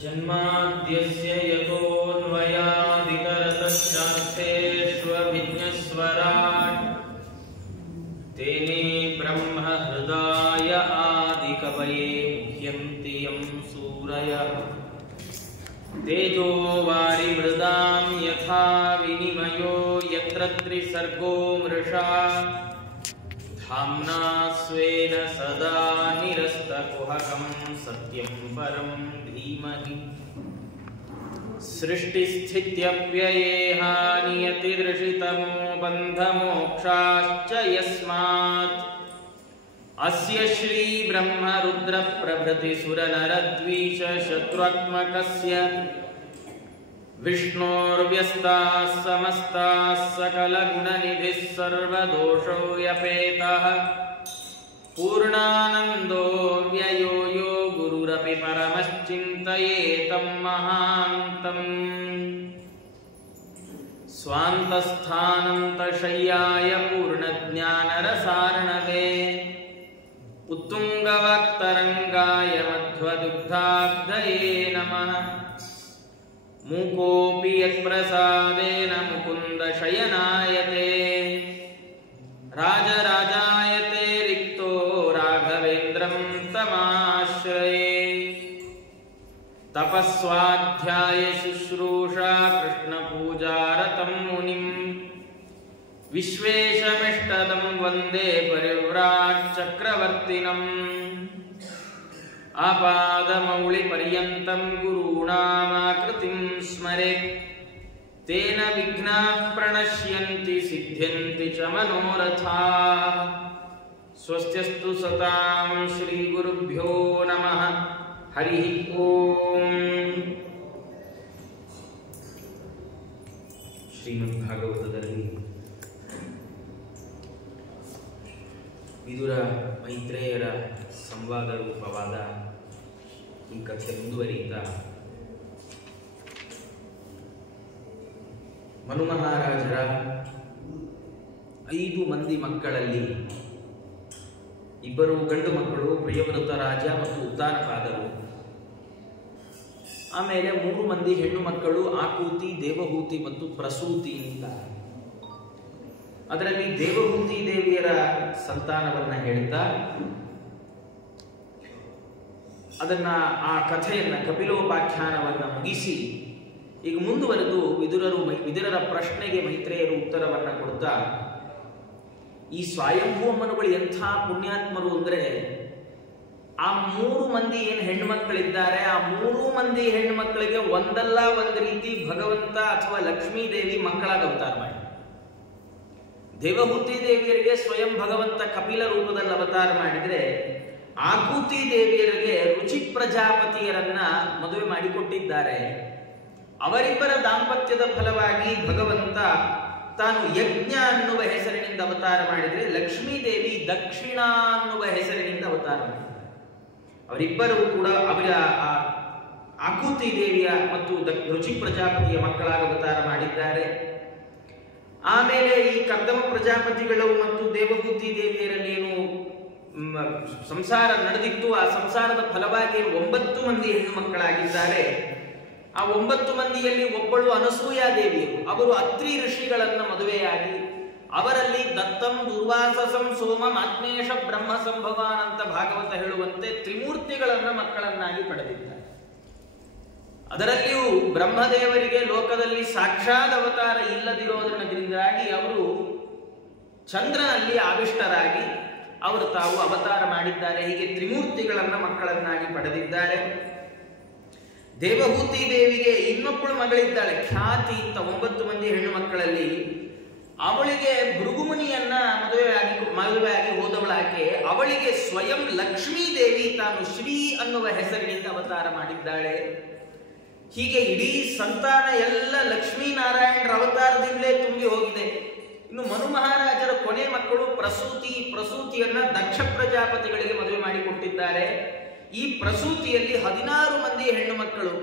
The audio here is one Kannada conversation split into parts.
ಜನ್ಮಾದ್ಯಸ್ಯ ಯತೋನ್ವಯಾದಿತರತಶ್ಚಾರ್ಥೇಷ್ವಭಿಜ್ಞಸ್ವರಾಟ್ ತೇನೇ ಬ್ರಹ್ಮ ಹೃದಯ ಆದಿಕವಯೇ ಮುಹ್ಯಂತಿ ಯಂ ಸೂರಯಃ ತೇಜೋ ವಾರಿಮೃದಾಂ ಯಥಾ ವಿನಿಮಯೋ ಯತ್ರ ತ್ರಿಸರ್ಗೋ ಮೃಷಾ ಧಾಮ್ನಾ ಸ್ವೇನ ಸದಾ ನಿರಸ್ತಕುಹಕಂ ಸತ್ಯಂ ಪರಂ ಧೀಮಹಿ ಸೃಷ್ಟಿಸ್ಥಿತ್ಯಪ್ಯಯೇಹ ನಿಯತಿದೃಷಿತಮೋ ಬಂಧಮೋಕ್ಷಾಶ್ಚ ಯಸ್ಮಾತ್ ಅಸ್ಯ ಶ್ರೀ ಬ್ರಹ್ಮ ರುದ್ರ ಪ್ರಭೃತಿ ಸುರನರದ್ವೀಷ ಶತ್ರುತ್ಮಕಸ್ಯ ವಿಷ್ಣೋರ್ವ್ಯಸ್ತಾಃ ಸಮಸ್ತಾಃ ಸಕಲಗುಣನಿಧಿಃ ಸರ್ವದೋಷೋ ವ್ಯಪೇತಃ ಪೂರ್ಣಾನಂದೋ ವ್ಯಯೋ ಯೋ ಗುರುರಪಿ ಪರಮಶ್ಚಿಂತಯೇತಂ ಮಹಾಂತಂ ಸ್ವಾಂತಸ್ಥಾನಂತಶಯ್ಯಾಯ ಪೂರ್ಣಜ್ಞಾನರಸಾರ್ಣವೇ ಉತ್ತುಂಗವಾಕ್ತರಂಗಾಯ ಮಧ್ವದುಗ್ಧಾಬ್ಧಯೇ ನಮಃ ಮೂಕೋಪಿ ಯತ್ಪ್ರಸಾದೇನ ಮುಕುಂದ ಶಯನಾಯತೆ ರಾಜರಾಜಾಯತೆ ರಿಕ್ತೋ ರಾಘವೇಂದ್ರಂ ತಮಾಶ್ರಯೇ ತಪಸ್ವಾಧ್ಯಾಯ ಶುಶ್ರೂಷಾ ಕೃಷ್ಣ ಪೂಜಾರತಂ ಮುನಿಂ ವಿಶ್ವೇಶಮಿಷ್ಟದಂ ವಂದೇ ಪರಿವ್ರಾಟ್ ಚಕ್ರವರ್ತಿನಂ ಆಪಾದಮೌಳಿಪರ್ಯಂತಂ ಗುರುಣಾಮಾಕೃತಿಂ ಸ್ಮರೆತ್ ತೇನ ವಿಘ್ನಾಃ ಪ್ರಣಶ್ಯಂತಿ ಸಿದ್ಧ್ಯಂತಿ ಚ ಮನೋರಥಾಃ ಸ್ವಸ್ತ್ಯಸ್ತು ಸತಾಂ ಶ್ರೀ ಗುರುಭ್ಯೋ ನಮಃ ಹರಿ ಓಂ. ಶ್ರೀಮದ್ ಭಾಗವತದಲ್ಲಿ ವಿದುರ ಮೈತ್ರೇಯರ ಸಂವಾದ ರೂಪವಾದ ಈ ಕಥೆ ಮುಂದುವರಿಯುತ್ತಾ ಮನು ಮಹಾರಾಜರ 5 ಮಂದಿ ಮಕ್ಕಳಲ್ಲಿ 2 ಗಂಡು ಮಕ್ಕಳು ಪ್ರಿಯವೃತ ರಾಜ ಮತ್ತು ಉತ್ತಾನಪಾದರು. ಆಮೇಲೆ 3 ಮಂದಿ ಹೆಣ್ಣು ಮಕ್ಕಳು ಆಕೂತಿ, ದೇವಹೂತಿ ಮತ್ತು ಪ್ರಸೂತಿ ಅಂತ. ಅದರಲ್ಲಿ ದೇವಹೂತಿ ದೇವಿಯರ ಸಂತಾನವನ್ನ ಹೇಳ್ತಾ ಅದನ್ನ ಆ ಕಥೆಯನ್ನ ಕಪಿಲೋಪಾಖ್ಯಾನವನ್ನ ಮುಗಿಸಿ ಈಗ ಮುಂದುವರೆದು ವಿದುರರ ಪ್ರಶ್ನೆಗೆ ಮೈತ್ರೇಯರು ಉತ್ತರವನ್ನ ಕೊಡ್ತಾ, ಈ ಸ್ವಯಂಭೂಮನುಗಳು ಎಂಥ ಪುಣ್ಯಾತ್ಮರು ಅಂದ್ರೆ ಆ 3 ಮಂದಿ ಏನು ಹೆಣ್ಣು ಮಕ್ಕಳಿದ್ದಾರೆ, ಆ 3 ಮಂದಿ ಹೆಣ್ಣು ಮಕ್ಕಳಿಗೆ ಒಂದಲ್ಲ ಒಂದು ರೀತಿ ಭಗವಂತ ಅಥವಾ ಲಕ್ಷ್ಮೀ ದೇವಿ ಮಕ್ಕಳಾದ ಅವತಾರ ಮಾಡಿ. ದೇವಹೂತಿ ದೇವಿಯರಿಗೆ ಸ್ವಯಂ ಭಗವಂತ ಕಪಿಲ ರೂಪದಲ್ಲಿ ಅವತಾರ ಮಾಡಿದ್ರೆ, ಆಕೂತಿ ದೇವಿಯರಿಗೆ ರುಚಿ ಪ್ರಜಾಪತಿಯರನ್ನ ಮದುವೆ ಮಾಡಿಕೊಟ್ಟಿದ್ದಾರೆ. ಅವರಿಬ್ಬರ ದಾಂಪತ್ಯದ ಫಲವಾಗಿ ಭಗವಂತ ತಾನು ಯಜ್ಞ ಅನ್ನುವ ಹೆಸರಿನಿಂದ ಅವತಾರ ಮಾಡಿದರೆ, ಲಕ್ಷ್ಮೀ ದೇವಿ ದಕ್ಷಿಣ ಅನ್ನುವ ಹೆಸರಿನಿಂದ ಅವತಾರ ಮಾಡಿದ್ದಾರೆ. ಅವರಿಬ್ಬರು ಕೂಡ ಅವರ ಆಕೂತಿ ದೇವಿಯ ಮತ್ತು ರುಚಿ ಪ್ರಜಾಪತಿಯ ಮಕ್ಕಳಾಗಿ ಅವತಾರ ಮಾಡಿದ್ದಾರೆ. ಆಮೇಲೆ ಈ ಕರ್ದಮ ಪ್ರಜಾಪತಿಗಳು ಮತ್ತು ದೇವಹೂತಿ ದೇವಿಯರಲ್ಲಿ ಏನು ಸಂಸಾರ ನಡೆದಿತ್ತು, ಆ ಸಂಸಾರದ ಫಲವಾಗಿ 9 ಮಂದಿ ಹೆಣ್ಣು ಮಕ್ಕಳಾಗಿದ್ದಾರೆ. ಆ 9 ಮಂದಿಯಲ್ಲಿ ಒಬ್ಬಳು ಅನಸೂಯಾ ದೇವಿಯರು. ಅವರು ಅತ್ರಿ ಋಷಿಗಳನ್ನ ಮದುವೆಯಾಗಿ ಅವರಲ್ಲಿ ದತ್ತಂ ದುರ್ವಾಸಸಂ ಸೋಮಂ ಆತ್ಮೇಶ ಬ್ರಹ್ಮ ಸಂಭವಾನ್ ಅಂತ ಭಾಗವತ ಹೇಳುವಂತೆ ತ್ರಿಮೂರ್ತಿಗಳನ್ನ ಮಕ್ಕಳನ್ನಾಗಿ ಪಡೆದಿದ್ದಾರೆ. ಅದರಲ್ಲಿಯೂ ಬ್ರಹ್ಮದೇವರಿಗೆ ಲೋಕದಲ್ಲಿ ಸಾಕ್ಷಾತ್ ಅವತಾರ ಇಲ್ಲದಿರೋದರಿಂದಾಗಿ ಅವರು ಚಂದ್ರನಲ್ಲಿ ಆವಿಷ್ಟರಾಗಿ ಅವರು ತಾವು ಅವತಾರ ಮಾಡಿದ್ದಾರೆ. ಹೀಗೆ ತ್ರಿಮೂರ್ತಿಗಳನ್ನ ಮಕ್ಕಳನ್ನಾಗಿ ಪಡೆದಿದ್ದಾರೆ. ದೇವಹೂತಿ ದೇವಿಗೆ ಇನ್ನೊಬ್ಬಳು ಮಗಳಿದ್ದಾಳೆ ಖ್ಯಾತಿ ಅಂತ. 9 ಮಂದಿ ಹೆಣ್ಣು ಮಕ್ಕಳಲ್ಲಿ ಅವಳಿಗೆ ಭೃಗುಮುನಿಯನ್ನ ಮದುವೆಯಾಗಿ ಹೋದವಳಾಕೆ. ಅವಳಿಗೆ ಸ್ವಯಂ ಲಕ್ಷ್ಮೀ ದೇವಿ ತಾನು ಶ್ರೀ ಅನ್ನುವ ಹೆಸರಿನಿಂದ ಅವತಾರ ಮಾಡಿದ್ದಾಳೆ. ಹೀಗೆ ಇಡೀ ಸಂತಾನ ಎಲ್ಲ ಲಕ್ಷ್ಮೀನಾರಾಯಣರ ಅವತಾರದಿಂದಲೇ ತುಂಬಿ ಹೋಗಿದೆ. ಇನ್ನು ಮನು ಮಹಾರಾಜರ ಕೊನೆ ಮಕ್ಕಳು ಪ್ರಸೂತಿಯನ್ನ ದಕ್ಷ ಪ್ರಜಾಪತಿಗಳಿಗೆ ಮದುವೆ ಮಾಡಿಕೊಟ್ಟಿದ್ದಾರೆ. ಈ ಪ್ರಸೂತಿಯಲ್ಲಿ 16 ಮಂದಿ ಹೆಣ್ಣು ಮಕ್ಕಳು,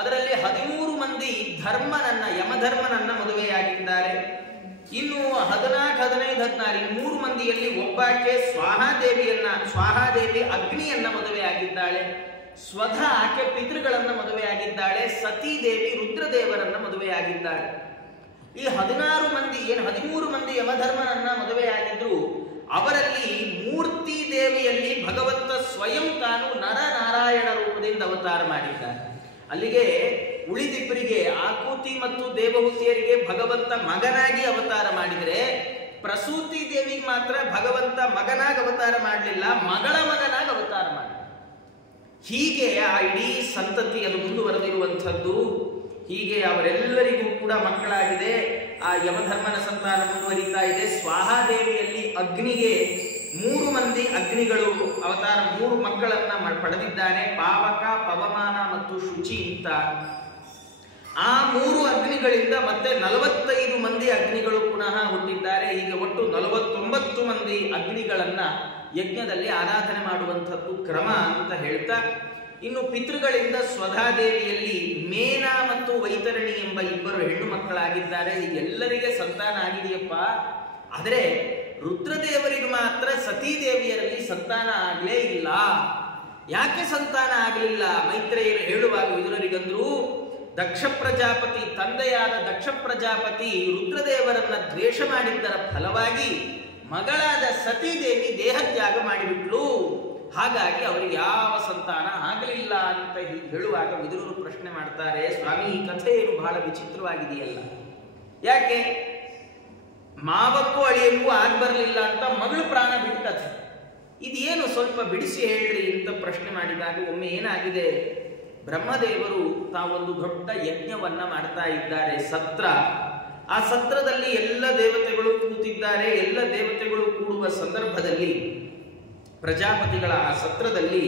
ಅದರಲ್ಲಿ 13 ಮಂದಿ ಯಮಧರ್ಮನನ್ನ ಮದುವೆಯಾಗಿದ್ದಾರೆ. ಇನ್ನು 14, 15, 16 3 ಮಂದಿಯಲ್ಲಿ ಒಬ್ಬಾಕೆ ಸ್ವಾಹಾದೇವಿ ಅಗ್ನಿಯನ್ನ ಮದುವೆಯಾಗಿದ್ದಾಳೆ. ಸ್ವಧ ಆಕೆ ಪಿತೃಗಳನ್ನ ಮದುವೆಯಾಗಿದ್ದಾಳೆ, ಸತೀದೇವಿ ರುದ್ರದೇವರನ್ನ ಮದುವೆಯಾಗಿದ್ದಾಳೆ. ಈ 13 ಮಂದಿ ಯಮಧರ್ಮನನ್ನ ಮದುವೆಯಾಗಿದ್ರು. ಅವರಲ್ಲಿ ಮೂರ್ತಿ ದೇವಿಯಲ್ಲಿ ಭಗವಂತ ಸ್ವಯಂ ತಾನು ನರನಾರಾಯಣ ರೂಪದಿಂದ ಅವತಾರ ಮಾಡಿದ್ದಾನೆ. ಅಲ್ಲಿಗೆ ಉಳಿದಿಬ್ಬರಿಗೆ ಆಕೂತಿ ಮತ್ತು ದೇವಹೂತಿಯರಿಗೆ ಭಗವಂತ ಮಗನಾಗಿ ಅವತಾರ ಮಾಡಿದರೆ, ಪ್ರಸೂತಿ ದೇವಿಗೆ ಮಾತ್ರ ಭಗವಂತ ಮಗನಾಗಿ ಅವತಾರ ಮಾಡಲಿಲ್ಲ, ಮಗಳ ಮಗನಾಗಿ ಅವತಾರ ಮಾಡಿದ. ಹೀಗೆ ಆ ಇಡೀ ಸಂತತಿ ಅದು ಮುಂದುವರೆದಿರುವಂಥದ್ದು. ಹೀಗೆ ಅವರೆಲ್ಲರಿಗೂ ಕೂಡ ಮಕ್ಕಳಾಗಿದೆ. ಆ ಯಮಧರ್ಮನ ಸಂತಾನ ಮುಂದುವರಿತಾ ಇದೆ. ಸ್ವಾಹಾದೇವಿಯಲ್ಲಿ ಅಗ್ನಿಗೆ 3 ಮಂದಿ ಅಗ್ನಿಗಳು ಅವತಾರ 3 ಮಕ್ಕಳನ್ನ ಪಡೆದಿದ್ದಾನೆ, ಪಾವಕ, ಪವಮಾನ ಮತ್ತು ಶುಚಿ ಅಂತ. ಆ 3 ಅಗ್ನಿಗಳಿಂದ ಮತ್ತೆ 45 ಮಂದಿ ಅಗ್ನಿಗಳು ಪುನಃ ಹುಟ್ಟಿದ್ದಾರೆ. ಹೀಗೆ ಒಟ್ಟು 49 ಮಂದಿ ಅಗ್ನಿಗಳನ್ನ ಯಜ್ಞದಲ್ಲಿ ಆರಾಧನೆ ಮಾಡುವಂಥದ್ದು ಕ್ರಮ ಅಂತ ಹೇಳ್ತಾ, ಇನ್ನು ಪಿತೃಗಳಿಂದ ಸ್ವಧಾದೇವಿಯಲ್ಲಿ ಮೇನಾ ಮತ್ತು ವೈತರಣಿ ಎಂಬ 2 ಹೆಣ್ಣು ಮಕ್ಕಳಾಗಿದ್ದಾರೆ. ಎಲ್ಲರಿಗೆ ಸಂತಾನ ಆಗಿದೆಯಪ್ಪ. ಆದರೆ ರುದ್ರದೇವರಿಗೆ ಮಾತ್ರ ಸತೀದೇವಿಯರಲ್ಲಿ ಸಂತಾನ ಆಗಲೇ ಇಲ್ಲ. ಯಾಕೆ ಸಂತಾನ ಆಗಲಿಲ್ಲ? ಮೈತ್ರೇಯರು ಹೇಳುವಾಗ ವಿದುರರಿಗಂದ್ರು, ದಕ್ಷ ಪ್ರಜಾಪತಿ ತಂದೆಯಾದ ದಕ್ಷ ಪ್ರಜಾಪತಿ ರುದ್ರದೇವರನ್ನ ದ್ವೇಷ ಮಾಡಿದ್ದರ ಫಲವಾಗಿ ಮಗಳಾದ ಸತೀದೇವಿ ದೇಹತ್ಯಾಗ ಮಾಡಿಬಿಟ್ಲು. ಹಾಗಾಗಿ ಅವರಿಗೆ ಯಾವ ಸಂತಾನ ಆಗಲಿಲ್ಲ ಅಂತ ಹೇಳುವಾಗ ವಿದುರರು ಪ್ರಶ್ನೆ ಮಾಡ್ತಾರೆ, ಸ್ವಾಮಿ ಈ ಕಥೆ ಏನು ಬಹಳ ವಿಚಿತ್ರವಾಗಿದೆಯಲ್ಲ, ಯಾಕೆ ಮಾವಕ್ಕೂ ಅಳಿಯಕ್ಕೂ ಆಗ್ಬರ್ಲಿಲ್ಲ ಅಂತ ಮಗಳು ಪ್ರಾಣ ಬಿಟ್ಟ ಕಥೆ ಇದೇನು, ಸ್ವಲ್ಪ ಬಿಡಿಸಿ ಹೇಳ್ರಿ ಅಂತ ಪ್ರಶ್ನೆ ಮಾಡಿದಾಗ, ಒಮ್ಮೆ ಏನಾಗಿದೆ, ಬ್ರಹ್ಮದೇವರು ತಾವೊಂದು ದೊಡ್ಡ ಯಜ್ಞವನ್ನ ಮಾಡ್ತಾ ಇದ್ದಾರೆ, ಸತ್ರ. ಆ ಸತ್ರದಲ್ಲಿ ಎಲ್ಲ ದೇವತೆಗಳು ಕೂತಿದ್ದಾರೆ. ಎಲ್ಲ ದೇವತೆಗಳು ಕೂಡುವ ಸಂದರ್ಭದಲ್ಲಿ ಪ್ರಜಾಪತಿಗಳ ಆ ಸತ್ರದಲ್ಲಿ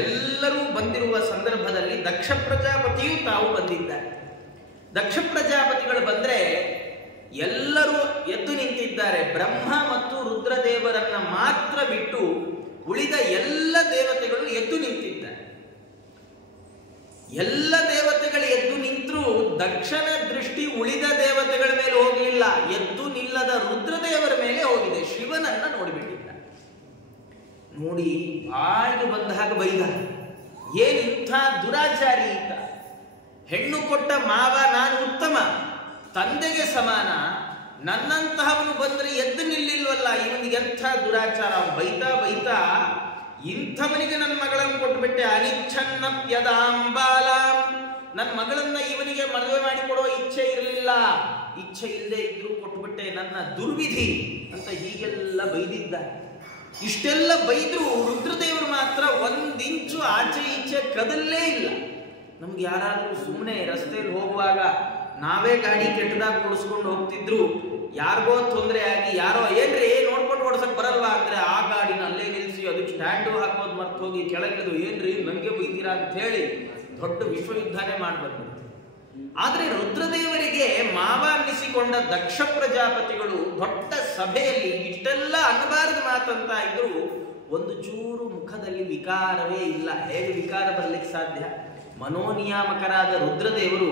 ಎಲ್ಲರೂ ಬಂದಿರುವ ಸಂದರ್ಭದಲ್ಲಿ ದಕ್ಷ ಪ್ರಜಾಪತಿಯು ತಾವು ಬಂದಿದ್ದಾರೆ. ದಕ್ಷ ಪ್ರಜಾಪತಿಗಳು ಬಂದ್ರೆ ಎಲ್ಲರೂ ಎದ್ದು ನಿಂತಿದ್ದಾರೆ. ಬ್ರಹ್ಮ ಮತ್ತು ರುದ್ರದೇವರನ್ನ ಮಾತ್ರ ಬಿಟ್ಟು ಉಳಿದ ಎಲ್ಲ ದೇವತೆಗಳು ಎದ್ದು ನಿಂತಿದ್ದಾರೆ. ಎಲ್ಲ ದೇವತೆಗಳು ಎದ್ದು ನಿಂತರೂ ದಕ್ಷನ ದೃಷ್ಟಿ ಉಳಿದ ದೇವತೆಗಳ ಮೇಲೆ ಹೋಗಲಿಲ್ಲ, ಎದ್ದು ನಿಲ್ಲದ ರುದ್ರದೇವರ ಮೇಲೆ ಹೋಗಿದೆ. ಶಿವನನ್ನ ನೋಡಿಬಿಟ್ಟಿದ್ದ. ನೋಡಿ ಬಾಯಿಗೆ ಬಂದಾಗ ಬೈದ, ಏನಿಂಥ ದುರಾಚಾರಿ ಅಂತ. ಹೆಣ್ಣು ಕೊಟ್ಟ ಮಾವ ನಾನು ಉತ್ತಮ, ತಂದೆಗೆ ಸಮಾನ, ನನ್ನಂತಹವನು ಬಂದ್ರೆ ಎದ್ದು ನಿಲ್ಲಿಲ್ವಲ್ಲ, ಇವನಿಗೆ ಎಂಥ ದುರಾಚಾರ. ಬೈತಾ ಬೈತಾ ಇಂಥವನಿಗೆ ನನ್ನ ಮಗಳನ್ನು ಕೊಟ್ಟುಬಿಟ್ಟೆ, ಅನಿಚ್ಛನ್ನಪ್ಯದಾಂಬಾಲಾಂ, ನನ್ನ ಮಗಳನ್ನ ಇವನಿಗೆ ಮದುವೆ ಮಾಡಿಕೊಡೋ ಇಚ್ಛೆ ಇರಲಿಲ್ಲ, ಇಚ್ಛೆ ಇಲ್ಲದೆ ಇದ್ರೂ ಕೊಟ್ಟುಬಿಟ್ಟೆ, ನನ್ನ ದುರ್ವಿಧಿ ಅಂತ ಹೀಗೆಲ್ಲ ಬೈದಿದ್ದ. ಇಷ್ಟೆಲ್ಲ ಬೈದ್ರು ರುದ್ರದೇವರು ಮಾತ್ರ 1 ಇಂಚು ಆಚೆ ಈಚೆ ಕದಲ್ಲೇ ಇಲ್ಲ. ನಮ್ಗೆ ಯಾರಾದ್ರೂ ಸುಮ್ಮನೆ ರಸ್ತೆಯಲ್ಲಿ ಹೋಗುವಾಗ ನಾವೇ ಗಾಡಿ ಕೆಟ್ಟದಾಗ ಓಡಿಸ್ಕೊಂಡು ಹೋಗ್ತಿದ್ರು, ಯಾರಿಗೋ ತೊಂದರೆ ಆಗಿ ಯಾರೋ ಏನ್ರಿ ನೋಡ್ಕೊಂಡು ಓಡಿಸಕ್ ಬರಲ್ವಾ ಅಂದ್ರೆ ಆ ಗಾಡಿನ ಅಲ್ಲೇ ನಿಲ್ಲಿಸಿ ಅದಕ್ಕೆ ಸ್ಟ್ಯಾಂಡು ಹಾಕೋದು ಮರ್ತು ಹೋಗಿ ಕೆಳಗಿಳಿದು ಏನ್ರಿ ನಂಗೆ ಬೈತೀರಾ ಅಂತ ಹೇಳಿ ದೊಡ್ಡ ವಿಶ್ವಯುದ್ಧನೇ ಮಾಡ್ಬೇಕು. ಆದ್ರೆ ರುದ್ರದೇವರಿಗೆ ಮಾವ ಅನ್ನಿಸಿಕೊಂಡ ದಕ್ಷ ಪ್ರಜಾಪತಿಗಳು ದೊಡ್ಡ ಸಭೆಯಲ್ಲಿ ಇಷ್ಟೆಲ್ಲ ಅನ್ನಬಾರದು ಮಾತಂತ ಇದ್ರು ಒಂದು ಚೂರು ಮುಖದಲ್ಲಿ ವಿಕಾರವೇ ಇಲ್ಲ. ಹೇಗೆ ವಿಕಾರ ಬರ್ಲಿಕ್ಕೆ ಸಾಧ್ಯ? ಮನೋನಿಯಾಮಕರಾದ ರುದ್ರದೇವರು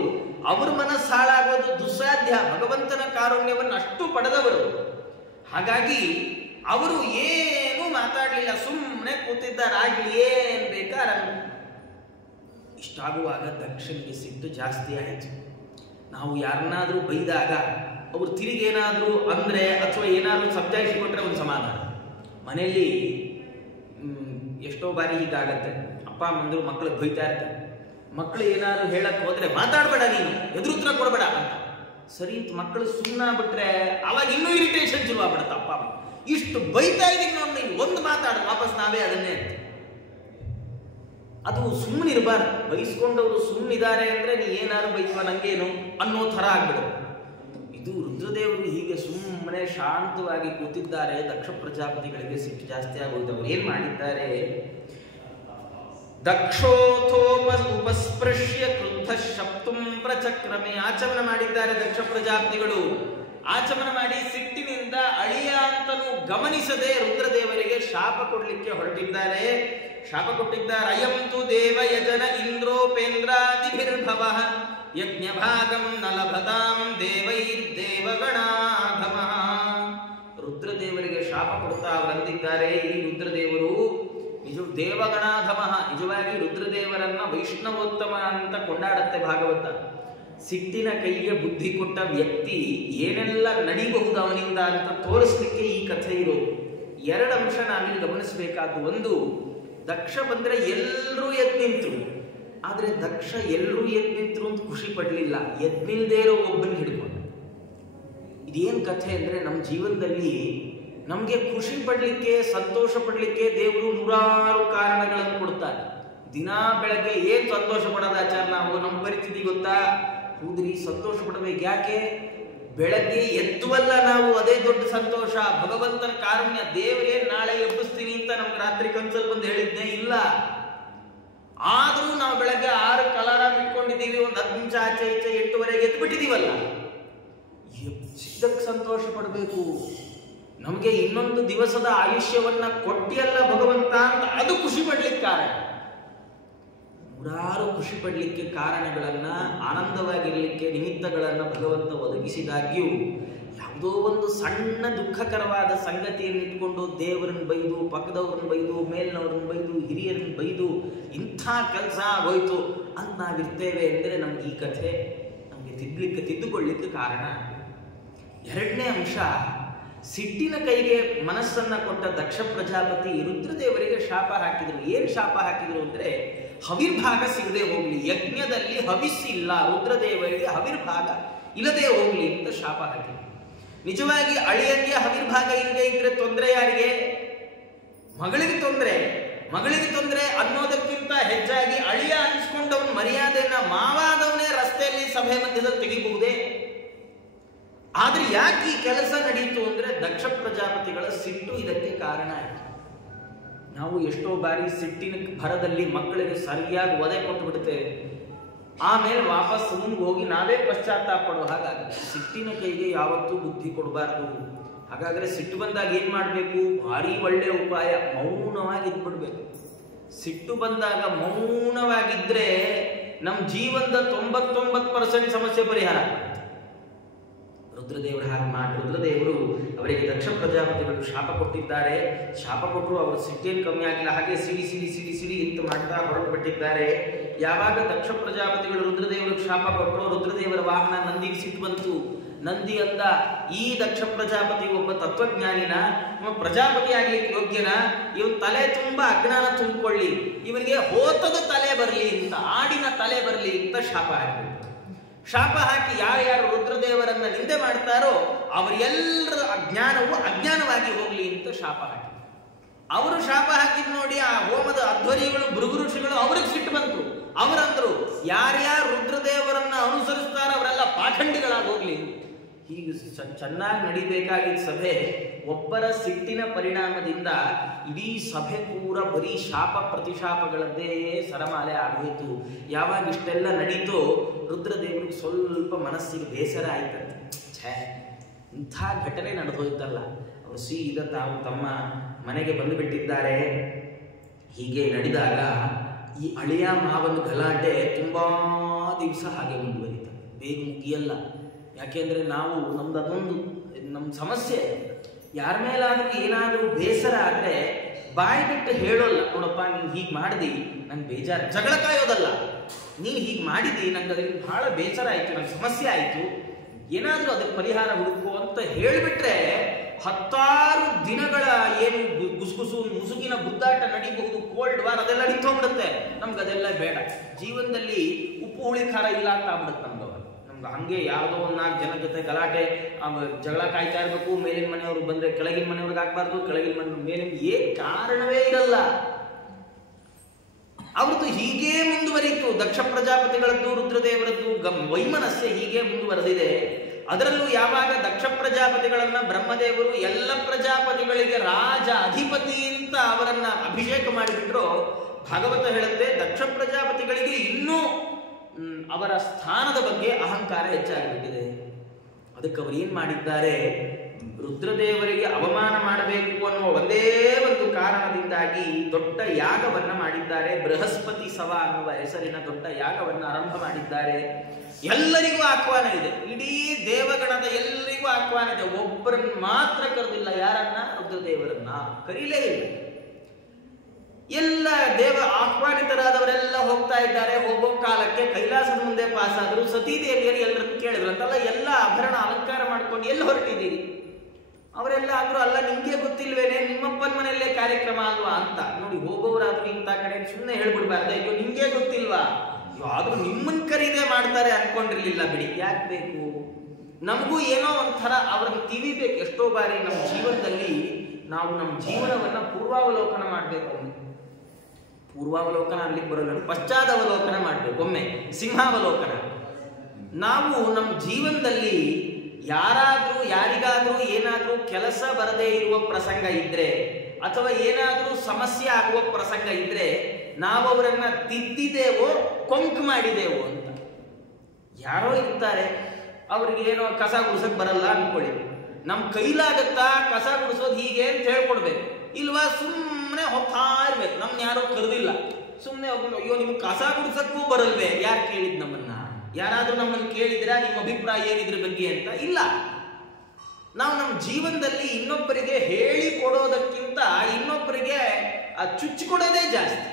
ಅವ್ರ ಮನಸ್ಸು ಹಾಳಾಗೋದು ದುಸ್ಸಾಧ್ಯ. ಭಗವಂತನ ಕಾರುಣ್ಯವನ್ನು ಅಷ್ಟು ಪಡೆದವರು. ಹಾಗಾಗಿ ಅವರು ಏನೂ ಮಾತಾಡಲಿಲ್ಲ, ಸುಮ್ಮನೆ ಕೂತಿದ್ದಾರೆ. ಆಗ್ಲಿ ಏನ್ ಬೇಕಾರ. ಇಷ್ಟಾಗುವಾಗ ದಕ್ಷನಿಗೆ ಸಿಟ್ಟು ಜಾಸ್ತಿ ಆಯಿತು. ನಾವು ಯಾರನ್ನಾದ್ರೂ ಬೈದಾಗ ಅವ್ರು ತಿರುಗೇನಾದ್ರೂ ಅಂದ್ರೆ ಅಥವಾ ಏನಾದ್ರೂ ಸಮಜಾಯಿಸಿಕೊಟ್ರೆ ಒಂದು ಸಮಾಧಾನ. ಮನೆಯಲ್ಲಿ ಎಷ್ಟೋ ಬಾರಿ ಹೀಗಾಗತ್ತೆ. ಅಪ್ಪ ಅಮ್ಮಂದ್ರು ಮಕ್ಕಳಿಗೆ ಬೈತಾ ಇರ್ತಾರೆ. ಮಕ್ಕಳು ಏನಾದ್ರು ಹೇಳಕ್ ಹೋದ್ರೆ ಮಾತಾಡ್ಬೇಡ, ನೀನು ಎದುರುತ್ರ ಕೊಡಬೇಡ ಅಂತ. ಸರಿ ಅಂತ ಮಕ್ಕಳು ಸುಮ್ಮನಾಗ್ಬಿಟ್ರೆ ಅವಾಗ ಇನ್ನೂ ಇರಿಟೇಷನ್ ಶುರು ಆಗ್ಬಿಡುತ್ತೆ. ಅಪ್ಪ ಅಮ್ಮ ಇಷ್ಟು ಬೈತಾ ಇದೀನಿ ನೋಡಿ, ನೀನು ಒಂದು ಮಾತಾಡ, ವಾಪಸ್ ನಾವೇ ಅದನ್ನೇ. ಅದು ಸುಮ್ಮನಿರಬಾರ್ದು. ಬೈಸ್ಕೊಂಡವರು ಸುಮ್ಮನಿದ್ದಾರೆ ಅಂದ್ರೆ ನೀ ಏನಾದ್ರು ಬೈಯುವ ನಂಗೇನು ಅನ್ನೋ ಥರ ಆಗ್ಬಿಡು. ಇದು ರುದ್ರದೇವರು ಹೀಗೆ ಸುಮ್ಮನೆ ಶಾಂತವಾಗಿ ಕೂತಿದ್ದಾರೆ. ದಕ್ಷ ಪ್ರಜಾಪತಿಗಳಿಗೆ ಸಿಟ್ಟು ಜಾಸ್ತಿ ಆಗೋದು. ಅವರು ಏನ್ ಮಾಡಿದ್ದಾರೆ? ಉಪಸ್ಪೃಶ್ಯ ಕ್ರುದ್ಧ ಶಪ್ತುಂ ಪ್ರಚಕ್ರಮೆ ಆಚಮನ ಮಾಡಿದ್ದಾರೆ ದಕ್ಷ ಪ್ರಜಾಪತಿಗಳು. ಆಚಮನ ಮಾಡಿ ಸಿಟ್ಟಿನಿಂದ ಅಳಿಯ ಅಂತನೂ ಗಮನಿಸದೆ ರುದ್ರದೇವರಿಗೆ ಶಾಪ ಕೊಡ್ಲಿಕ್ಕೆ ಹೊರಟಿದ್ದಾರೆ. ಶಾಪ ಕೊಟ್ಟಿದ್ದಾರೆ. ಅಯಂತು ದೇವ ಯಜನ ಇಂದ್ರೋಪೇಂದ್ರಾದಿಭಿರ್ಭವ ಯಜ್ಞ ಭಾಗಂ ನಲಭತಾಂ ದೇವೈರ್ದೇವಗಣಾಧಮ. ರುದ್ರದೇವರಿಗೆ ಶಾಪ ಕೊಡ್ತಾ ಅವರಂದಿದ್ದಾರೆ, ಈ ರುದ್ರದೇವರು ನಿಜ ದೇವಗಣಾಧಮಃ. ನಿಜವಾಗಿ ರುದ್ರದೇವರನ್ನ ವೈಷ್ಣವೋತ್ತಮ ಅಂತ ಕೊಂಡಾಡುತ್ತೆ ಭಾಗವತ. ಸಿಟ್ಟಿನ ಕೈಗೆ ಬುದ್ಧಿ ಕೊಟ್ಟ ವ್ಯಕ್ತಿ ಏನೆಲ್ಲ ನಡಿಬಹುದು ಅವನಿಂದ ಅಂತ ತೋರಿಸ್ಲಿಕ್ಕೆ ಈ ಕಥೆ ಇರೋದು. ಎರಡು ಅಂಶ ನಾವಿಲ್ಲಿ ಗಮನಿಸಬೇಕಾದ್ದು. ಒಂದು, ದಕ್ಷ ಬಂದ್ರೆ ಎಲ್ಲರೂ ಎದ್ದು ನಿಂತರು. ಆದ್ರೆ ದಕ್ಷ ಎಲ್ಲರೂ ಎದ್ದು ನಿಂತರು ಅಂತ ಖುಷಿ ಪಡ್ಲಿಲ್ಲ, ಎದ್ನಿಲ್ದೇ ಇರೋ ಒಬ್ಬನ ಹಿಡ್ಕೊಂಡು. ಇದೇನ್ ಕಥೆ ಅಂದ್ರೆ, ನಮ್ಮ ಜೀವನದಲ್ಲಿ ನಮ್ಗೆ ಖುಷಿ ಪಡ್ಲಿಕ್ಕೆ, ಸಂತೋಷ ಪಡ್ಲಿಕ್ಕೆ ದೇವರು ನೂರಾರು ಕಾರಣಗಳನ್ನು ಕೊಡ್ತಾರೆ. ದಿನಾ ಬೆಳಗ್ಗೆ ಏನ್ ಸಂತೋಷ ಪಡೋದು ಆಚಾರ ನಾವು? ನಮ್ಮ ಪರಿಸ್ಥಿತಿ ಗೊತ್ತಾ? ಹೌದ್ರಿ, ಸಂತೋಷ ಪಡಬೇಕು. ಯಾಕೆ? ಬೆಳಗ್ಗೆ ಎದ್ದುವಲ್ಲ ನಾವು, ಅದೇ ದೊಡ್ಡ ಸಂತೋಷ. ಭಗವಂತನ ಕಾರುಣ್ಯ. ದೇವರೇ ನಾಳೆ ಎಬ್ಬಿಸ್ತೀನಿ ಅಂತ ನಮ್ಗೆ ರಾತ್ರಿ ಕನ್ಸಲ್ ಬಂದು ಹೇಳಿದ್ನೇ ಇಲ್ಲ. ಆದ್ರೂ ನಾವು ಬೆಳಗ್ಗೆ 6ಕ್ಕೆ ಅಲಾರಾಮ್ ಇಟ್ಕೊಂಡಿದ್ದೀವಿ, ಒಂದು 10 ನಿಮಿಷ ಆಚೆ ಈಚೆ 8:30 ಎದ್ಬಿಟ್ಟಿದೀವಲ್ಲ. ಎಬ್ಬಿಸಿದ್ದಕ್ಕೆ ಸಂತೋಷ ಪಡಬೇಕು. ನಮಗೆ ಇನ್ನೊಂದು ದಿವಸದ ಆಯುಷ್ಯವನ್ನ ಕೊಟ್ಟಿಯಲ್ಲ ಭಗವಂತ ಅಂತ ಅದು ಖುಷಿ ಪಡ್ಲಿಕ್ಕೆ ಕಾರಣ. ನೂರಾರು ಖುಷಿ ಪಡ್ಲಿಕ್ಕೆ ಕಾರಣಗಳನ್ನ, ಆನಂದವಾಗಿರ್ಲಿಕ್ಕೆ ನಿಮಿತ್ತಗಳನ್ನ ಭಗವಂತ ಒದಗಿಸಿದಾಗ್ಯೂ ಯಾವುದೋ ಒಂದು ಸಣ್ಣ ದುಃಖಕರವಾದ ಸಂಗತಿಯನ್ನು ಇಟ್ಕೊಂಡು ದೇವರನ್ನ ಬೈದು, ಪಕ್ಕದವ್ರನ್ನ ಬೈದು, ಮೇಲ್ನವ್ರನ್ನ ಬೈದು, ಹಿರಿಯರನ್ನ ಬೈದು ಇಂಥ ಕೆಲಸ ಆಗೋಯ್ತು ಅಂತ ನಾವಿರ್ತೇವೆ ಅಂದರೆ ನಮ್ಗೆ ಈ ಕಥೆ ನಮಗೆ ತಿದ್ದುಕೊಳ್ಳಿಕ್ಕೆ ಕಾರಣ. ಎರಡನೇ ಅಂಶ, ಸಿಟ್ಟಿನ ಕೈಗೆ ಮನಸ್ಸನ್ನ ಕೊಟ್ಟ ದಕ್ಷ ಪ್ರಜಾಪತಿ ರುದ್ರದೇವರಿಗೆ ಶಾಪ ಹಾಕಿದ್ರು. ಏನ್ ಶಾಪ ಹಾಕಿದ್ರು ಅಂದ್ರೆ, ಹವಿರ್ಭಾಗ ಸಿಗದೆ ಹೋಗ್ಲಿ, ಯಜ್ಞದಲ್ಲಿ ಹವಿಸ್ಸಿಲ್ಲ, ರುದ್ರದೇವರಿಗೆ ಹವಿರ್ಭಾಗ ಇಲ್ಲದೆ ಹೋಗ್ಲಿ ಅಂತ ಶಾಪ ಹಾಕಿದ್ರು. ನಿಜವಾಗಿ ಅಳಿಯಂಗೆ ಹವಿರ್ಭಾಗ ಇಲ್ಲದೆ ಇದ್ರೆ ತೊಂದರೆ ಯಾರಿಗೆ? ಮಗಳಿಗೆ ತೊಂದರೆ. ಮಗಳಿಗೆ ತೊಂದರೆ ಅನ್ನೋದಕ್ಕಿಂತ ಹೆಚ್ಚಾಗಿ ಅಳಿಯ ಅನಿಸ್ಕೊಂಡವನ ಮರ್ಯಾದೆಯನ್ನ ಮಾವಾದವನೇ ರಸ್ತೆಯಲ್ಲಿ ಸಭೆ ಮಧ್ಯದಲ್ಲಿ ತೆಗಿಬಹುದೇ? ಆದ್ರೆ ಯಾಕೆ ಈ ಕೆಲಸ ನಡೀತು ಅಂದ್ರೆ, ದಕ್ಷ ಪ್ರಜಾಪತಿಗಳ ಸಿಟ್ಟು ಇದಕ್ಕೆ ಕಾರಣ ಆಯಿತು. ನಾವು ಎಷ್ಟೋ ಬಾರಿ ಸಿಟ್ಟಿನ ಭರದಲ್ಲಿ ಮಕ್ಕಳಿಗೆ ಸರಿಯಾಗಿ ಒದೆ ಕೊಟ್ಟು ಬಿಡ್ತೇವೆ, ಆಮೇಲೆ ವಾಪಸ್ ಮುಂದೆ ಹೋಗಿ ನಾವೇ ಪಶ್ಚಾತ್ತಾಪ ಪಡೋ ಹಾಗಾಗುತ್ತೆ. ಸಿಟ್ಟಿನ ಕೈಗೆ ಯಾವತ್ತೂ ಬುದ್ಧಿ ಕೊಡಬಾರ್ದು. ಹಾಗಾದ್ರೆ ಸಿಟ್ಟು ಬಂದಾಗ ಏನ್ ಮಾಡ್ಬೇಕು? ಭಾರಿ ಒಳ್ಳೆ ಉಪಾಯ, ಮೌನವಾಗಿ ಇದ್ಬಿಡ್ಬೇಕು. ಸಿಟ್ಟು ಬಂದಾಗ ಮೌನವಾಗಿದ್ರೆ ನಮ್ಮ ಜೀವನದ 99% ಸಮಸ್ಯೆ ಪರಿಹಾರ. ರುದ್ರದೇವರು ಹಾಗೆ ಮಾಡಿ, ರುದ್ರದೇವರು ಅವರಿಗೆ ದಕ್ಷ ಪ್ರಜಾಪತಿಗಳು ಶಾಪ ಕೊಟ್ಟಿದ್ದಾರೆ. ಶಾಪ ಕೊಟ್ಟರು, ಅವರು ಸಿಟ್ಟೇನು ಕಮ್ಮಿ ಆಗಿಲ್ಲ, ಹಾಗೆ ಸಿಡಿ ಸಿಡಿ ಸಿಡಿ ಸಿಡಿ ಅಂತ ಮಾಡ್ತಾ ಹೊರಟು ಬಿಟ್ಟಿದ್ದಾರೆ. ಯಾವಾಗ ದಕ್ಷ ಪ್ರಜಾಪತಿಗಳು ರುದ್ರದೇವರಿಗೆ ಶಾಪ ಕೊಟ್ಟರು, ರುದ್ರದೇವರ ವಾಹನ ನಂದಿಗೆ ಸಿಟ್ಟು ಬಂತು. ನಂದಿ ಅಂದ, ಈ ದಕ್ಷ ಪ್ರಜಾಪತಿ ಒಬ್ಬ ತತ್ವಜ್ಞಾನಿನ, ಪ್ರಜಾಪತಿ ಆಗ್ಲಿಕ್ಕೆ ಯೋಗ್ಯನ? ಇವನ್ ತಲೆ ತುಂಬಾ ಅಜ್ಞಾನ ತುಂಬಿಕೊಳ್ಳಿ, ಇವನಿಗೆ ಹೋತದ ತಲೆ ಬರಲಿ ಅಂತ, ಆಡಿನ ತಲೆ ಬರಲಿ ಅಂತ ಶಾಪ ಹಾಕಿ. ಶಾಪ ಹಾಕಿ ಯಾರ್ಯಾರು ರುದ್ರದೇವರನ್ನ ನಿಂದೆ ಮಾಡ್ತಾರೋ ಅವರೆಲ್ಲರ ಅಜ್ಞಾನವು ಅಜ್ಞಾನವಾಗಿ ಹೋಗ್ಲಿ ಅಂತ ಶಾಪ ಹಾಕಿ. ಅವರು ಶಾಪ ಹಾಕಿದ್ ನೋಡಿ ಆ ಹೋಮದ ಅಧ್ವರಿಗಳು, ಭೃಗು ಋಷಿಗಳು ಅವ್ರಿಗೆ ಸಿಟ್ಟು ಬಂತು. ಅವರಂದ್ರು, ಯಾರ್ಯಾರು ರುದ್ರದೇವರನ್ನ ಅನುಸರಿಸ್ತಾರ ಅವರೆಲ್ಲ ಪಾಖಂಡಿಗಳಾಗಿ ಹೋಗ್ಲಿ. ಹೀಗೆ ಚೆನ್ನಾಗಿ ನಡಿಬೇಕಾಗಿದ್ದ ಸಭೆ ಒಬ್ಬರ ಸಿಟ್ಟಿನ ಪರಿಣಾಮದಿಂದ ಇಡೀ ಸಭೆ ಪೂರ ಬರೀ ಶಾಪ ಪ್ರತಿಶಾಪಗಳದ್ದೇ ಸರಮಾಲೆ ಆಗೋಯ್ತು. ಯಾವಾಗ ಇಷ್ಟೆಲ್ಲ ನಡೀತೋ ರುದ್ರದೇವರಿಗೆ ಸ್ವಲ್ಪ ಮನಸ್ಸಿಗೆ ಬೇಸರ ಆಯ್ತಂತೆ. ಛೇ, ಇಂಥ ಘಟನೆ ನಡೆದೋಯ್ತಲ್ಲ. ಅವರು ಸೀದಾ ತಾವು ತಮ್ಮ ಮನೆಗೆ ಬಂದು ಬಿಟ್ಟಿದ್ದಾರೆ. ಹೀಗೆ ನಡೆದಾಗ ಈ ಅಳಿಯ ಮಾವನ ಗಲಾಟೆ ತುಂಬಾ ದಿವಸ ಹಾಗೆ ಮುಂದುವರಿತಾರೆ, ಬೇಗ ಮುಗಿಯಲ್ಲ. ಯಾಕೆಂದ್ರೆ ನಾವು ನಮ್ದು ಅದೊಂದು ನಮ್ಮ ಸಮಸ್ಯೆ. ಯಾರ ಮೇಲಾದ್ರೂ ಏನಾದರೂ ಬೇಸರ ಆದ್ರೆ ಬಾಯಿ ಬಿಟ್ಟು ಹೇಳೋಲ್ಲ, ನೋಡಪ್ಪ ನೀನು ಹೀಗೆ ಮಾಡಿದಿ ನಂಗೆ ಬೇಜಾರು. ಜಗಳ ಕಾಯೋದಲ್ಲ, ನೀನು ಹೀಗೆ ಮಾಡಿದಿ ನಂಗೆ ಅದರಿಂದ ಬಹಳ ಬೇಸರ ಆಯ್ತು, ನಂಗೆ ಸಮಸ್ಯೆ ಆಯ್ತು, ಏನಾದರೂ ಅದಕ್ಕೆ ಪರಿಹಾರ ಹುಡುಕು ಅಂತ ಹೇಳಿಬಿಟ್ರೆ 10 ದಿನಗಳ ಏನು ಗುಸುಗುಸು ಮುಸುಗಿನ ಗುದ್ದಾಟ ನಡೀಬಹುದು, ಕೋಲ್ಡ್ ವಾರ್ ಅದೆಲ್ಲ ನಿಂತೋಗ್ಬಿಡುತ್ತೆ. ನಮ್ಗೆ ಅದೆಲ್ಲ ಬೇಡ. ಜೀವನದಲ್ಲಿ ಉಪ್ಪು ಹುಳಿ ಖಾರ ಇಲ್ಲ ಅಂತ ಆಗ್ಬಿಡುತ್ತೆ ನಮ್ಗೆ. ಹಂಗೆ ಯಾವುದೋ ಒಂದು 4 ಜನ ಜೊತೆ ಗಲಾಟೆ ಜಗಳ ಕಾಯ್ತಾ ಇರಬೇಕು. ಮೇಲಿನ ಮನೆಯವ್ರು ಬಂದ್ರೆ ಕೆಳಗಿನ ಮನೆಯವ್ರಿಗೆ ಆಗ್ಬಾರ್ದು, ಕೆಳಗಿನ ಮನೆ ಮೇಲಿನ ಏನ್ ಕಾರಣವೇ ಇರಲ್ಲ. ಅವ್ರದ್ದು ಹೀಗೇ ಮುಂದುವರಿತು. ದಕ್ಷ ಪ್ರಜಾಪತಿಗಳದ್ದು ರುದ್ರದೇವರದ್ದು ವೈಮನಸ್ಸೆ ಹೀಗೆ ಮುಂದುವರೆದಿದೆ. ಅದರಲ್ಲೂ ಯಾವಾಗ ದಕ್ಷ ಪ್ರಜಾಪತಿಗಳನ್ನ ಬ್ರಹ್ಮದೇವರು ಎಲ್ಲ ಪ್ರಜಾಪತಿಗಳಿಗೆ ರಾಜ ಅಧಿಪತಿ ಅಂತ ಅವರನ್ನ ಅಭಿಷೇಕ ಮಾಡಿಬಿಟ್ರು, ಭಾಗವತ ಹೇಳುತ್ತೆ ದಕ್ಷ ಪ್ರಜಾಪತಿಗಳಿಗೆ ಇನ್ನೂ ಅವರ ಸ್ಥಾನದ ಬಗ್ಗೆ ಅಹಂಕಾರ ಹೆಚ್ಚಾಗಿಬಿಟ್ಟಿದೆ. ಅದಕ್ಕೆ ಅವರು ಏನ್ ಮಾಡಿದ್ದಾರೆ, ರುದ್ರದೇವರಿಗೆ ಅವಮಾನ ಮಾಡಬೇಕು ಅನ್ನುವ ಒಂದೇ ಒಂದು ಕಾರಣದಿಂದಾಗಿ ದೊಡ್ಡ ಯಾಗವನ್ನ ಮಾಡಿದ್ದಾರೆ. ಬೃಹಸ್ಪತಿ ಸವ ಅನ್ನುವ ಹೆಸರಿನ ದೊಡ್ಡ ಯಾಗವನ್ನ ಆರಂಭ ಮಾಡಿದ್ದಾರೆ. ಎಲ್ಲರಿಗೂ ಆಹ್ವಾನ ಇದೆ, ಇಡೀ ದೇವಗಣದ ಎಲ್ಲರಿಗೂ ಆಹ್ವಾನ ಇದೆ. ಒಬ್ಬರನ್ನ ಮಾತ್ರ ಕರೆದಿಲ್ಲ. ಯಾರನ್ನ? ರುದ್ರದೇವರನ್ನ ಕರೀಲೇ ಇಲ್ಲ. ಎಲ್ಲ ದೇವ ಆಹ್ವಾನಿತರಾದವರೆಲ್ಲ ಹೋಗ್ತಾ ಇದ್ದಾರೆ. ಹೋಗೋ ಕಾಲಕ್ಕೆ ಕೈಲಾಸದ ಮುಂದೆ ಪಾಸ್ ಆದ್ರು. ಸತೀದೇವಿಯರು ಎಲ್ಲರನ್ನು ಕೇಳಿದ್ರು ಅಂತಲ್ಲ, ಎಲ್ಲ ಆಭರಣ ಅಲಂಕಾರ ಮಾಡ್ಕೊಂಡು ಎಲ್ಲಿ ಹೊರಟಿದ್ದೀರಿ? ಅವರೆಲ್ಲ ಅಂದ್ರು, ಅಲ್ಲ ನಿಮ್ಗೆ ಗೊತ್ತಿಲ್ವೇನೆ, ನಿಮ್ಮಪ್ಪನ ಮನೆಯಲ್ಲೇ ಕಾರ್ಯಕ್ರಮ ಅಲ್ವಾ ಅಂತ. ನೋಡಿ, ಹೋಗೋರಾದ್ರು ಇಂಥ ಕಡೆ ಸುಮ್ಮನೆ ಹೇಳ್ಬಿಡ್ಬಾರ್ದು, ಅಯ್ಯೋ ನಿಮ್ಗೆ ಗೊತ್ತಿಲ್ವಾ, ಆದ್ರೂ ನಿಮ್ಮನ್ ಕರೀದೇ ಮಾಡ್ತಾರೆ ಅನ್ಕೊಂಡಿರ್ಲಿಲ್ಲ ಬಿಡಿ. ಯಾಕೆ ಬೇಕು? ನಮಗೂ ಏನೋ ಒಂಥರ ಅವ್ರನ್ನ ತಿವಿಬೇಕು. ಎಷ್ಟೋ ಬಾರಿ ನಮ್ಮ ಜೀವನದಲ್ಲಿ ನಾವು ನಮ್ಮ ಜೀವನವನ್ನ ಪೂರ್ವಾವಲೋಕನ ಮಾಡ್ಬೇಕು. ಪೂರ್ವಾವಲೋಕನ ಅಲ್ಲಿಗೆ ಬರೋಲ್ಲ, ಪಶ್ಚಾದವಲೋಕನ ಮಾಡ್ಬೇಕು. ಒಮ್ಮೆ ಸಿಂಹಾವಲೋಕನ. ನಾವು ನಮ್ಮ ಜೀವನದಲ್ಲಿ ಯಾರಿಗಾದ್ರೂ ಏನಾದ್ರೂ ಕೆಲಸ ಬರದೇ ಇರುವ ಪ್ರಸಂಗ ಇದ್ರೆ, ಅಥವಾ ಏನಾದ್ರೂ ಸಮಸ್ಯೆ ಆಗುವ ಪ್ರಸಂಗ ಇದ್ರೆ, ನಾವು ಅವರನ್ನ ತಿದ್ದಿದೇವೋ ಕೊಂಕು ಮಾಡಿದೇವೋ ಅಂತ. ಯಾರೋ ಇರ್ತಾರೆ, ಅವ್ರಿಗೆ ಏನೋ ಕಸ ಗುಡಿಸಕ್ ಬರಲ್ಲ ಅನ್ಕೊಳ್ಳಿ. ನಮ್ ಕೈಲಾಗತ್ತಾ ಕಸ ಗುಡಿಸೋದು ಹೀಗೆ ಅಂತ ಹೇಳ್ಕೊಡ್ಬೇಕು. ಇಲ್ವಾ ಸುಮ್ಮನೆ ಹೋಗ್ತಾ ಇರ್ಬೇಕು. ನಮ್ನ ಯಾರೋ ಕರೆದಿಲ್ಲ, ಸುಮ್ಮನೆ ಹೋಗ್ಬೇಕು. ಅಯ್ಯೋ ನಿಮ್ಗೆ ಕಸ ಗುಡಿಸಕ್ಕೂ ಬರಲ್ವೇ? ಯಾರು ಕೇಳಿದ್ ನಮ್ಮನ್ನ? ಯಾರಾದ್ರೂ ನಮ್ಮನ್ನು ಕೇಳಿದ್ರೆ ನಿಮ್ಮ ಅಭಿಪ್ರಾಯ ಏನಿದ್ರ ಬಗ್ಗೆ ಅಂತ? ಇಲ್ಲ. ನಾವು ನಮ್ಮ ಜೀವನದಲ್ಲಿ ಇನ್ನೊಬ್ಬರಿಗೆ ಹೇಳಿ ಕೊಡೋದಕ್ಕಿಂತ ಇನ್ನೊಬ್ಬರಿಗೆ ಚುಚ್ಚಿಕೊಡೋದೇ ಜಾಸ್ತಿ.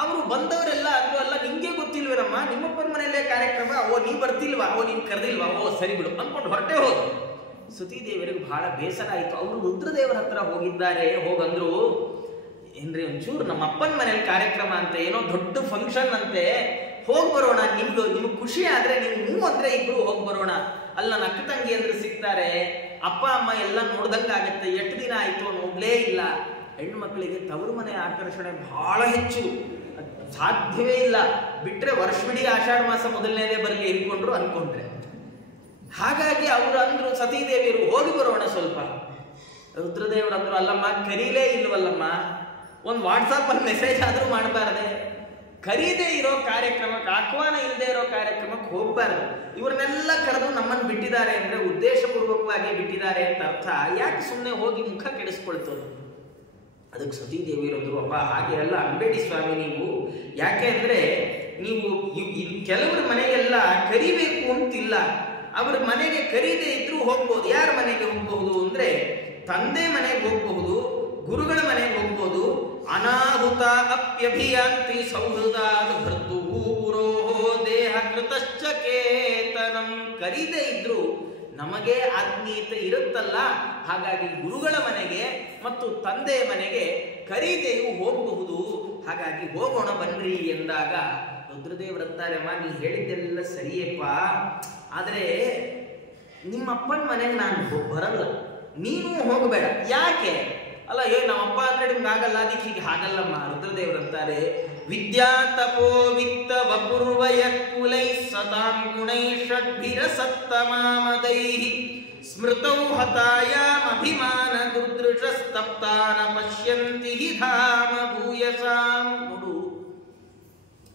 ಅವರು ಬಂದವರೆಲ್ಲ ಅಂದ್ರು, ಅಲ್ಲ ನಿಮ್ಗೆ ಗೊತ್ತಿಲ್ವೇನಮ್ಮ, ನಿಮ್ಮಪ್ಪನ ಮನೆಯಲ್ಲೇ ಕಾರ್ಯಕ್ರಮ, ಓ ನೀ ಬರ್ತಿಲ್ವಾ, ಓ ನೀನ್ ಕರೆದಿಲ್ವಾ, ಓ ಸರಿ ಬಿಡು ಅನ್ಕೊಂಡು ಹೊರಟೆ ಹೋದ್ರು. ಸತೀದೇವರಿಗೆ ಬಹಳ ಬೇಸರ ಆಯ್ತು. ಅವರು ರುದ್ರದೇವರ ಹತ್ರ ಹೋಗಿದ್ದಾರೆ. ಹೋಗಂದ್ರು, ಏನ್ರಿ ಒಂಚೂರು ನಮ್ಮ ಅಪ್ಪನ ಮನೇಲಿ ಕಾರ್ಯಕ್ರಮ ಅಂತ, ಏನೋ ದೊಡ್ಡ ಫಂಕ್ಷನ್ ಅಂತೆ, ಹೋಗ್ ಬರೋಣ, ನಿಮ್ಗೆ ಖುಷಿ ಆದ್ರೆ ನೀವು ಅಂದ್ರೆ ಇಬ್ರು ಹೋಗ್ ಬರೋಣ. ಅಲ್ಲ ನನ್ನ ಅಕ್ಕ ತಂಗಿ ಅಂದ್ರೆ ಸಿಗ್ತಾರೆ, ಅಪ್ಪ ಅಮ್ಮ ಎಲ್ಲ ನೋಡ್ದಂಗಾಗತ್ತೆ. ಎಷ್ಟು ದಿನ ಆಯ್ತು ನೋಡ್ಲೇ ಇಲ್ಲ. ಹೆಣ್ಣು ಮಕ್ಕಳಿಗೆ ತವರು ಮನೆ ಆಕರ್ಷಣೆ ಬಹಳ ಹೆಚ್ಚು, ಸಾಧ್ಯವೇ ಇಲ್ಲ. ಬಿಟ್ರೆ ವರ್ಷವಿಡೀ ಆಷಾಢ ಮಾಸ ಮೊದಲನೇದೇ ಬರಲಿ ಇಟ್ಕೊಂಡ್ರು ಅನ್ಕೊಂಡ್ರೆ. ಹಾಗಾಗಿ ಅವರು ಅಂದ್ರು, ಸತೀದೇವಿಯರು ಹೋಗಿ ಬರೋಣ ಸ್ವಲ್ಪ. ರುದ್ರದೇವರು ಅಂದ್ರು, ಅಲ್ಲಮ್ಮ ಕರೀಲೇ ಇಲ್ವಲ್ಲಮ್ಮ, ಒಂದು ವಾಟ್ಸಾಪ್ ಅಲ್ಲಿ ಮೆಸೇಜ್ ಆದ್ರೂ ಮಾಡಬಾರ್ದೆ. ಕರೀದೇ ಇರೋ ಕಾರ್ಯಕ್ರಮಕ್ಕೆ, ಆಹ್ವಾನ ಇಲ್ಲದೆ ಇರೋ ಕಾರ್ಯಕ್ರಮಕ್ಕೆ ಹೋಗ್ಬಾರ್ದು. ಇವ್ರನ್ನೆಲ್ಲ ಕರೆದು ನಮ್ಮನ್ನು ಬಿಟ್ಟಿದ್ದಾರೆ ಅಂದ್ರೆ ಉದ್ದೇಶಪೂರ್ವಕವಾಗಿ ಬಿಟ್ಟಿದ್ದಾರೆ ಅಂತ ಅರ್ಥ. ಯಾಕೆ ಸುಮ್ಮನೆ ಹೋಗಿ ಮುಖ ಕೆಡಿಸ್ಕೊಳ್ತೋದು? ಅದಕ್ಕೆ ಸತೀದೇವಿಯರಂದ್ರು, ಅಪ್ಪ ಹಾಗೆ ಎಲ್ಲ ಅನ್ಬೇಡಿ ಸ್ವಾಮಿ ನೀವು. ಯಾಕೆ ಅಂದ್ರೆ ನೀವು ಕೆಲವರ ಮನೆಗೆಲ್ಲ ಕರಿಬೇಕು ಅಂತಿಲ್ಲ. ಅವ್ರ ಮನೆಗೆ ಕರೀದೇ ಇದ್ರೂ ಹೋಗ್ಬೋದು. ಯಾರ ಮನೆಗೆ ಹೋಗ್ಬಹುದು ಅಂದ್ರೆ ತಂದೆ ಮನೆಗೆ ಹೋಗ್ಬಹುದು, ಗುರುಗಳ ಮನೆಗೆ ಹೋಗ್ಬೋದು. ಅನಾಹುತ ಅಪ್ಯಭಿಯಾಂತಿ ಸೌಹೃದಾದ ಭರ್ತು ಗುರೋ ದೇಹ ಕೃತಶ್ಚಕೇತನಂ. ಕರೀದೇ ಇದ್ರು ನಮಗೆ ಆತ್ಮೀಯತೆ ಇರುತ್ತಲ್ಲ, ಹಾಗಾಗಿ ಗುರುಗಳ ಮನೆಗೆ ಮತ್ತು ತಂದೆಯ ಮನೆಗೆ ಕರೀದೆಯೂ ಹೋಗಬಹುದು. ಹಾಗಾಗಿ ಹೋಗೋಣ ಬನ್ರಿ ಎಂದಾಗ ರುದ್ರದೇವರಂತಾರೆ, ಅಮ್ಮ ನೀ ಹೇಳಿದ್ದೆಲ್ಲ ಸರಿಯಪ್ಪ, ಆದ್ರೆ ನಿಮ್ಮ ಅಪ್ಪನ ಮನೆಗೆ ನಾನು ಬರಲ್ಲ, ನೀನು ಹೋಗಬೇಡ. ಯಾಕೆ? ಅಲ್ಲ ನಮ್ಮಪ್ಪ ಅಂದ್ರೆ ನಿಮ್ಗೆ ಆಗಲ್ಲ, ಅದಕ್ಕೆ ಹೀಗೆ ಹಾಗಲ್ಲಮ್ಮ. ರುದ್ರದೇವರಂತಾರೆ, ವಿದ್ಯಾ ತಪೋ ವಿತ್ತ ವಪುರ್ವಯ ಕುಲೈ ಸತಾಂ ಗುಣೈ ಷಡ್ಭಿರ ಸತ್ತಮಾಮದೈ ಸ್ಮೃತೌ ಹತಾಯಾಮ್ ಅಭಿಮಾನ ದುರ್ದೃಶ ಸ್ತಪ್ತಾನ ಪಶ್ಯಂತಿ ಧಾಮ ಭೂಯಸಾಂ. ನೋಡು,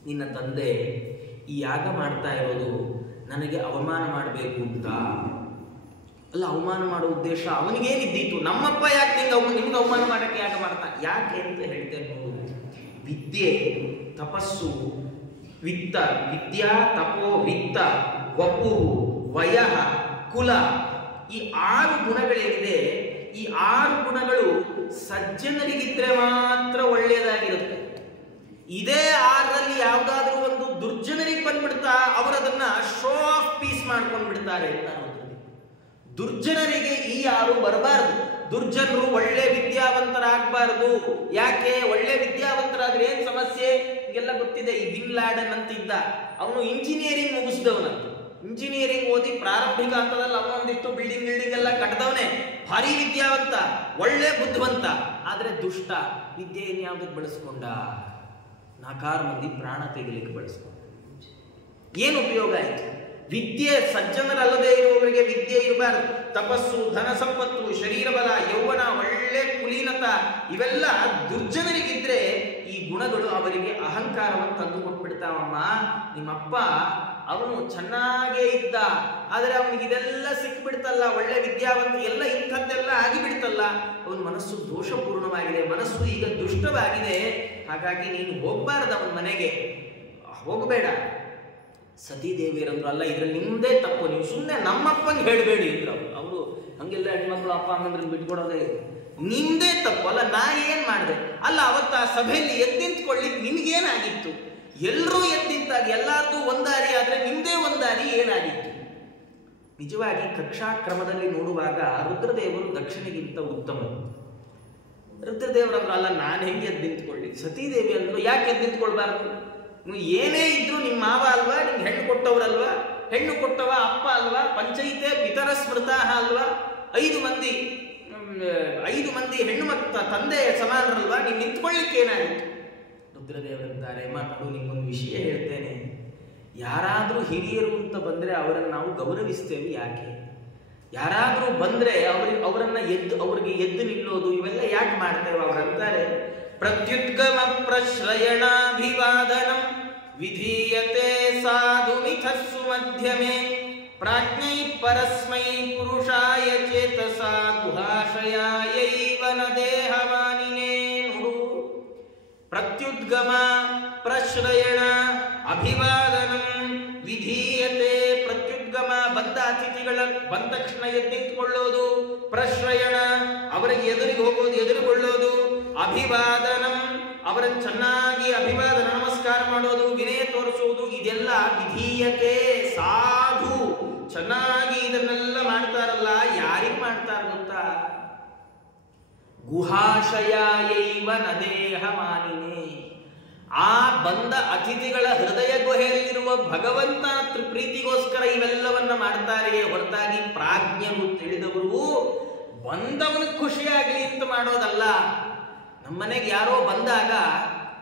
ನಿನ್ನ ತಂದೆ ಈ ಯಾಗ ಮಾಡ್ತಾ ಇರೋದು ನನಗೆ ಅವಮಾನ ಮಾಡಬೇಕು ಅಂತ ಅಲ್ಲ. ಅವಮಾನ ಮಾಡೋ ಉದ್ದೇಶ ಅವನಿಗೇನಿದ್ದೀತು? ನಮ್ಮಪ್ಪ ಯಾಕೆ ನಿಮ್ಗೆ ಅವಮಾನ ಮಾಡಕ್ಕೆ ಯಾಕೆ ಮಾಡ್ತಾನೆ? ಯಾಕೆ ಅಂತ ಹೇಳ್ತೇನೆ ನೋಡು. ವಿದ್ಯೆ, ತಪಸ್ಸು, ವಿತ್ತ, ವಿದ್ಯಾ ತಪೋ ವಿತ್ತ ವಪು ವಯ ಕುಲ, ಈ 6 ಗುಣಗಳೇನಿದೆ, ಈ 6 ಗುಣಗಳು ಸಜ್ಜನರಿಗಿದ್ರೆ ಮಾತ್ರ ಒಳ್ಳೆಯದಾಗಿರುತ್ತೆ. ಇದೇ 6ರಲ್ಲಿ ಯಾವ್ದಾದ್ರೂ ಒಂದು ದುರ್ಜನರಿಗೆ ಬಂದ್ಬಿಡ್ತಾ ಅವರದನ್ನ ಶೋ ಆಫ್ ಪೀಸ್ ಮಾಡ್ಕೊಂಡು ಬಿಡ್ತಾರೆ ಅಂತ. ದುರ್ಜನರಿಗೆ ಈ 6 ಬರಬಾರದು. ದುರ್ಜನರು ಒಳ್ಳೆ ವಿದ್ಯಾವಂತರಾಗಬಾರದು. ಯಾಕೆ? ಒಳ್ಳೆ ವಿದ್ಯಾವಂತರಾದ್ರೆ ಏನ್ ಸಮಸ್ಯೆ? ಈಗೆಲ್ಲ ಗೊತ್ತಿದೆ. ಈ ಬಿನ್ ಲ್ಯಾಡನ್ ಅಂತ ಇದ್ದ, ಅವನು ಇಂಜಿನಿಯರಿಂಗ್ ಮುಗಿಸಿದವನಂತ. ಇಂಜಿನಿಯರಿಂಗ್ ಓದಿ ಪ್ರಾರಂಭಿಕ ಹಂತದಲ್ಲಿ ಅವನೊಂದಿಷ್ಟು ಬಿಲ್ಡಿಂಗ್ ಎಲ್ಲ ಕಟ್ಟದವನೇ, ಭಾರಿ ವಿದ್ಯಾವಂತ, ಒಳ್ಳೆ ಬುದ್ಧಿವಂತ. ಆದ್ರೆ ದುಷ್ಟ. ವಿದ್ಯೆಯನ್ನು ಯಾವ್ದಕ್ಕೆ ಬಳಸ್ಕೊಂಡ? 4 ಮಂದಿ ಪ್ರಾಣ ತೆಗಿಲಿಕ್ಕೆ ಬಳಸ್ಕೊಂಡ. ಏನು ಉಪಯೋಗ ಆಯ್ತು? ವಿದ್ಯೆ ಸಜ್ಜನರಲ್ಲದೆ ಇರುವವರಿಗೆ ವಿದ್ಯೆ ಇರಬಾರದು. ತಪಸ್ಸು, ಧನ ಸಂಪತ್ತು, ಶರೀರ ಬಲ, ಯೌವನ, ಒಳ್ಳೆ ಕುಲೀನತ ಇವೆಲ್ಲ ದುರ್ಜನರಿಗಿದ್ರೆ ಈ ಗುಣಗಳು ಅವರಿಗೆ ಅಹಂಕಾರವನ್ನು ತಂದು ಕೊಟ್ಬಿಡ್ತಾವಮ್ಮ. ನಿಮ್ಮಪ್ಪ ಅವನು ಚೆನ್ನಾಗೇ ಇದ್ದ, ಆದರೆ ಅವನಿಗೆ ಇದೆಲ್ಲ ಸಿಕ್ಬಿಡ್ತಲ್ಲ, ಒಳ್ಳೆ ವಿದ್ಯಾವಂತ ಎಲ್ಲ ಇಂಥದ್ದೆಲ್ಲ ಆಗಿಬಿಡ್ತಲ್ಲ, ಅವನ ಮನಸ್ಸು ದೋಷಪೂರ್ಣವಾಗಿದೆ, ಮನಸ್ಸು ಈಗ ದುಷ್ಟವಾಗಿದೆ. ಹಾಗಾಗಿ ನೀನು ಹೋಗ್ಬಾರ್ದು ಅವನ ಮನೆಗೆ, ಹೋಗಬೇಡ. ಸತೀದೇವಿಯರಂದ್ರು, ಅಲ್ಲ ಇದ್ರಲ್ಲಿ ನಿಮ್ದೇ ತಪ್ಪು, ನೀವು ಸುಮ್ಮನೆ ನಮ್ಮಪ್ಪಂಗೆ ಹೇಳಬೇಡಿ ಇದ್ರು. ಅವರು ಹಂಗೆಲ್ಲ ಹೆಣ್ಮಕ್ಳು ಅಪ್ಪ ಅಮ್ಮಂದ್ರೆ ಬಿಟ್ಕೊಡೋದೇ. ನಿಮ್ದೇ ತಪ್ಪು ಅಲ್ಲ, ನಾ ಏನ್ ಮಾಡಿದೆ ಅಲ್ಲ. ಅವತ್ತು ಆ ಸಭೆಯಲ್ಲಿ ಎದ್ದಿಂತ್ಕೊಳ್ಳಿಕ್ಕೆ ನಿಮ್ಗೇನಾಗಿತ್ತು? ಎಲ್ಲರೂ ಎದ್ದಿಂತಾಗ ಎಲ್ಲಾರ್ದು ಒಂದಾರಿ ಆದ್ರೆ ನಿಮ್ದೇ ಒಂದಾರಿ ಏನಾಗಿತ್ತು? ನಿಜವಾಗಿ ಕಕ್ಷಾಕ್ರಮದಲ್ಲಿ ನೋಡುವಾಗ ರುದ್ರದೇವರು ದಕ್ಷಿಣೆಗಿಂತ ಉತ್ತಮ. ರುದ್ರದೇವರಂದ್ರು ಅಲ್ಲ, ನಾನು ಹೆಂಗೆ ಎದ್ದು ನಿಂತ್ಕೊಳ್ಳಿ. ಸತೀದೇವಿ ಅಂದ್ರು ಯಾಕೆ ಎದ್ದು ನಿಂತ್ಕೊಳ್ಬಾರ್ದು? ಏನೇ ಇದ್ರು ನಿಮ್ಮ ಮಾವ ಅಲ್ವಾ, ನಿಮ್ಗೆ ಹೆಣ್ಣು ಕೊಟ್ಟವ್ರಲ್ವಾ, ಹೆಣ್ಣು ಕೊಟ್ಟವ ಅಪ್ಪ ಅಲ್ವಾ, ಪಂಚೈತೆ ಪಿತರ ಸ್ಮೃತ ಅಲ್ವಾ, 5 ಮಂದಿ ಹೆಣ್ಣು ತಂದೆ ಸಮಾನರಲ್ವಾ, ನೀವು ನಿಂತ್ಕೊಳ್ಳಿಕ್ಕೆ ಏನಾಗಿತ್ತು? ರುದ್ರದೇವರಂತಾರೆ, ನೋಡು ನಿಮ್ಗೊಂದು ವಿಷಯ ಹೇಳ್ತೇನೆ. ಯಾರಾದ್ರೂ ಹಿರಿಯರು ಅಂತ ಬಂದ್ರೆ ಅವರನ್ನು ನಾವು ಗೌರವಿಸ್ತೇವೆ. ಯಾಕೆ? ಯಾರಾದ್ರೂ ಬಂದ್ರೆ ಅವ್ರಿಗೆ ಎದ್ದು ನಿಲ್ಲೋದು ಇವೆಲ್ಲ ಯಾಕೆ ಮಾಡ್ತೇವೆ? ಅವರಂತಾರೆ, ಪ್ರತ್ಯುದ್ಗಮ ಪ್ರಶ್ರಯಣಾಭಿವಾದನಂ ವಿಧೀಯತೆ ಸಾಧು ಮಿಥಸ್ಸು ಮಧ್ಯಮೇ ಪ್ರಾಜ್ಞೈ ಪರಸ್ಮೈ ಪುರುಷಾಯ ಚೇತಸಾ ಗುಹಾಶಯಾಯೈವ ನ ದೇಹವಾನಿನೇ. ನೋಡು, ಪ್ರತ್ಯುದ್ಗಮ ಪ್ರಶ್ರಯಣ ಅಭಿವಾದನಂ ವಿಧೀಯತೆ. ಪ್ರತ್ಯುದ್ಗಮ ಬಂದ ಅತಿಥಿಗಳ ಬಂದ ತಕ್ಷಣ ಎದ್ದು ನಿಂತ್ಕೊಳ್ಳೋದು, ಪ್ರಶ್ರಯಣ ಅವರಿಗೆ ಎದುರಿಗೆ ಹೋಗೋದು, ಎದುರುಗೊಳ್ಳೋದು, ಅಭಿವಾದನಂ ಅವರನ್ನು ಚೆನ್ನಾಗಿ ಅಭಿವಾದನ ನಮಸ್ಕಾರ ಮಾಡೋದು, ವಿನಯ ತೋರಿಸುವುದು, ಇದೆಲ್ಲ ವಿಧೀಯತೆ ಸಾಧು. ಚೆನ್ನಾಗಿ ಇದನ್ನೆಲ್ಲ ಮಾಡ್ತಾರಲ್ಲ, ಯಾರಿಗೆ ಮಾಡ್ತಾರ ಗೊತ್ತಾ? ಗುಹಾಶಯಾಯೈವ ನ ದೇಹ ಮಾನಿನೇ. ಆ ಬಂದ ಅತಿಥಿಗಳ ಹೃದಯ ಗುಹೆಯಲ್ಲಿರುವ ಭಗವಂತ ಪ್ರೀತಿಗೋಸ್ಕರ ಇವೆಲ್ಲವನ್ನ ಮಾಡ್ತಾರೆಯೇ ಹೊರತಾಗಿ ಪ್ರಾಜ್ಞರು ತಿಳಿದವರು ಬಂದವನಿಗೆ ಖುಷಿಯಾಗಲಿ ಅಂತ ಮಾಡೋದಲ್ಲ. ನಮ್ಮನೆಗೆ ಯಾರೋ ಬಂದಾಗ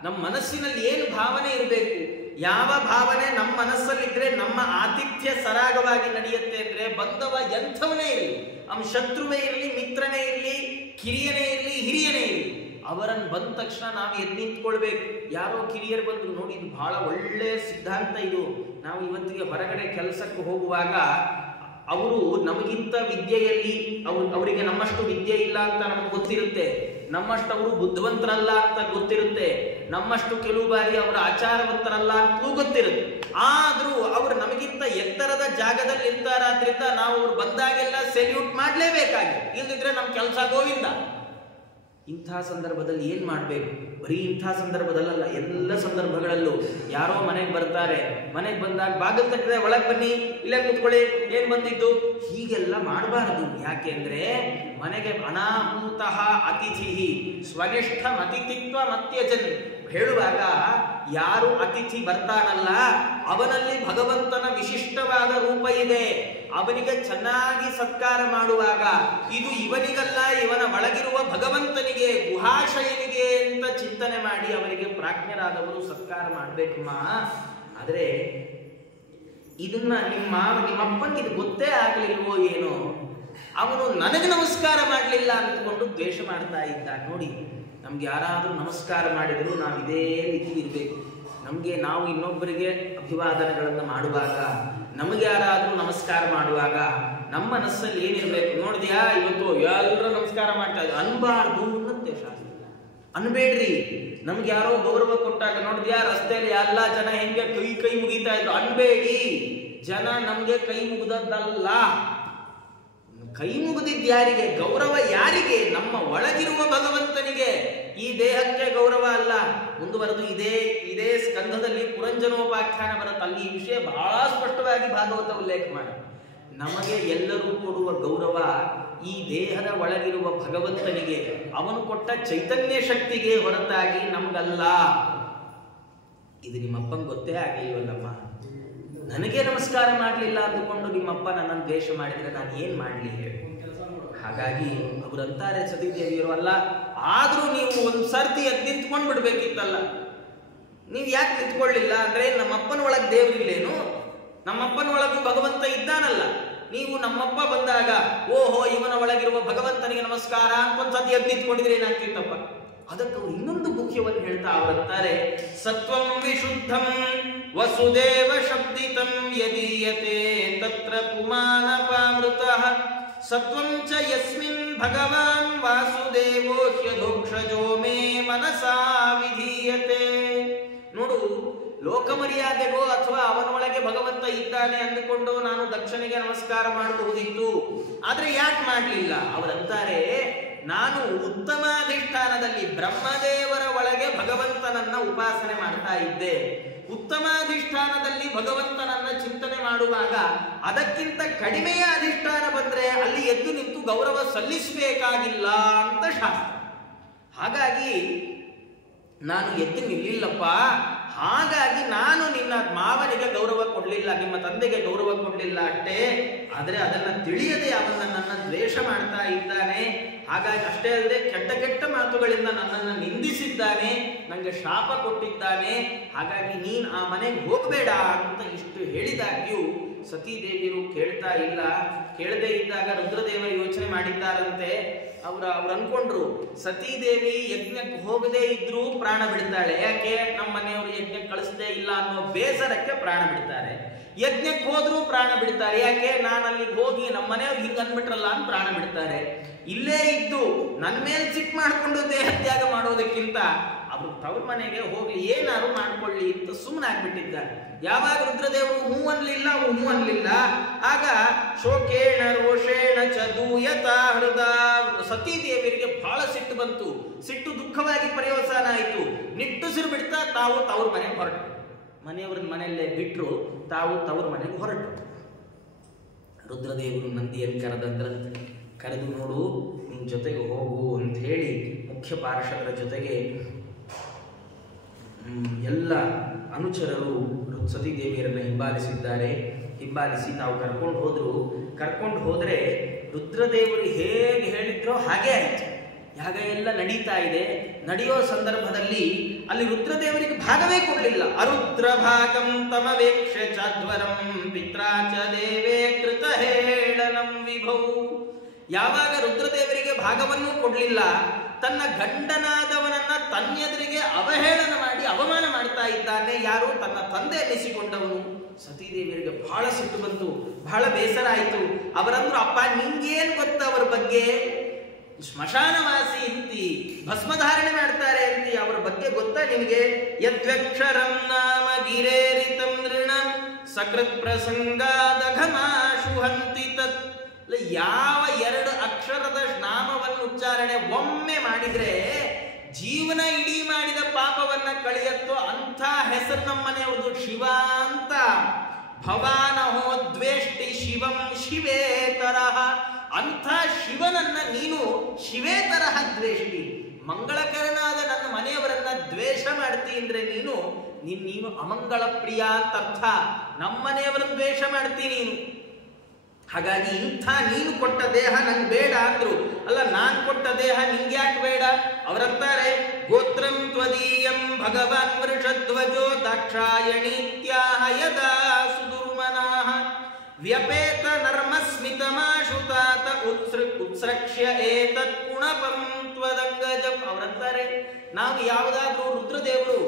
ನಮ್ಮ ಮನಸ್ಸಿನಲ್ಲಿ ಏನು ಭಾವನೆ ಇರಬೇಕು? ಯಾವ ಭಾವನೆ ನಮ್ಮ ಮನಸ್ಸಲ್ಲಿದ್ರೆ ನಮ್ಮ ಆತಿಥ್ಯ ಸರಾಗವಾಗಿ ನಡೆಯುತ್ತೆ ಅಂದ್ರೆ, ಬಂದವ ಎಂಥವನೇ ಇರಲಿ, ಅವನ ಶತ್ರುವೇ ಇರಲಿ, ಮಿತ್ರನೇ ಇರಲಿ, ಕಿರಿಯನೇ ಇರಲಿ, ಹಿರಿಯನೇ ಇರಲಿ, ಅವರನ್ನು ಬಂದ ತಕ್ಷಣ ನಾವು ಎದ್ದು ನಿಂತ್ಕೊಳ್ಬೇಕು. ಯಾರೋ ಕಿರಿಯರು ಬಂದ್ರು, ನೋಡಿ ಇದು ಬಹಳ ಒಳ್ಳೆ ಸಿದ್ಧಾಂತ ಇದು. ನಾವು ಇವತ್ತಿಗೆ ಹೊರಗಡೆ ಕೆಲಸಕ್ಕೆ ಹೋಗುವಾಗ ಅವರು ನಮಗಿಂತ ವಿದ್ಯೆಯಲ್ಲಿ ಅವರಿಗೆ ನಮ್ಮಷ್ಟು ವಿದ್ಯೆ ಇಲ್ಲ ಅಂತ ನಮ್ಗೆ ಗೊತ್ತಿರುತ್ತೆ, ನಮ್ಮಷ್ಟು ಅವರು ಬುದ್ಧಿವಂತರಲ್ಲ ಅಂತ ಗೊತ್ತಿರುತ್ತೆ, ನಮ್ಮಷ್ಟು ಕೆಲವು ಬಾರಿ ಅವರ ಆಚಾರವಂತರಲ್ಲ ಅಂತಲೂ ಗೊತ್ತಿರುತ್ತೆ. ಆದ್ರೂ ಅವರು ನಮಗಿಂತ ಎತ್ತರದ ಜಾಗದಲ್ಲಿ ಇರ್ತಾರಾದ್ರಿಂದ ನಾವು ಅವ್ರು ಬಂದಾಗೆಲ್ಲ ಸೆಲ್ಯೂಟ್ ಮಾಡ್ಲೇಬೇಕಾಗಿ, ಇಲ್ದಿದ್ರೆ ನಮ್ಮ ಕೆಲಸ ಗೋವಿಂದ. ಇಂಥ ಸಂದರ್ಭದಲ್ಲಿ ಏನ್ ಮಾಡ್ಬೇಕು? ಬರೀ ಇಂಥ ಸಂದರ್ಭದಲ್ಲ, ಎಲ್ಲ ಸಂದರ್ಭಗಳಲ್ಲೂ ಯಾರೋ ಮನೆಗೆ ಬರ್ತಾರೆ, ಮನೆಗೆ ಬಂದಾಗ ಬಾಗಿಲು ತಟ್ಟಿದ್ರೆ ಒಳಗೆ ಬನ್ನಿ, ಇಲ್ಲೇ ಕೂತ್ಕೊಳ್ಳಿ, ಏನ್ ಬಂದಿದ್ದು, ಹೀಗೆಲ್ಲ ಮಾಡಬಾರದು. ಯಾಕೆ ಅಂದ್ರೆ ಮನೆಗೆ ಅನಾಹುತಃ ಅತಿಥಿ ಸ್ವನಿಷ್ಠ ಅತಿಥಿತ್ವ ಮತ್ಯಜನ್ ಹೇಳುವಾಗ ಯಾರು ಅತಿಥಿ ಬರ್ತಾನಲ್ಲ ಅವನಲ್ಲಿ ಭಗವಂತನ ವಿಶಿಷ್ಟವಾದ ರೂಪ ಇದೆ. ಅವನಿಗೆ ಚೆನ್ನಾಗಿ ಸತ್ಕಾರ ಮಾಡುವಾಗ ಇದು ಇವನಿಗಲ್ಲ, ಇವನ ಒಳಗಿರುವ ಭಗವಂತನಿಗೆ, ಗುಹಾಶಯನಿಗೆ ಅಂತ ಚಿಂತನೆ ಮಾಡಿ ಅವರಿಗೆ ಪ್ರಾಜ್ಞರಾದವರು ಸತ್ಕಾರ ಮಾಡ್ಬೇಕಮ್ಮ. ಆದ್ರೆ ಇದನ್ನ ನಿಮ್ಮಪ್ಪನಿಗೆ ಇದು ಗೊತ್ತೇ ಆಗ್ಲಿಲ್ವೋ ಏನೋ, ಅವನು ನನಗೆ ನಮಸ್ಕಾರ ಮಾಡಲಿಲ್ಲ ಅಂದ್ಕೊಂಡು ದ್ವೇಷ ಮಾಡ್ತಾ ಇದ್ದ. ನೋಡಿ, ನಮ್ಗೆ ಯಾರಾದ್ರೂ ನಮಸ್ಕಾರ ಮಾಡಿದ್ರು ನಾವು ಇದೇ ರೀತಿ ಇರಬೇಕು. ನಾವು ಇನ್ನೊಬ್ಬರಿಗೆ ಅಭಿವಾದನೆಗಳನ್ನು ಮಾಡುವಾಗ, ನಮಗೆ ಯಾರಾದ್ರೂ ನಮಸ್ಕಾರ ಮಾಡುವಾಗ ನಮ್ಮ ಮನಸ್ಸಲ್ಲಿ ಏನಿರ್ಬೇಕು? ನೋಡಿದ್ಯಾ, ಇವತ್ತು ಎಲ್ಲರೂ ನಮಸ್ಕಾರ ಮಾಡ್ತಾ ಇದ್ರು, ಅನ್ಬಾರ್ದು ಅನ್ನತ್ತೆ ಶಾಸ್ತ್ರ. ಅನ್ಬೇಡ್ರಿ. ನಮ್ಗೆ ಯಾರೋ ಗೌರವ ಕೊಟ್ಟಾಗ ನೋಡಿದ್ಯಾ, ರಸ್ತೆಯಲ್ಲಿ ಎಲ್ಲ ಜನ ಹೆಂಗೆ ಕೈ ಮುಗಿತಾ ಇದ್ರು, ಅನ್ಬೇಡಿ. ಜನ ನಮ್ಗೆ ಕೈ ಮುಗಿದದ್ದಲ್ಲ, ಕೈ ಮುಗಿದಿದ್ದ ಯಾರಿಗೆ? ಗೌರವ ಯಾರಿಗೆ? ನಮ್ಮ ಒಳಗಿರುವ ಭಗವಂತನಿಗೆ. ಈ ದೇಹಕ್ಕೆ ಗೌರವ ಅಲ್ಲ. ಮುಂದುವರೆದು ಇದೇ ಸ್ಕಂಧದಲ್ಲಿ ಪುರಂಜನೋಪಾಖ್ಯಾನ ಬರುತ್ತೆ, ಅಲ್ಲಿ ಈ ವಿಷಯ ಬಹಳ ಸ್ಪಷ್ಟವಾಗಿ ಭಾಗವತ ಉಲ್ಲೇಖ ಮಾಡಿ. ನಮಗೆ ಎಲ್ಲರೂ ಕೊಡುವ ಗೌರವ ಈ ದೇಹದ ಒಳಗಿರುವ ಭಗವಂತನಿಗೆ, ಅವನು ಕೊಟ್ಟ ಚೈತನ್ಯ ಶಕ್ತಿಗೆ ಹೊರತಾಗಿ ನಮಗಲ್ಲ. ಇದು ನಿಮ್ಮಪ್ಪನ ಗೊತ್ತೇ ಆಗಲಿಲ್ವಲ್ಲಮ್ಮ. ನನಗೆ ನಮಸ್ಕಾರ ಮಾಡಲಿಲ್ಲ ಅಂದುಕೊಂಡು ನಿಮ್ಮಪ್ಪ ನನ್ನನ್ನು ದ್ವೇಷ ಮಾಡಿದ್ರೆ ನಾನು ಏನ್ ಮಾಡಲಿ ಹೇಳಿ? ಹಾಗಾಗಿ ಅವರಂತಾರೆ ಸತೀದೇವಿಯರು, ಅಲ್ಲ ಆದ್ರೂ ನೀವು ಒಂದು ಸರ್ತಿ ಎದ್ದು ನಿಂತ್ಕೊಂಡು ಬಿಡ್ಬೇಕಿತ್ತಲ್ಲ. ನೀವು ಯಾಕೆ ನಿಂತ್ಕೊಳ್ಳಿಲ್ಲ ಅಂದ್ರೆ, ನಮ್ಮಪ್ಪನ ಒಳಗೆ ದೇವರಿಲ್ಲೇನು? ನಮ್ಮಪ್ಪನ ಒಳಗೂ ಭಗವಂತ ಇದ್ದಾನಲ್ಲ. ನೀವು ನಮ್ಮಪ್ಪ ಬಂದಾಗ ಓಹೋ ಇವನ ಒಳಗಿರುವ ಭಗವಂತನಿಗೆ ನಮಸ್ಕಾರ ಅಂತ ಒಂದ್ಸತಿ ಎದ್ದು ನಿಂತ್ಕೊಂಡಿದ್ರೆ ಏನಾಗ್ತಿತ್ತಪ್ಪ? ಅದಕ್ಕೆ ಅವರು ಇನ್ನೊಂದು ಮುಖ್ಯವನ್ನು ಹೇಳ್ತಾ ಅವರಂತಾರೆ, ಸತ್ವಂ ವಿಶುದ್ಧಂ ವಸುದೇವ ಶಬ್ದಿತಂ ಯದೀಯತೆ ತತ್ರ ಪುಮಾನಪಾಮೃತಃ ಸತ್ವಂ ಚ ಯಸ್ಮಿನ್ ಭಗವಾನ್ ವಾಸುದೇವೋ ಹ್ಯಧೋಕ್ಷಜೋ ಮೇ ಮನಸಾ ವಿಧೀಯತೆ. ನೋಡು, ಲೋಕಮರ್ಯಾದೆಗೋ ಅಥವಾ ಅವನೊಳಗೆ ಭಗವಂತ ಇದ್ದಾನೆ ಅಂದುಕೊಂಡು ನಾನು ದಕ್ಷನಿಗೆ ನಮಸ್ಕಾರ ಮಾಡಬಹುದಿತ್ತು, ಆದ್ರೆ ಯಾಕೆ ಮಾಡಲಿಲ್ಲ? ಅವರಂತಾರೆ, ನಾನು ಉತ್ತಮಾಧಿಷ್ಠಾನದಲ್ಲಿ ಬ್ರಹ್ಮದೇವರ ಒಳಗೆ ಭಗವಂತನನ್ನ ಉಪಾಸನೆ ಮಾಡ್ತಾ ಇದ್ದೆ. ಉತ್ತಮಾಧಿಷ್ಠಾನದಲ್ಲಿ ಭಗವಂತನನ್ನ ಚಿಂತನೆ ಮಾಡುವಾಗ ಅದಕ್ಕಿಂತ ಕಡಿಮೆಯ ಅಧಿಷ್ಠಾನ ಬಂದ್ರೆ ಅಲ್ಲಿ ಎದ್ದು ನಿಂತು ಗೌರವ ಸಲ್ಲಿಸಬೇಕಾಗಿಲ್ಲ ಅಂತ ಶಾಸ್ತ್ರ. ಹಾಗಾಗಿ ನಾನು ಎದ್ದು ನಿಲ್ಲಿಲ್ಲಪ್ಪ, ಹಾಗಾಗಿ ನಾನು ನಿನ್ನ ಮಾವನಿಗೆ ಗೌರವ ಕೊಡಲಿಲ್ಲ, ನಿಮ್ಮ ತಂದೆಗೆ ಗೌರವ ಕೊಡಲಿಲ್ಲ ಅಷ್ಟೇ. ಆದರೆ ಅದನ್ನು ತಿಳಿಯದೆ ಅವನ ನನ್ನ ದ್ವೇಷ ಮಾಡ್ತಾ ಇದ್ದಾನೆ. ಹಾಗಾಗಿ ಅಷ್ಟೇ ಅಲ್ಲದೆ ಕೆಟ್ಟ ಕೆಟ್ಟ ಮಾತುಗಳಿಂದ ನನ್ನನ್ನು ನಿಂದಿಸಿದ್ದಾನೆ, ನನಗೆ ಶಾಪ ಕೊಟ್ಟಿದ್ದಾನೆ. ಹಾಗಾಗಿ ನೀನು ಆ ಮನೆಗೆ ಹೋಗಬೇಡ ಅಂತ ಇಷ್ಟು ಹೇಳಿದಾಗ್ಯೂ ಸತೀದೇವಿಯರು ಕೇಳ್ತಾ ಇಲ್ಲ. ಕೇಳದೇ ಇದ್ದಾಗ ರುದ್ರದೇವರು ಯೋಚನೆ ಮಾಡಿದ್ದಾರಂತೆ. ಅವ್ರು ಅನ್ಕೊಂಡ್ರು ಸತೀದೇವಿ ಯಜ್ಞಕ್ಕೆ ಹೋಗದೇ ಇದ್ರೂ ಪ್ರಾಣ ಬಿಡ್ತಾಳೆ. ಯಾಕೆ? ನಮ್ಮ ಮನೆಯವರು ಯಜ್ಞಕ್ಕೆ ಕಳಿಸದೇ ಇಲ್ಲ ಅನ್ನೋ ಬೇಸರಕ್ಕೆ ಪ್ರಾಣ ಬಿಡ್ತಾರೆ. ಯಜ್ಞಕ್ಕೆ ಹೋದ್ರೂ ಪ್ರಾಣ ಬಿಡ್ತಾರೆ. ಯಾಕೆ? ನಾನು ಅಲ್ಲಿಗೆ ಹೋಗಿ ನಮ್ಮ ಮನೆಯವ್ರು ಹಿಂಗೆ ಅಂದ್ಬಿಟ್ರಲ್ಲ ಅಂತ ಪ್ರಾಣ ಬಿಡ್ತಾರೆ. ಇಲ್ಲೇ ಇದ್ದು ನನ್ನ ಮೇಲೆ ಸಿಟ್ಟು ಮಾಡಿಕೊಂಡು ದೇಹ ತ್ಯಾಗ ಮಾಡೋದಕ್ಕಿಂತ ಅವರು ತವ್ರ ಮನೆಗೆ ಹೋಗ್ಲಿ, ಏನಾರು ಮಾಡ್ಕೊಳ್ಳಿ ಅಂತ ಸುಮ್ಮನಾಗ್ಬಿಟ್ಟಿದ್ದಾರೆ. ಯಾವಾಗ ರುದ್ರದೇವರು ಹೂ ಅನ್ಲಿಲ್ಲ, ಆಗ ಶೋಕೇಣ ರೋಷೇಣ ಚದೂಯತ ಹೃದ ಸತೀದೇವಿಯರಿಗೆ ಬಹಳ ಸಿಟ್ಟು ಬಂತು. ಸಿಟ್ಟು ದುಃಖವಾಗಿ ಪರ್ಯವಸಾನ ಆಯಿತು. ನಿಟ್ಟುಸಿರು ಬಿಡ್ತಾ ತಾವು ತವ್ರ ಮನೆಗೆ ಹೊರಟು, ಮನೆಯವ್ರ ಮನೆಯಲ್ಲೇ ಬಿಟ್ಟರು, ತಾವು ತವ್ರ ಮನೆಗೆ ಹೊರಟು. ರುದ್ರದೇವರು ನಂದಿಯಲ್ಲಿ ಕರೆದು ನೋಡು, ನಿನ್ನ ಜೊತೆಗೆ ಹೋಗು ಅಂತ ಹೇಳಿ ಮುಖ್ಯ ಪಾರ್ಷದರ ಜೊತೆಗೆ ಎಲ್ಲ ಅನುಚರರು ಸತೀದೇವಿಯರನ್ನು ಹಿಂಬಾಲಿಸಿ ತಾವು ಕರ್ಕೊಂಡು ಹೋದ್ರೆ ರುದ್ರದೇವರು ಹೇಗೆ ಹೇಳಿದ್ರೋ ಹಾಗೆ ಆಯ್ತು. ಯಾಗ ಎಲ್ಲ ನಡೀತಾ ಇದೆ. ನಡೆಯೋ ಸಂದರ್ಭದಲ್ಲಿ ಅಲ್ಲಿ ರುದ್ರದೇವರಿಗೆ ಭಾಗವೇ ಕೊಡಲಿಲ್ಲ. ಅರುದ್ರ ಭಾಗಂ ತಮವೇಕ್ಷ ಚಾಧ್ವರಂ ಪಿತ್ರಾಚ ದೇವೇ ಕೃತ ಹೇಳನಂ ವಿಭೌ. ಯಾವಾಗ ರುದ್ರದೇವರಿಗೆ ಭಾಗವನ್ನೂ ಕೊಡಲಿಲ್ಲ, ತನ್ನ ಗಂಡನಾದವನನ್ನ ತನ್ನೆದುರಿಗೆ ಅವಹೇಳನ ಮಾಡಿ ಅವಮಾನ ಮಾಡ್ತಾ ಇದ್ದಾನೆ. ಯಾರು? ತನ್ನ ತಂದೆ ಎನಿಸಿಕೊಂಡವನು. ಸತೀದೇವಿಯರಿಗೆ ಬಹಳ ಸಿಟ್ಟು ಬಂತು, ಬಹಳ ಬೇಸರ ಆಯಿತು. ಅವರಂದ್ರು, ಅಪ್ಪ ನಿಂಗೇನ್ ಗೊತ್ತ ಅವರ ಬಗ್ಗೆ? ಸ್ಮಶಾನವಾಸಿ ಅಂತಿ, ಭಸ್ಮಧಾರಣೆ ಮಾಡ್ತಾರೆ ಅಂತಿ, ಅವರ ಬಗ್ಗೆ ಗೊತ್ತಾ ನಿಮಗೆ? ಯದ್ವಕ್ಷರಂ ನಾಮ ಗಿರೇರಿತಂ ನೃಣಂ ಸಕೃತ್ ಪ್ರಸಂಗಾದಘಮಾಶು ಹಂತಿ ತತ್. ಯಾವ 2 ಅಕ್ಷರದ ನಾಮವನ್ನು ಉಚ್ಚಾರಣೆ ಒಮ್ಮೆ ಮಾಡಿದ್ರೆ ಜೀವನ ಇಡೀ ಮಾಡಿದ ಪಾಪವನ್ನ ಕಳೆಯತ್ತೋ ಅಂಥ ಹೆಸರು ನಮ್ಮನೆಯವ್ರದು ಶಿವ ಅಂತ. ಭವಾನಹೋ ದ್ವೇಷ್ಟಿ ಶಿವಂ ಶಿವೇ ತರಹ. ಅಂಥ ಶಿವನನ್ನ ನೀನು ಶಿವೇ ತರಹ ದ್ವೇಷ್ಟಿ. ಮಂಗಳಕರನಾದ ನನ್ನ ಮನೆಯವರನ್ನ ದ್ವೇಷ ಮಾಡ್ತಿ ಅಂದ್ರೆ ನೀನು ಅಮಂಗಳ ಪ್ರಿಯ ಅಂತ ಅರ್ಥ. ನಮ್ಮನೆಯವರನ್ನ ದ್ವೇಷ ಮಾಡ್ತೀನಿ ನೀನು. ಹಾಗಾಗಿ ಇಂಥ ನೀನು ಕೊಟ್ಟ ದೇಹ ನಂಗೆ ಬೇಡ ಅಂದ್ರು. ಅಲ್ಲ, ನಾನ್ ಕೊಟ್ಟ ದೇಹ ನಿಂಗ್ಯಾಕೆ ಬೇಡ? ಅವರಂತಾರೆ, ಗೋತ್ರಂ ತ್ವದೀಯಂ ಭಗವಾನ್ ವೃಷಧ್ವಜೋ ದಾಕ್ಷಾಯಣೀತ್ಯಾಹ ಯದಾ ಸುದುರ್ಮನಾಃ ವ್ಯಪೇತ ನರ್ಮಸ್ಮಿತಮಾಶುತಾತ ಉತ್ಸ್ರಕ್ಷ್ಯ ಏತತ್ ಕುಣಪಂ ತ್ವದಂಗಜಂ. ಅವರಂತಾರೆ, ನಾವು ಯಾವುದಾದ್ರೂ ರುದ್ರದೇವರು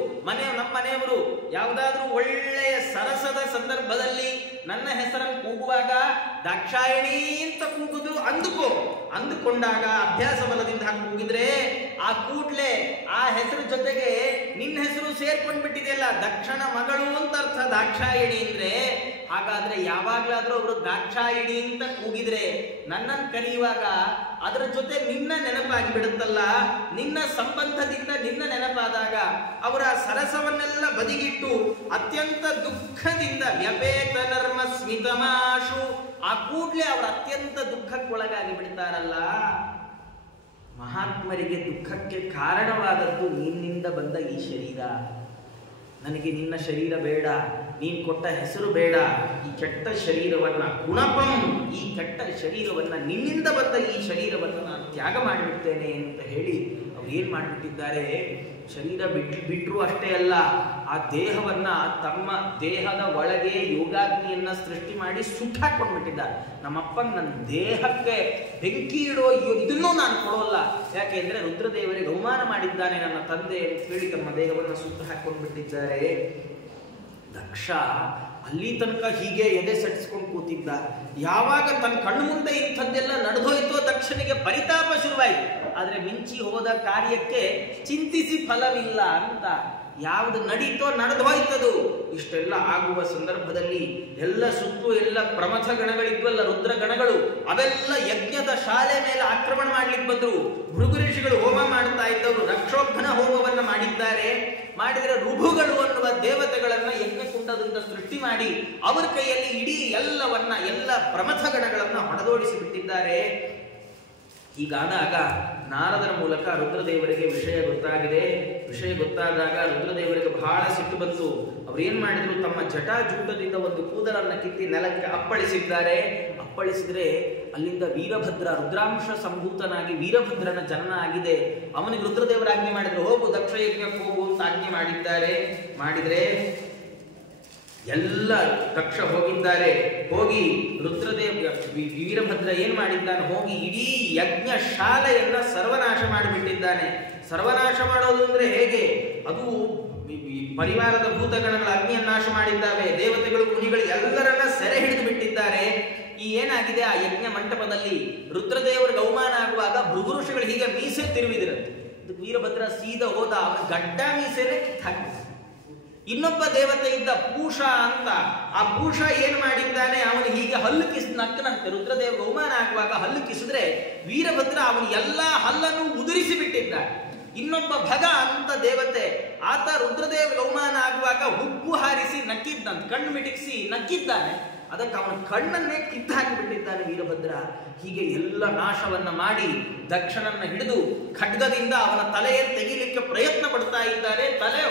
ನಮ್ಮ ಮನೆಯವರು ಯಾವುದಾದ್ರೂ ಒಳ್ಳೆಯ ಸರಸದ ಸಂದರ್ಭದಲ್ಲಿ ನನ್ನ ಹೆಸರನ್ನು ಕೂಗುವಾಗ ದಾಕ್ಷಾಯಣಿ ಅಂತ ಕೂಗುದು ಅಂದುಕೊಂಡಾಗ ಅಭ್ಯಾಸ ಬಲದಿಂದ ಹಾಕಿ ಕೂಗಿದ್ರೆ ಆ ಕೂಡ್ಲೆ ಆ ಹೆಸರು ಜೊತೆಗೆ ನಿನ್ನ ಹೆಸರು ಸೇರ್ಕೊಂಡ್ಬಿಟ್ಟಿದೆಯಲ್ಲ, ದಕ್ಷಿಣ ಮಗಳು ಅಂತ ಅರ್ಥ ದಾಕ್ಷಾಯಣಿ ಅಂದ್ರೆ. ಹಾಗಾದ್ರೆ ಯಾವಾಗ್ಲಾದ್ರೂ ಅವರು ದಾಕ್ಷಾಯಣಿ ಅಂತ ಕೂಗಿದ್ರೆ ನನ್ನನ್ನು ಕರೆಯುವಾಗ ಅದರ ಜೊತೆ ನಿನ್ನ ನೆನಪಾಗಿ ಬಿಡುತ್ತಲ್ಲ. ನಿನ್ನ ಸಂಬಂಧದಿಂದ ನಿನ್ನ ನೆನಪಾದಾಗ ಅವರ ಸರಸವನ್ನೆಲ್ಲ ಬದಿಗಿಟ್ಟು ಅತ್ಯಂತ ದುಃಖದಿಂದ ವ್ಯಪೇತ ನರ್ಮ ಸ್ಮಿತಮಾಶು, ಆ ಕೂಡ್ಲೆ ಅವರು ಅತ್ಯಂತ ದುಃಖಕ್ಕೊಳಗಾಗಿ ಬಿಡ್ತಾರಲ್ಲ. ಮಹಾತ್ಮರಿಗೆ ದುಃಖಕ್ಕೆ ಕಾರಣವಾದದ್ದು ನಿನ್ನಿಂದ ಬಂದ ಈ ಶರೀರ. ನನಗೆ ನಿನ್ನ ಶರೀರ ಬೇಡ, ನೀನು ಕೊಟ್ಟ ಹೆಸರು ಬೇಡ, ಈ ಕೆಟ್ಟ ಶರೀರವನ್ನ ಕುಣಪಂ, ಈ ಕೆಟ್ಟ ಶರೀರವನ್ನ, ನಿನ್ನಿಂದ ಬಂದ ಈ ಶರೀರವನ್ನು ನಾನು ತ್ಯಾಗ ಮಾಡಿಬಿಡ್ತೇನೆ ಅಂತ ಹೇಳಿ ಅವ್ರು ಏನ್ ಮಾಡಿಬಿಟ್ಟಿದ್ದಾರೆ? ಶರೀರ ಬಿಟ್ಟರು ಅಷ್ಟೇ ಅಲ್ಲ, ಆ ದೇಹವನ್ನ ತಮ್ಮ ದೇಹದ ಒಳಗೆ ಯೋಗಾಗ್ನಿಯನ್ನ ಸೃಷ್ಟಿ ಮಾಡಿ ಸುಟ್ಟಾಕೊಂಡ್ಬಿಟ್ಟಿದ್ದಾರೆ. ನಮ್ಮಪ್ಪಂಗೆ ನನ್ನ ದೇಹಕ್ಕೆ ಬೆಂಕಿ ಇಡೋ ಇದನ್ನೂ ನಾನು ಕೊಡೋಲ್ಲ. ಯಾಕೆಂದ್ರೆ ರುದ್ರದೇವರಿಗೆ ಅವಮಾನ ಮಾಡಿದ್ದಾನೆ ನನ್ನ ತಂದೆ ಅಂತ ಹೇಳಿ ತಮ್ಮ ದೇಹವನ್ನು ಸುಟ್ಟು ಹಾಕೊಂಡ್ಬಿಟ್ಟಿದ್ದಾರೆ. ದಕ್ಷ ಅಲ್ಲಿ ತನಕ ಹೀಗೆ ಎದೆ ಸಟ್ಟಿಸ್ಕೊಂಡು ಕೂತಿದ್ದ. ಯಾವಾಗ ತನ್ನ ಕಣ್ಣು ಮುಂದೆ ಇಂಥದ್ದೆಲ್ಲ ನಡೆದೋಯ್ತೋ ದಕ್ಷನಿಗೆ ಪರಿತಾಪ ಶುರುವಾಯಿತು. ಆದರೆ ಮಿಂಚಿ ಹೋದ ಕಾರ್ಯಕ್ಕೆ ಚಿಂತಿಸಿ ಫಲವಿಲ್ಲ ಅಂತ ಯಾವುದು ನಡೀತೋ ನಡೆದು ಹೋಯ್ತದು. ಇಷ್ಟೆಲ್ಲ ಆಗುವ ಸಂದರ್ಭದಲ್ಲಿ ಎಲ್ಲ ಸುತ್ತು ಎಲ್ಲ ಪ್ರಮಥ ಗಣಗಳಿದ್ವಲ್ಲ, ರುದ್ರ ಗಣಗಳು, ಅವೆಲ್ಲ ಯಜ್ಞದ ಶಾಲೆ ಮೇಲೆ ಆಕ್ರಮಣ ಮಾಡ್ಲಿಕ್ಕೆ ಬಂದ್ರು. ಭೃಗು ಋಷಿಗಳು ಹೋಮ ಮಾಡ್ತಾ ಇದ್ದವರು ರಕ್ಷೋಘ್ನ ಹೋಮವನ್ನ ಮಾಡಿದ್ದಾರೆ. ಮಾಡಿದರೆ ರುಭುಗಳು ಅನ್ನುವ ದೇವತೆಗಳನ್ನ ಯಜ್ಞಕುಂಡದಿಂದ ಸೃಷ್ಟಿ ಮಾಡಿ ಅವರ ಕೈಯಲ್ಲಿ ಇಡೀ ಎಲ್ಲ ಪ್ರಮಥ ಗಣಗಳನ್ನ ಹೊಡೆದೋಡಿಸಿ ಬಿಟ್ಟಿದ್ದಾರೆ. ಹೀಗಾದಾಗ ನಾರದರ ಮೂಲಕ ರುದ್ರದೇವರಿಗೆ ವಿಷಯ ಗೊತ್ತಾಗಿದೆ. ವಿಷಯ ಗೊತ್ತಾದಾಗ ರುದ್ರದೇವರಿಗೆ ಬಹಳ ಸಿಟ್ಟು ಬಂತು. ಅವ್ರೇನ್ ಮಾಡಿದ್ರು, ತಮ್ಮ ಜಟಾಜೂಟದಿಂದ ಒಂದು ಕೂದಲನ್ನ ಕಿತ್ತಿ ನೆಲಕ್ಕೆ ಅಪ್ಪಳಿಸಿದ್ದಾರೆ. ಅಪ್ಪಳಿಸಿದ್ರೆ ಅಲ್ಲಿಂದ ವೀರಭದ್ರ, ರುದ್ರಾಂಶ ಸಂಭೂತನಾಗಿ ವೀರಭದ್ರನ ಜನನ ಆಗಿದೆ. ಅವನಿಗೆ ರುದ್ರದೇವರ ಆಜ್ಞೆ ಮಾಡಿದ್ರು, ಹೋಗು ದಕ್ಷ ಯಜ್ಞಕ್ಕೆ ಹೋಗು ಅಂತ ಆಜ್ಞೆ ಮಾಡಿದ್ರೆ ಎಲ್ಲ ದಕ್ಷ ಹೋಗಿದ್ದಾರೆ. ಹೋಗಿ ವೀರಭದ್ರ ಏನ್ ಮಾಡಿದ್ದಾನೆ, ಹೋಗಿ ಇಡೀ ಯಜ್ಞ ಶಾಲೆಯನ್ನ ಸರ್ವನಾಶ ಮಾಡಿಬಿಟ್ಟಿದ್ದಾನೆ. ಸರ್ವನಾಶ ಮಾಡೋದು ಅಂದ್ರೆ ಹೇಗೆ, ಅದು ಪರಿವಾರದ ಭೂತಗಣಗಳ ಅಗ್ನಿಯನ್ನು ನಾಶ ಮಾಡಿದ್ದಾವೆ. ದೇವತೆಗಳು ಮುನಿಗಳು ಎಲ್ಲರನ್ನ ಸೆರೆ ಹಿಡಿದು ಬಿಟ್ಟಿದ್ದಾರೆ. ಈ ಏನಾಗಿದೆ, ಆ ಯಜ್ಞ ಮಂಟಪದಲ್ಲಿ ರುದ್ರದೇವರಿಗೆ ಅವಮಾನ ಆಗುವಾಗ ಭೃಗು ಋಷಿಗಳು ಹೀಗೆ ಮೀಸೆ ತಿರುವಿದಿರುತ್ತೆ. ವೀರಭದ್ರ ಸೀದಾ ಹೋದ, ಅವನ ಗಡ್ಡ ಮೀಸೆನೆ ಕಿತ್ತಾಕಿದ. ಇನ್ನೊಬ್ಬ ದೇವತೆ ಇದ್ದ ಪೂಷ ಅಂತ, ಆ ಪೂಷ ಏನ್ ಮಾಡಿದ್ದಾನೆ, ಅವನು ಹೀಗೆ ಹಲ್ಲು ನಕ್ಕನಂತೆ. ರುದ್ರದೇವರ ಅವಮಾನ ಆಗುವಾಗ ಹಲ್ಲು ಕಿಸಿದ್ರೆ ವೀರಭದ್ರ ಅವನು ಎಲ್ಲಾ ಹಲ್ಲನ್ನು ಉದುರಿಸಿ ಬಿಟ್ಟಿದ್ದಾನೆ. ಇನ್ನೊಬ್ಬ ಭಗ ಅಂತ ದೇವತೆ, ಆತ ರುದ್ರದೇವರ ಅವಮಾನ ಆಗುವಾಗ ಹುಬ್ಬು ಹಾರಿಸಿ ನಕ್ಕಿದ್ದಂತೆ, ಕಣ್ಣು ಮಿಟಿಕ್ಸಿ ನಕ್ಕಿದ್ದಾನೆ. ಅದಕ್ಕೆ ಅವನ ಕಣ್ಣನ್ನೇ ಕಿತ್ತು ಹಾಕಿಬಿಟ್ಟಿದ್ದಾನೆ ವೀರಭದ್ರ. ಹೀಗೆ ಎಲ್ಲ ನಾಶವನ್ನ ಮಾಡಿ ದಕ್ಷನನ್ನ ಹಿಡಿದು ಖಡ್ಗದಿಂದ ಅವನ ತಲೆಯನ್ನು ತೆಗಿಲಿಕ್ಕೆ ಪ್ರಯತ್ನ ಪಡ್ತಾ ಇದ್ದಾರೆ. ತಲೆ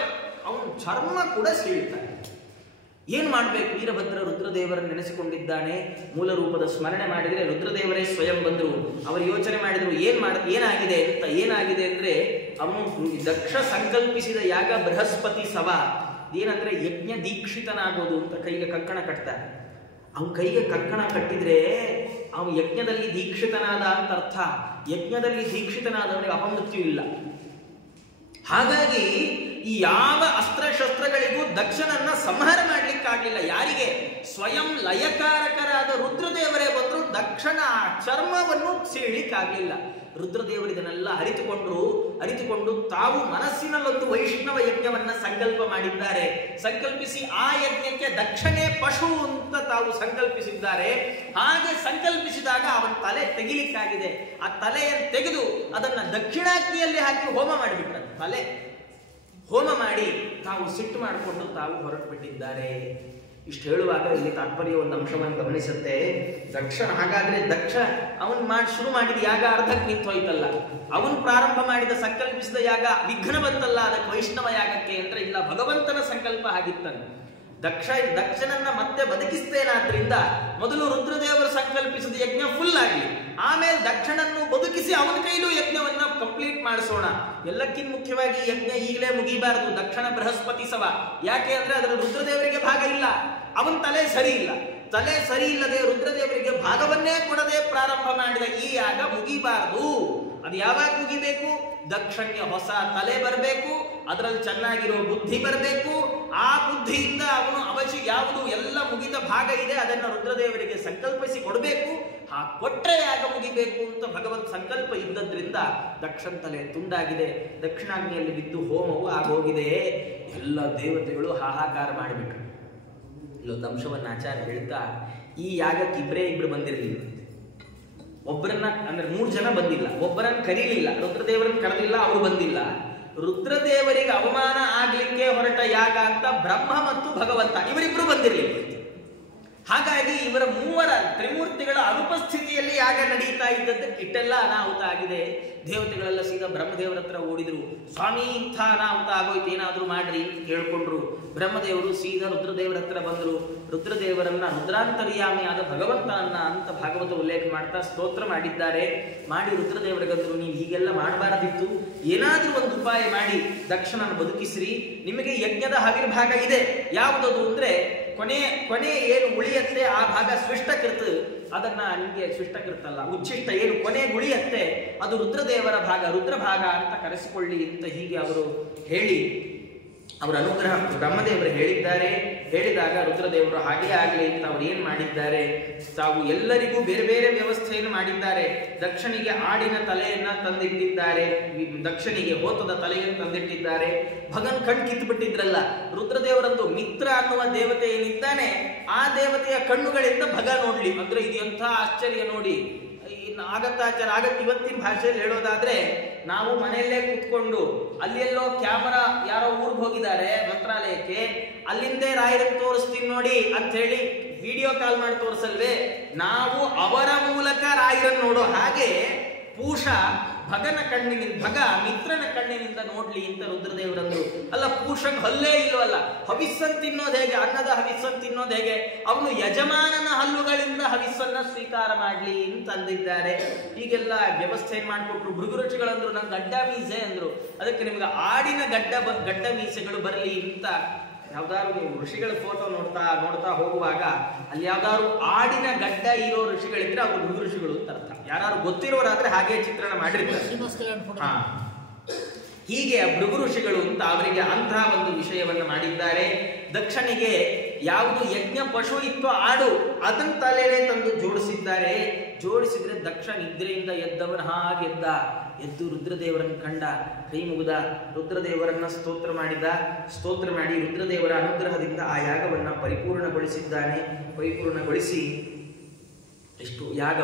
ಅವನು ಚರ್ಮ ಕೂಡ ಸೀಳ್ತಾನೆ. ಏನ್ ಮಾಡ್ಬೇಕು, ವೀರಭದ್ರ ರುದ್ರದೇವರನ್ನು ನೆನೆಸಿಕೊಂಡಿದ್ದಾನೆ. ಮೂಲ ರೂಪದ ಸ್ಮರಣೆ ಮಾಡಿದ್ರೆ ರುದ್ರದೇವರೇ ಸ್ವಯಂ ಬಂದ್ರು. ಅವರು ಯೋಚನೆ ಮಾಡಿದ್ರು, ಏನಾಗಿದೆ ಅಂತ. ಏನಾಗಿದೆ ಅಂದ್ರೆ, ಅವನು ದಕ್ಷ ಸಂಕಲ್ಪಿಸಿದ ಯಾಗ ಬೃಹಸ್ಪತಿ ಸವ, ಏನಂದ್ರೆ ಯಜ್ಞ ದೀಕ್ಷಿತನಾಗೋದು ಅಂತ ಕೈಗೆ ಕಂಕಣ ಕಟ್ತಾರೆ. ಅವನ ಕೈಗೆ ಕಂಕಣ ಕಟ್ಟಿದ್ರೆ ಅವನು ಯಜ್ಞದಲ್ಲಿ ದೀಕ್ಷಿತನಾದ ಅಂತ ಅರ್ಥ. ಯಜ್ಞದಲ್ಲಿ ದೀಕ್ಷಿತನಾದವನಿಗೆ ಅಪಮೃತ್ಯು ಇಲ್ಲ. ಹಾಗಾಗಿ ಈ ಯಾವ ಅಸ್ತ್ರಶಸ್ತ್ರಗಳಿಗೂ ದಕ್ಷನನ್ನ ಸಂಹಾರ ಮಾಡ್ಲಿಕ್ಕಾಗಲಿಲ್ಲ. ಯಾರಿಗೆ, ಸ್ವಯಂ ಲಯಕಾರಕರಾದ ರುದ್ರದೇವರೇ ಬಂದ್ರು, ದಕ್ಷನ ಚರ್ಮವನ್ನು ಸೀಳಿಕ್ಕಾಗಲಿಲ್ಲ. ರುದ್ರದೇವರು ಇದನ್ನೆಲ್ಲ ಅರಿತುಕೊಂಡು ತಾವು ಮನಸ್ಸಿನಲ್ಲೊಂದು ವೈಷ್ಣವ ಯಜ್ಞವನ್ನ ಸಂಕಲ್ಪ ಮಾಡಿದ್ದಾರೆ. ಸಂಕಲ್ಪಿಸಿ ಆ ಯಜ್ಞಕ್ಕೆ ದಕ್ಷನೇ ಪಶು ಅಂತ ತಾವು ಸಂಕಲ್ಪಿಸಿದ್ದಾರೆ. ಹಾಗೆ ಸಂಕಲ್ಪಿಸಿದಾಗ ಅವನ ತಲೆ ತೆಗಿಲಿಕ್ಕಾಗಿದೆ. ಆ ತಲೆಯನ್ನು ತೆಗೆದು ಅದನ್ನ ದಕ್ಷಿಣಾಗ್ನಿಯಲ್ಲಿ ಹಾಕಿ ಹೋಮ ಮಾಡಿಬಿಟ್ರೆ, ತಲೆ ಹೋಮ ಮಾಡಿ ತಾವು ಸಿಟ್ಟು ಮಾಡಿಕೊಂಡು ತಾವು ಹೊರಟು ಬಿಟ್ಟಿದ್ದಾರೆ. ಇಷ್ಟು ಹೇಳುವಾಗ ಇಲ್ಲಿ ತಾತ್ಪರ್ಯ ಒಂದು ಅಂಶವನ್ನು ಗಮನಿಸುತ್ತೆ. ಹಾಗಾದ್ರೆ ದಕ್ಷ ಅವನು ಶುರು ಮಾಡಿದ ಯಾಗ ಅರ್ಧಕ್ಕೆ ನಿಂತು ಹೋಯ್ತಲ್ಲ, ಅವನು ಪ್ರಾರಂಭ ಮಾಡಿದ ಸಂಕಲ್ಪಿಸಿದ ಯಾಗ ವಿಘ್ನ ಬಂತಲ್ಲ ಅದಕ್ಕೆ ವೈಷ್ಣವ ಯಾಗಕ್ಕೆ ಅಂದ್ರೆ, ಇಲ್ಲ, ಭಗವಂತನ ಸಂಕಲ್ಪ ಆಗಿತ್ತಾನೆ. ದಕ್ಷನನ್ನ ಮತ್ತೆ ಬದುಕಿಸ್ತೇನಾದ್ರಿಂದ ಮೊದಲು ರುದ್ರದೇವರು ಸಂಕಲ್ಪಿಸಿದ ಯಜ್ಞ ಫುಲ್ ಆಗಲಿ, ಆಮೇಲೆ ದಕ್ಷನನ್ನು ಬದುಕಿಸಿ ಅವನ ಕೈಲೂ ಯಜ್ಞವನ್ನ ಕಂಪ್ಲೀಟ್ ಮಾಡಿಸೋಣ. ಎಲ್ಲಕ್ಕಿಂತ ಮುಖ್ಯವಾಗಿ ಯಜ್ಞ ಈಗಲೇ ಮುಗಿಬಾರದು. ದಕ್ಷಿಣ ಬೃಹಸ್ಪತಿ ಸವ, ಯಾಕೆ ಅಂದ್ರೆ ಅದರಲ್ಲಿ ರುದ್ರದೇವರಿಗೆ ಭಾಗ ಇಲ್ಲ, ಅವನ ತಲೆ ಸರಿ ಇಲ್ಲ. ತಲೆ ಸರಿ ಇಲ್ಲದೆ ರುದ್ರದೇವರಿಗೆ ಭಾಗವನ್ನೇ ಕೊಡದೆ ಪ್ರಾರಂಭ ಮಾಡಿದ ಈ ಯಾಗ ಮುಗಿಬಾರದು. ಅದು ಯಾವಾಗ ಮುಗಿಬೇಕು, ದಕ್ಷಕ್ಕೆ ಹೊಸ ತಲೆ ಬರಬೇಕು, ಅದರಲ್ಲಿ ಚೆನ್ನಾಗಿರೋ ಬುದ್ಧಿ ಬರಬೇಕು. ಆ ಬುದ್ಧಿಯಿಂದ ಅವನು ಯಾವುದು ಎಲ್ಲ ಮುಗಿದ ಭಾಗ ಇದೆ ಅದನ್ನು ರುದ್ರದೇವರಿಗೆ ಸಂಕಲ್ಪಿಸಿ ಕೊಡಬೇಕು. ಆ ಕೊಟ್ರೆ ಯಾಗ ಮುಗಿಬೇಕು ಅಂತ ಭಗವಂತ ಸಂಕಲ್ಪ ಇದ್ದದ್ರಿಂದ ದಕ್ಷನ ತಲೆ ತುಂಡಾಗಿದೆ. ದಕ್ಷಿಣಾಗ್ನಿಯಲ್ಲಿ ಬಿದ್ದು ಹೋಮವು ಆಗೋಗಿದೆ. ಎಲ್ಲ ದೇವತೆಗಳು ಹಾಹಾಕಾರ ಮಾಡಿಬಿಟ್ರು. ಇಲ್ಲೊಂದು ಅಂಶವನ್ನು ಆಚಾರ್ಯ ಹೇಳ್ತಾ, ಈ ಯಾಗಕ್ಕೆ ಇಬ್ರು ಬಂದಿರಲಿಲ್ಲ. ಒಬ್ಬರನ್ನ ಅಂದ್ರೆ 3 ಜನ ಬಂದಿಲ್ಲ, ಒಬ್ಬರನ್ನ ಕರೀಲಿಲ್ಲ, ರುದ್ರದೇವರನ್ನ ಕರೆದಿಲ್ಲ, ಅವರು ಬಂದಿಲ್ಲ. ರುದ್ರದೇವರಿಗೆ ಅವಮಾನ ಆಗ್ಲಿಕ್ಕೆ ಹೊರಟ ಯಾಗ ಅಂತ ಬ್ರಹ್ಮ ಮತ್ತು ಭಗವಂತ ಇವರಿಬ್ರು ಬಂದಿರಲಿಲ್ಲ. ಹಾಗಾಗಿ ಇವರ ಮೂವರ ತ್ರಿಮೂರ್ತಿಗಳ ಅನುಪಸ್ಥಿತಿಯಲ್ಲಿ ಯಾಗ ನಡೀತಾ ಇದ್ದದ್ದಕ್ಕೆ ಇಟ್ಟೆಲ್ಲ ಅನಾಹುತ ಆಗಿದೆ. ದೇವತೆಗಳೆಲ್ಲ ಸೀದಾ ಬ್ರಹ್ಮದೇವರ ಹತ್ರ ಓಡಿದ್ರು. ಸ್ವಾಮಿ, ಇಂಥ ಅನಾಹುತ ಆಗೋಯ್ತು, ಏನಾದ್ರೂ ಮಾಡ್ರಿ ಅಂತ ಕೇಳ್ಕೊಂಡ್ರು. ಬ್ರಹ್ಮದೇವರು ಸೀದಾ ರುದ್ರದೇವರ ಹತ್ರ ಬಂದ್ರು. ರುದ್ರದೇವರನ್ನ ರುದ್ರಾಂತರ್ಯಾಮಿಯಾದ ಭಗವಂತನನ್ನ ಅಂತ ಭಾಗವತ ಉಲ್ಲೇಖ ಮಾಡ್ತಾ ಸ್ತೋತ್ರ ಮಾಡಿದ್ದಾರೆ. ಮಾಡಿ ರುದ್ರದೇವರಿಗಂದ್ರು, ನೀವು ಹೀಗೆಲ್ಲ ಮಾಡಬಾರದಿತ್ತು, ಏನಾದ್ರೂ ಒಂದು ಉಪಾಯ ಮಾಡಿ ದಕ್ಷನನ್ನು ಬದುಕಿಸ್ರಿ. ನಿಮಗೆ ಯಜ್ಞದ ಹವಿರ್ಭಾಗ ಇದೆ. ಯಾವುದದು ಅಂದ್ರೆ ಕೊನೆ ಏನು ಉಳಿಯತ್ತೆ ಆ ಭಾಗ ಸ್ವಿಷ್ಟಕೃತ, ಅದನ್ನ ನಿಮಗೆ ಸ್ವಿಷ್ಟಕೃತಲ್ಲ, ಉಚ್ಚಿಷ್ಟ ಏನು ಕೊನೆ ಉಳಿಯತ್ತೆ ಅದು ರುದ್ರದೇವರ ಭಾಗ, ರುದ್ರಭಾಗ ಅಂತ ಕರೆಸಿಕೊಳ್ಳಿ ಅಂತ ಹೀಗೆ ಅವರು ಹೇಳಿ ಅವರ ಅನುಗ್ರಹ ಬ್ರಹ್ಮದೇವರು ಹೇಳಿದಾಗ ರುದ್ರದೇವರು ಹಾಗೇ ಆಗಲಿ ಅಂತ ಅವ್ರು ಏನ್ ಮಾಡಿದ್ದಾರೆ, ತಾವು ಎಲ್ಲರಿಗೂ ಬೇರೆ ಬೇರೆ ವ್ಯವಸ್ಥೆಯನ್ನು ಮಾಡಿದ್ದಾರೆ. ದಕ್ಷನಿಗೆ ಆಡಿನ ತಲೆಯನ್ನ ತಂದಿಟ್ಟಿದ್ದಾರೆ, ದಕ್ಷನಿಗೆ ಹೋತದ ತಲೆಯನ್ನು ತಂದಿಟ್ಟಿದ್ದಾರೆ. ಭಗನ್ ಕಣ್ ಕಿತ್ತುಬಿಟ್ಟಿದ್ರಲ್ಲ, ರುದ್ರದೇವರಂದು ಮಿತ್ರ ಅನ್ನುವ ದೇವತೆ ಏನಿದ್ದಾನೆ ಆ ದೇವತೆಯ ಕಣ್ಣುಗಳಿಂದ ಭಗ ನೋಡ್ಲಿ. ಅಂದ್ರೆ ಇದು ಎಂಥ ಆಶ್ಚರ್ಯ ನೋಡಿ. ಇವತ್ತಿನ ಭಾಷೆಯಲ್ಲಿ ಹೇಳೋದಾದ್ರೆ, ನಾವು ಮನೆಯಲ್ಲೇ ಕೂತ್ಕೊಂಡು ಅಲ್ಲೆಲ್ಲೋ ಕ್ಯಾಮರಾ ಯಾರೋ ಊರಿಗೆ ಹೋಗಿದ್ದಾರೆ ಮಂತ್ರಾಲಯಕ್ಕೆ, ಅಲ್ಲಿಂದೇ ರಾಯರನ್ನು ತೋರಿಸ್ತೀನಿ ನೋಡಿ ಅಂತ ಹೇಳಿ ವಿಡಿಯೋ ಕಾಲ್ ಮಾಡಿ ತೋರಿಸಲ್ವೇ, ನಾವು ಅವರ ಮೂಲಕ ರಾಯರನ್ನು ನೋಡೋ ಹಾಗೆ ಪೂಷ ಮಿತ್ರನ ಕಣ್ಣಿನಿಂದ ನೋಡ್ಲಿ ಅಂತ ರುದ್ರದೇವರಂದ್ರು. ಅಲ್ಲ, ಪೂಷಕ್ ಹಲ್ಲೇ ಇಲ್ವಲ್ಲ, ಹವಿಸ್ಸನ್ ತಿನ್ನೋದು ಹೇಗೆ, ಅನ್ನದ ಹವಿಸ್ಸನ್ ತಿನ್ನೋದು ಹೇಗೆ, ಅವನು ಯಜಮಾನನ ಹಲ್ಲುಗಳಿಂದ ಹವಿಸ್ಸನ್ನ ಸ್ವೀಕಾರ ಮಾಡ್ಲಿ ಅಂತ ಅಂದಿದ್ದಾರೆ. ಹೀಗೆಲ್ಲ ವ್ಯವಸ್ಥೆ ಮಾಡಿಕೊಟ್ರು. ಭೃಗು ಋಷಿಗಳಂದ್ರು ನಂಗೆ ಗಡ್ಡ ಮೀಸೆ ಅಂದ್ರು, ಅದಕ್ಕೆ ನಿಮ್ಗೆ ಆಡಿನ ಗಡ್ಡ ಮೀಸೆಗಳು ಬರಲಿ ಅಂತ. ಯಾವ್ದಾದ್ರು ನೀವು ಋಷಿಗಳ ಫೋಟೋ ನೋಡ್ತಾ ಹೋಗುವಾಗ ಅಲ್ಲಿ ಯಾವ್ದಾದ್ರು ಆಡಿನ ಗಡ್ಡ ಇರೋ ಋಷಿಗಳಿದ್ರೆ ಅವರು ಭೃಗು ಋಷಿಗಳು ಅಂತ ಅರ್ಥ. ಯಾರು ಗೊತ್ತಿರೋರಾದ್ರೆ ಹಾಗೆ ಚಿತ್ರಣ ಮಾಡಿರ್ತಾರೆ. ಹೀಗೆ ಭೃಗು ಋಷಿಗಳು ಅಂತ ಅವರಿಗೆ ಅಂತಹ ಒಂದು ವಿಷಯವನ್ನ ಮಾಡಿದ್ದಾರೆ. ದಕ್ಷನಿಗೆ ಯಾವುದು ಯಜ್ಞ ಪಶು ಇತ್ತು ಆಡು, ಅದನ್ನ ತಲೆನೇ ತಂದು ಜೋಡಿಸಿದ್ದಾರೆ. ಜೋಡಿಸಿದ್ರೆ ದಕ್ಷ ನಿದ್ರೆಯಿಂದ ಎದ್ದವನ ಎದ್ದು ರುದ್ರದೇವರನ್ನು ಕಂಡ, ಕೈ ಮುಗಿದ, ರುದ್ರದೇವರನ್ನ ಸ್ತೋತ್ರ ಮಾಡಿ ರುದ್ರದೇವರ ಅನುಗ್ರಹದಿಂದ ಆ ಯಾಗವನ್ನ ಪರಿಪೂರ್ಣಗೊಳಿಸಿ ಎಷ್ಟು ಯಾಗ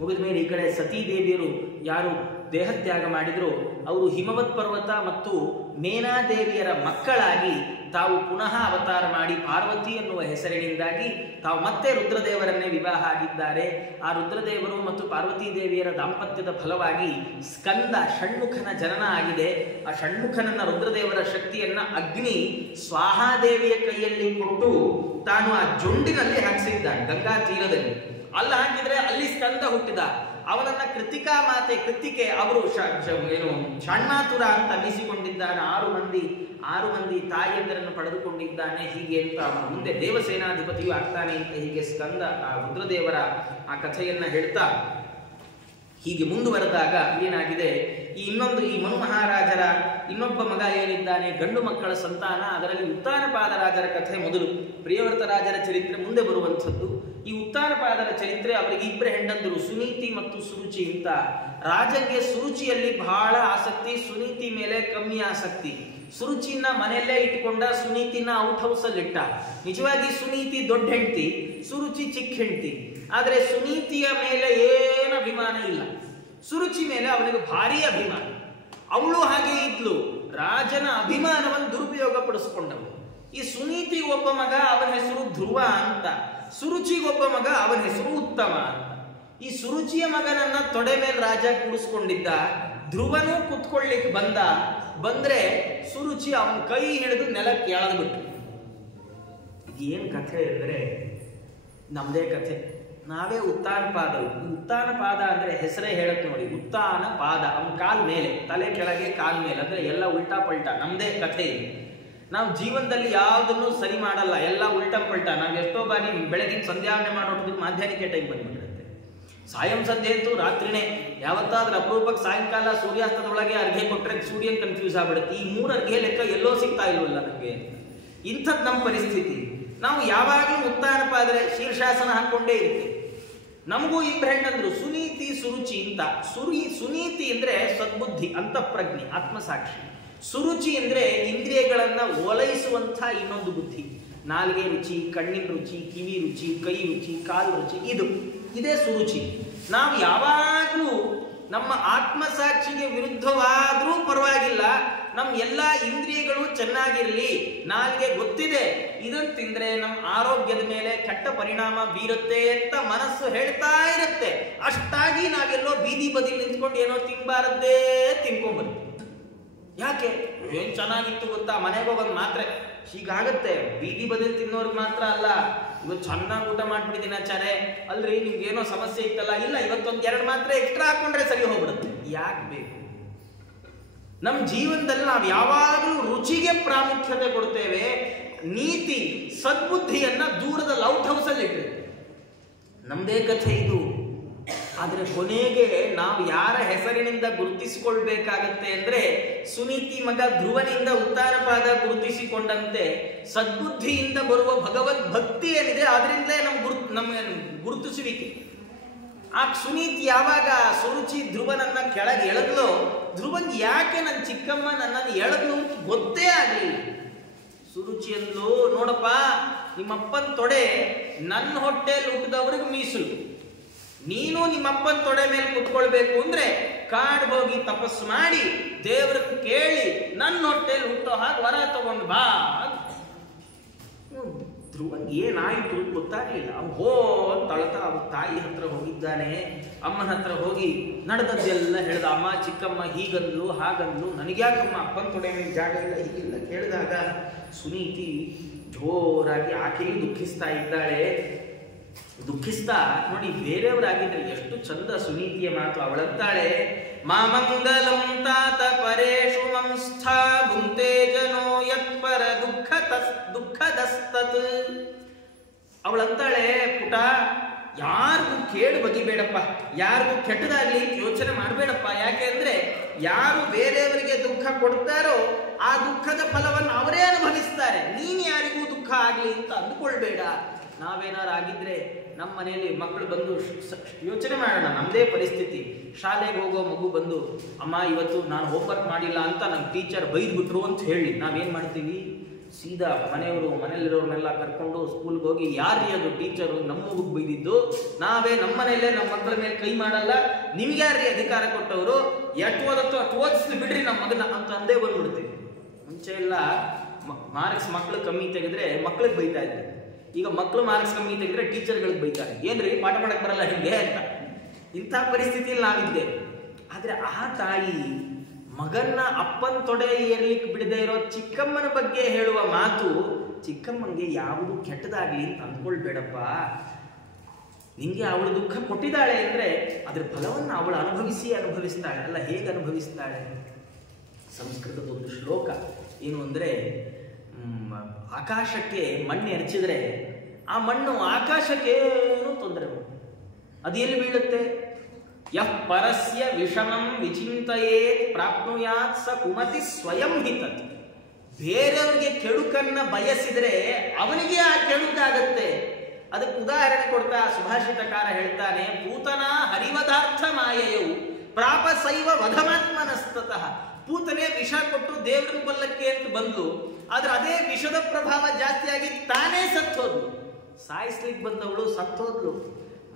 ಮುಗಿದ ಮೇಲೆ ಈ ಕಡೆ ಸತೀದೇವಿಯರು ಯಾರು ದೇಹತ್ಯಾಗ ಮಾಡಿದ್ರು ಅವರು ಹಿಮವತ್ ಪರ್ವತ ಮತ್ತು ಮೇನಾದೇವಿಯರ ಮಕ್ಕಳಾಗಿ ತಾವು ಪುನಃ ಅವತಾರ ಮಾಡಿ ಪಾರ್ವತಿ ಎನ್ನುವ ಹೆಸರಿನಿಂದಾಗಿ ತಾವು ಮತ್ತೆ ರುದ್ರದೇವರನ್ನೇ ವಿವಾಹ ಆಗಿದ್ದಾರೆ. ಆ ರುದ್ರದೇವರು ಮತ್ತು ಪಾರ್ವತಿ ದೇವಿಯರ ದಾಂಪತ್ಯದ ಫಲವಾಗಿ ಸ್ಕಂದ ಷಣ್ಮುಖನ ಜನನ ಆಗಿದೆ. ಆ ಷಣ್ಮುಖನನ್ನ ರುದ್ರದೇವರ ಶಕ್ತಿಯನ್ನ ಅಗ್ನಿ ಸ್ವಾಹಾದೇವಿಯ ಕೈಯಲ್ಲಿ ಕೊಟ್ಟು ತಾನು ಆ ಜೊಂಡಿನಲ್ಲಿ ಹಾಕಿಸಿದ್ದಾನೆ ಗಂಗಾ ತೀರದಲ್ಲಿ. ಅಲ್ಲ ಹಾಕಿದ್ರೆ ಅಲ್ಲಿ ಸ್ಕಂದ ಹುಟ್ಟಿದ. ಅವನನ್ನ ಕೃತಿಕೆ ಅವರು ಷಣ್ಮಾತುರ ಅಂತ ಅನ್ನಿಸಿಕೊಂಡಿದ್ದಾನೆ. ಆರು ಮಂದಿ ತಾಯಿಯಂದರನ್ನು ಪಡೆದುಕೊಂಡಿದ್ದಾನೆ. ಹೀಗೆ ಅಂತ ಮುಂದೆ ದೇವಸೇನಾಧಿಪತಿಯು ಆಗ್ತಾನೆ ಅಂತ ಹೀಗೆ ಸ್ಕಂದ ಆ ರುದ್ರದೇವರ ಆ ಕಥೆಯನ್ನ ಹೇಳ್ತಾ ಹೀಗೆ ಮುಂದುವರೆದಾಗ ಏನಾಗಿದೆ, ಈ ಮನು ಮಹಾರಾಜರ ಇನ್ನೊಬ್ಬ ಮಗ ಏನಿದ್ದಾನೆ, ಗಂಡು ಮಕ್ಕಳ ಸಂತಾನ, ಅದರಲ್ಲಿ ಉತ್ತಾನಪಾದರಾಜರ ಕಥೆ ಮೊದಲು, ಪ್ರಿಯವೃತ ರಾಜರ ಚರಿತ್ರೆ ಮುಂದೆ ಬರುವಂಥದ್ದು. ಈ ಉತ್ತಾನಪಾದರ ಚರಿತ್ರೆ, ಅವರಿಗೆ ಇಬ್ಬರು ಹೆಂಡಂದರು ಸುನೀತಿ ಮತ್ತು ಸುರುಚಿ ಅಂತ. ರಾಜಂಗೆ ಸುರುಚಿಯಲ್ಲಿ ಬಹಳ ಆಸಕ್ತಿ, ಸುನೀತಿ ಮೇಲೆ ಕಮ್ಮಿ ಆಸಕ್ತಿ. ಸುರುಚಿನ ಮನೆಯಲ್ಲೇ ಇಟ್ಕೊಂಡ, ಸುನೀತಿನ ಔಟ್ ಹೌಸ್ ಅಲ್ಲಿ ಇಟ್ಟ. ನಿಜವಾಗಿ ಸುನೀತಿ ದೊಡ್ಡ ಹೆಂಡತಿ, ಸುರುಚಿ ಚಿಕ್ಕ ಹೆಂಡತಿ. ಆದರೆ ಸುನೀತಿಯ ಮೇಲೆ ಏನು ಅಭಿಮಾನ ಇಲ್ಲ, ಸುರುಚಿ ಮೇಲೆ ಅವನಿಗೆ ಭಾರಿ ಅಭಿಮಾನ. ಅವಳು ಹಾಗೆ ಇದ್ಲು. ರಾಜನ ಅಭಿಮಾನವನ್ನು ದುರುಪಯೋಗ ಪಡಿಸ್ಕೊಂಡವಳು. ಈ ಸುನೀತಿ ಒಬ್ಬ ಮಗ, ಅವನ ಹೆಸರು ಧ್ರುವ ಅಂತ. ಸುರುಚಿಗೊಬ್ಬ ಮಗ, ಅವನ ಹೆಸರು ಉತ್ತಮ ಅಂತ. ಈ ಸುರುಚಿಯ ಮಗನನ್ನ ತೊಡೆ ಮೇಲೆ ರಾಜ ಕೂಡಿಸ್ಕೊಂಡಿದ್ದ. ಧ್ರುವನು ಕುತ್ಕೊಳ್ಳಿಕ್ಕೆ ಬಂದ್ರೆ ಸುರುಚಿ ಅವನ ಕೈ ಹಿಡಿದು ನೆಲಕ್ಕೆ ಎಳೆದ್ಬಿಟ್ಟು. ಏನ್ ಕಥೆ ಅಂದ್ರೆ ನಮ್ದೇ ಕಥೆ. ನಾವೇ ಉತ್ತಾನಪಾದರು. ಉತ್ತಾನಪಾದ ಅಂದ್ರೆ ಹೆಸರೇ ಹೇಳಕ್ ನೋಡಿ, ಉತ್ತಾನ ಪಾದ. ಅವನ ಕಾಲ್ ಮೇಲೆ, ತಲೆ ಕೆಳಗೆ, ಕಾಲ್ ಮೇಲೆ, ಅಂದ್ರೆ ಎಲ್ಲ ಉಲ್ಟಾ ಪಲ್ಟಾ. ನಮ್ದೇ ಕಥೆ ಇದೆ. ನಾವು ಜೀವನದಲ್ಲಿ ಯಾವುದನ್ನು ಸರಿ ಮಾಡಲ್ಲ, ಎಲ್ಲ ಉಲ್ಟಾ ಪಲ್ಟಾ. ನಾವು ಎಷ್ಟೋ ಬಾರಿ ಬೆಳಗಿನ ಸಂಧ್ಯಾವನೆ ಮಾಡೋದಕ್ಕೆ ಮಾಧ್ಯಾಹ್ನಿಕೆ ಟೈಮ್ ಬಂದ್ಬಿಟ್ಟಿರುತ್ತೆ. ಸಾಯಂ ಸಂಧ್ಯೆ ಅಂತೂ ರಾತ್ರಿನೇ. ಯಾವತ್ತಾದ್ರೂ ಅಪರೂಪಕ್ಕೆ ಸಾಯಂಕಾಲ ಸೂರ್ಯಾಸ್ತದೊಳಗೆ ಅರ್ಘ್ಯ ಕೊಟ್ಟರೆ ಸೂರ್ಯನ್ ಕನ್ಫ್ಯೂಸ್ ಆಗ್ಬಿಡುತ್ತೆ. ಈ 3 ಅರ್ಘ್ಯ ಲೆಕ್ಕ ಎಲ್ಲೋ ಸಿಗ್ತಾ ಇಲ್ವಲ್ಲ ನಮಗೆ. ಇಂಥದ್ದು ನಮ್ಮ ಪರಿಸ್ಥಿತಿ. ನಾವು ಯಾವಾಗಲೂ ಉತ್ತಾನಪಾದರೆ ಶೀರ್ಷಾಸನ ಹಾಕೊಂಡೇ ಇರುತ್ತೆ. ನಮಗೂ ಇಬ್ಬರು ಹೆಣ್ಣಂದ್ರು ಸುನೀತಿ ಸುರುಚಿ ಅಂತ. ಸುನೀತಿ ಅಂದ್ರೆ ಸದ್ಬುದ್ಧಿ, ಅಂತಃಪ್ರಜ್ಞೆ, ಆತ್ಮಸಾಕ್ಷಿ. ಸುರುಚಿ ಅಂದ್ರೆ ಇಂದ್ರಿಯಗಳನ್ನ ಓಲೈಸುವಂಥ ಇನ್ನೊಂದು ಬುದ್ಧಿ. ನಾಲಿಗೆ ರುಚಿ, ಕಣ್ಣಿನ ರುಚಿ, ಕಿವಿ ರುಚಿ, ಕೈ ರುಚಿ, ಕಾಲು ರುಚಿ, ಇದೇ ಸುರುಚಿ. ನಾವು ಯಾವಾಗಲೂ ನಮ್ಮ ಆತ್ಮಸಾಕ್ಷಿಗೆ ವಿರುದ್ಧವಾದ್ರೂ ಪರವಾಗಿಲ್ಲ, ನಮ್ಮ ಎಲ್ಲ ಇಂದ್ರಿಯಗಳು ಚೆನ್ನಾಗಿರ್ಲಿ. ನಾಲ್ಗೆ ಗೊತ್ತಿದೆ ಇದನ್ನು ತಿಂದ್ರೆ ನಮ್ಮ ಆರೋಗ್ಯದ ಮೇಲೆ ಕೆಟ್ಟ ಪರಿಣಾಮ ಬೀರುತ್ತೆ ಅಂತ ಮನಸ್ಸು ಹೇಳ್ತಾ ಇರುತ್ತೆ. ಅಷ್ಟಾಗಿ ನಾವೆಲ್ಲೋ ಬೀದಿ ಬದಿಲಿ ನಿಂತ್ಕೊಂಡು ಏನೋ ತಿನ್ಬಾರದ್ದೇ ತಿನ್ಕೊಂಡ್ಬರ್ತೀವಿ. ಯಾಕೆ? ಏನ್ ಚೆನ್ನಾಗಿತ್ತು ಗೊತ್ತಾ, ಮನೆಗೆ ಹೋಗೋದು ಮಾತ್ರ ಹೀಗಾಗತ್ತೆ. ಬೀದಿ ಬದಿಲಿ ತಿನ್ನೋರ್ಗೆ ಮಾತ್ರ ಅಲ್ಲ, ಇವತ್ತು ಚೆನ್ನಾಗಿ ಊಟ ಮಾಡ್ಬಿಟ್ಟಿದ್ದೀನಿ ಆಚಾರೆ, ಅಲ್ರಿ ನಿಮ್ಗೇನೋ ಸಮಸ್ಯೆ ಇತ್ತಲ್ಲ, ಇಲ್ಲ ಇವತ್ತೊಂದು 2 ಮಾತ್ರ ಎಕ್ಸ್ಟ್ರಾ ಹಾಕೊಂಡ್ರೆ ಸರಿ ಹೋಗ್ಬಿಡುತ್ತೆ. ಯಾಕೆ ಬೇಕು? ನಮ್ಮ ಜೀವನದಲ್ಲಿ ನಾವು ಯಾವಾಗಲೂ ರುಚಿಗೆ ಪ್ರಾಮುಖ್ಯತೆ ಕೊಡ್ತೇವೆ. ನೀತಿ ಸದ್ಬುದ್ಧಿಯನ್ನ ದೂರದ ಔಟ್ ಹೌಸ್ ಅಲ್ಲಿ ಇಟ್ಟಿರುತ್ತೆ. ನಮ್ದೇ ಕಥೆ ಇದು. ಆದರೆ ಕೊನೆಗೆ ನಾವು ಯಾರ ಹೆಸರಿನಿಂದ ಗುರುತಿಸಿಕೊಳ್ಬೇಕಾಗತ್ತೆ ಅಂದ್ರೆ, ಸುನೀತಿ ಮಗ ಧ್ರುವನಿಂದ ಉತ್ತಾನಪಾದ ಗುರುತಿಸಿಕೊಂಡಂತೆ ಸದ್ಬುದ್ಧಿಯಿಂದ ಬರುವ ಭಗವದ್ ಭಕ್ತಿ ಏನಿದೆ ಅದರಿಂದಲೇ ನಮ್ಮ ಗುರುತಿಸುವಿಕೆ. ಆ ಸುನೀತಿ ಯಾವಾಗ ಸುರುಚಿ ಧ್ರುವನನ್ನ ಕೆಳಗೆ ಎಳೆದ್ಲೋ, ಧ್ರುವನ್ ಯಾಕೆ ನನ್ನ ಚಿಕ್ಕಮ್ಮ ನನ್ನನ್ನು ಎಳೆದ್ಲು ಅಂತ ಗೊತ್ತೇ ಆಗಲಿಲ್ಲ. ಸುರುಚಿ ಅಂದ್ಲು, ನೋಡಪ್ಪ ನಿಮ್ಮಪ್ಪನ ತೊಡೆ ನನ್ನ ಹೊಟ್ಟೆಯಲ್ಲಿ ಹುಟ್ಟಿದವ್ರಿಗೆ ಮೀಸಲು, ನೀನು ನಿಮ್ಮಪ್ಪನ ತೊಡೆ ಮೇಲೆ ಕುತ್ಕೊಳ್ಬೇಕು ಅಂದ್ರೆ ಕಾಡ್ ಹೋಗಿ ತಪಸ್ಸು ಮಾಡಿ ದೇವ್ರನ್ನ ಕೇಳಿ ನನ್ನ ಹೊಟ್ಟೆಯಲ್ಲಿ ಹುಟ್ಟೋ ಹಾಗೆ ವರ ತಗೊಂಡು ಬಾ. ಧ್ರುವನ್ಗೆ ಏನಾಯಿತು ಗೊತ್ತಾಗಲಿಲ್ಲ. ಹೋ ತಳತ ಅವ್ರ ತಾಯಿ ಹತ್ರ ಹೋಗಿದ್ದಾನೆ, ಅಮ್ಮನ ಹತ್ರ ಹೋಗಿ ನಡೆದದ್ದೆಲ್ಲ ಹೇಳ್ದ. ಅಮ್ಮ ಚಿಕ್ಕಮ್ಮ ಹೀಗಂದ್ಲು ಹಾಗಂದ್ಲು, ನನಗ್ಯಾಕಮ್ಮ ಅಪ್ಪನ ತೊಡೆ ಮೇಲೆ ಜಾಗ ಇಲ್ಲ ಹೀಗಿಲ್ಲ ಕೇಳಿದಾಗ ಸುನೀತಿ ಜೋರಾಗಿ ಆಕೆಯೂ ದುಃಖಿಸ್ತಾ ಇದ್ದಾಳೆ. ದುಃಖಿಸ್ತಾ ನೋಡಿ, ಬೇರೆಯವರಾಗಿದ್ರೆ ಎಷ್ಟು ಚಂದ ಸುನೀತಿಯ ಮಾತು. ಅವಳಂತಾಳೆ, ಮಾಮಂಗಲಂ ತಾತ ಪರೇಶು ಮಂಸ್ಥಾ ಭುಂಕ್ತೆ ಜನೋ ಯತ್ಪರ ದುಃಖದಸ್ತತ್. ಅವಳಂತಾಳೆ, ಪುಟ ಯಾರಿಗೂ ಕೇಡು ಬಗೆಬೇಡಪ್ಪ, ಯಾರಿಗೂ ಕೆಟ್ಟದಾಗ್ಲಿ ಯೋಚನೆ ಮಾಡಬೇಡಪ್ಪ. ಯಾಕೆ ಅಂದ್ರೆ ಯಾರು ಬೇರೆಯವರಿಗೆ ದುಃಖ ಕೊಡ್ತಾರೋ ಆ ದುಃಖದ ಫಲವನ್ನು ಅವರೇ ಅನುಭವಿಸ್ತಾರೆ. ನೀನು ಯಾರಿಗೂ ದುಃಖ ಆಗ್ಲಿ ಅಂತ ಅಂದುಕೊಳ್ಬೇಡ. ನಾವೇನಾರು ಆಗಿದ್ರೆ ನಮ್ಮ ಮನೆಯಲ್ಲಿ ಮಕ್ಕಳು ಬಂದು ಯೋಚನೆ ಮಾಡೋಣ, ನಮ್ಮದೇ ಪರಿಸ್ಥಿತಿ. ಶಾಲೆಗೆ ಹೋಗೋ ಮಗು ಬಂದು, ಅಮ್ಮ ಇವತ್ತು ನಾನು ಹೋಮ್ವರ್ಕ್ ಮಾಡಿಲ್ಲ ಅಂತ ನಮ್ಮ ಟೀಚರ್ ಬೈದ್ಬಿಟ್ರು ಅಂತ ಹೇಳಿ ನಾವೇನು ಮಾಡ್ತೀವಿ? ಸೀದಾ ಮನೆಯಲ್ಲಿರೋರ್ನೆಲ್ಲ ಕರ್ಕೊಂಡು ಸ್ಕೂಲ್ಗೆ ಹೋಗಿ, ಯಾರು ಅದು ಟೀಚರು ನಮ್ಮ ಮಗುಗೆ ಬೈದಿದ್ದು? ನಾವೇ ನಮ್ಮ ಮನೆಯಲ್ಲೇ ನಮ್ಮ ಮಕ್ಕಳ ಮೇಲೆ ಕೈ ಮಾಡಲ್ಲ, ನಿಮ್ಗೆ ಯಾರೀ ಅಧಿಕಾರ ಕೊಟ್ಟವರು? ಎಷ್ಟು ಓದತ್ತೋ ಅಷ್ಟು ಓದಿಸ್ಲಿ ಬಿಡ್ರಿ ನಮ್ಮ ಮಗನ ಅಂತ ಅಂದೇ ಬಂದ್ಬಿಡ್ತೀವಿ. ಮುಂಚೆ ಎಲ್ಲ ಮಾರ್ಕ್ಸ್ ಮಕ್ಕಳು ಕಮ್ಮಿ ತೆಗೆದ್ರೆ ಮಕ್ಕಳಿಗೆ ಬೈತಾ ಇದ್ದಾರೆ. ಈಗ ಮಕ್ಕಳು ಮಾರ್ಕ್ಸ್ ಕಮ್ಮಿ ತೆಗೆದ್ರೆ ಟೀಚರ್ಗಳಿಗೆ ಬೈತಾರೆ, ಏನ್ರಿ ಪಾಠ ಮಾಡಕ್ ಬರಲ್ಲ ಹಿಂಗೆ ಅಂತ. ಇಂಥ ಪರಿಸ್ಥಿತಿಯಲ್ಲಿ ನಾವಿದ್ದೇವೆ. ಆದ್ರೆ ಆ ತಾಯಿ ಮಗನ್ನ ಅಪ್ಪನ ತೊಡೆ ಏರ್ಲಿಕ್ಕೆ ಬಿಡದೆ ಇರೋ ಚಿಕ್ಕಮ್ಮನ ಬಗ್ಗೆ ಹೇಳುವ ಮಾತು, ಚಿಕ್ಕಮ್ಮನಿಗೆ ಯಾವುದು ಕೆಟ್ಟದಾಗ್ಲಿ ಅಂತ ಅಂದ್ಕೊಳ್ಬೇಡಪ್ಪ. ನಿಂಗೆ ಅವಳು ದುಃಖ ಕೊಟ್ಟಿದ್ದಾಳೆ ಅಂದ್ರೆ ಅದ್ರ ಫಲವನ್ನು ಅವಳು ಅನುಭವಿಸ್ತಾಳೆ. ಅಲ್ಲ, ಹೇಗೆ ಅನುಭವಿಸ್ತಾಳೆ? ಸಂಸ್ಕೃತದ ಒಂದು ಶ್ಲೋಕ ಏನು ಅಂದ್ರೆ, ಆಕಾಶಕ್ಕೆ ಮಣ್ಣು ಎರಚಿದ್ರೆ ಆ ಮಣ್ಣು ಆಕಾಶಕ್ಕೆ ಏನು ತೊಂದರೆ ಮಾಡುತ್ತೆ, ಅದು ಎಲ್ಲಿ ಬೀಳುತ್ತೆ? ಯಃ ಪರಸ್ಯ ವಿಷಮಂ ವಿಚಿಂತಯೇತ್ ಪ್ರಾಪ್ನುಯಾತ್ ಸ ಕುಮತಿ ಸ್ವಯಂ ಹಿತತ್. ಬೇರೆಯವರಿಗೆ ಕೆಡುಕನ್ನ ಬಯಸಿದ್ರೆ ಅವನಿಗೆ ಆ ಕೆಡುಕಾಗತ್ತೆ. ಅದಕ್ಕೆ ಉದಾಹರಣೆ ಕೊಡ್ತಾ ಸುಭಾಷಿತಕಾರ ಹೇಳ್ತಾನೆ, ಪೂತನ ಹರಿವದಾರ್ಥ ಮಾಯೆಯು ಪ್ರಾಪಸೈವ ವಧಮಾತ್ಮನಸ್ತತಃ. ಪೂತನೆ ವಿಷ ಕೊಟ್ಟು ದೇವ್ರನ್ನ ಕೊಲ್ಲಕ್ಕೆ ಅಂತ ಬಂದು, ಆದ್ರೆ ಅದೇ ವಿಷದ ಪ್ರಭಾವ ಜಾಸ್ತಿಯಾಗಿ ತಾನೇ ಸತ್ತೋದ್ಲು. ಸಾಯಿಸ್ಲಿಕ್ಕೆ ಬಂದವಳು ಸತ್ತೋದ್ಲು.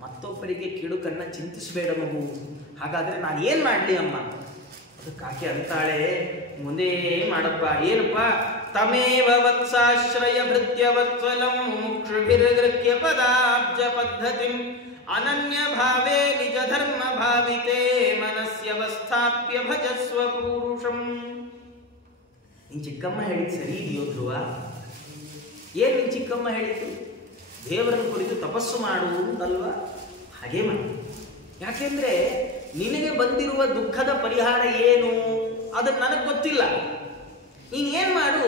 ಮತ್ತೊಬ್ಬರಿಗೆ ಕಿಡುಕನ್ನ ಚಿಂತಿಸಬೇಡ ಮಗು. ಹಾಗಾದ್ರೆ ನಾನು ಏನ್ ಮಾಡ್ಲಿ ಅಮ್ಮ? ಅದಕ್ಕಾಕೆ ಅಂತಾಳೆ, ಮುಂದೆ ಮಾಡಪ್ಪ. ಏನಪ್ಪ? ತಮೇವ ವತ್ಸಾಶ್ರಯ ಭೃತ್ಯ ವತ್ಸಲಂ ಮುಕ್ಷುಭಿರ್ಗೃಹ್ಯ ಪದಾಬ್ಜ ಪದ್ಧತಿಂ ಅನನ್ಯ ಭಾವೇ ನಿಜ ಧರ್ಮ ಭಾವಿತೆ ಮನಸ್ಯವಸ್ಥಾಪ್ಯ ಭಜಸ್ವ ಪೂರುಷಂ. ನಿನ್ ಚಿಕ್ಕಮ್ಮ ಹೇಳಿದ್ ಸರಿ ಇದೆಯೋ ಧ್ರುವ? ಏನ್ ನಿನ್ ಚಿಕ್ಕಮ್ಮ ಹೇಳಿದ್ದು? ದೇವರನ್ನು ಕುರಿತು ತಪಸ್ಸು ಮಾಡು ಅಂತಲ್ವಾ? ಹಾಗೇ ಮಾಡಿ. ಯಾಕೆಂದ್ರೆ ನಿನಗೆ ಬಂದಿರುವ ದುಃಖದ ಪರಿಹಾರ ಏನು ಅದನ್ನ ನನಗೆ ಗೊತ್ತಿಲ್ಲ. ನೀನ್ ಏನ್ ಮಾಡು?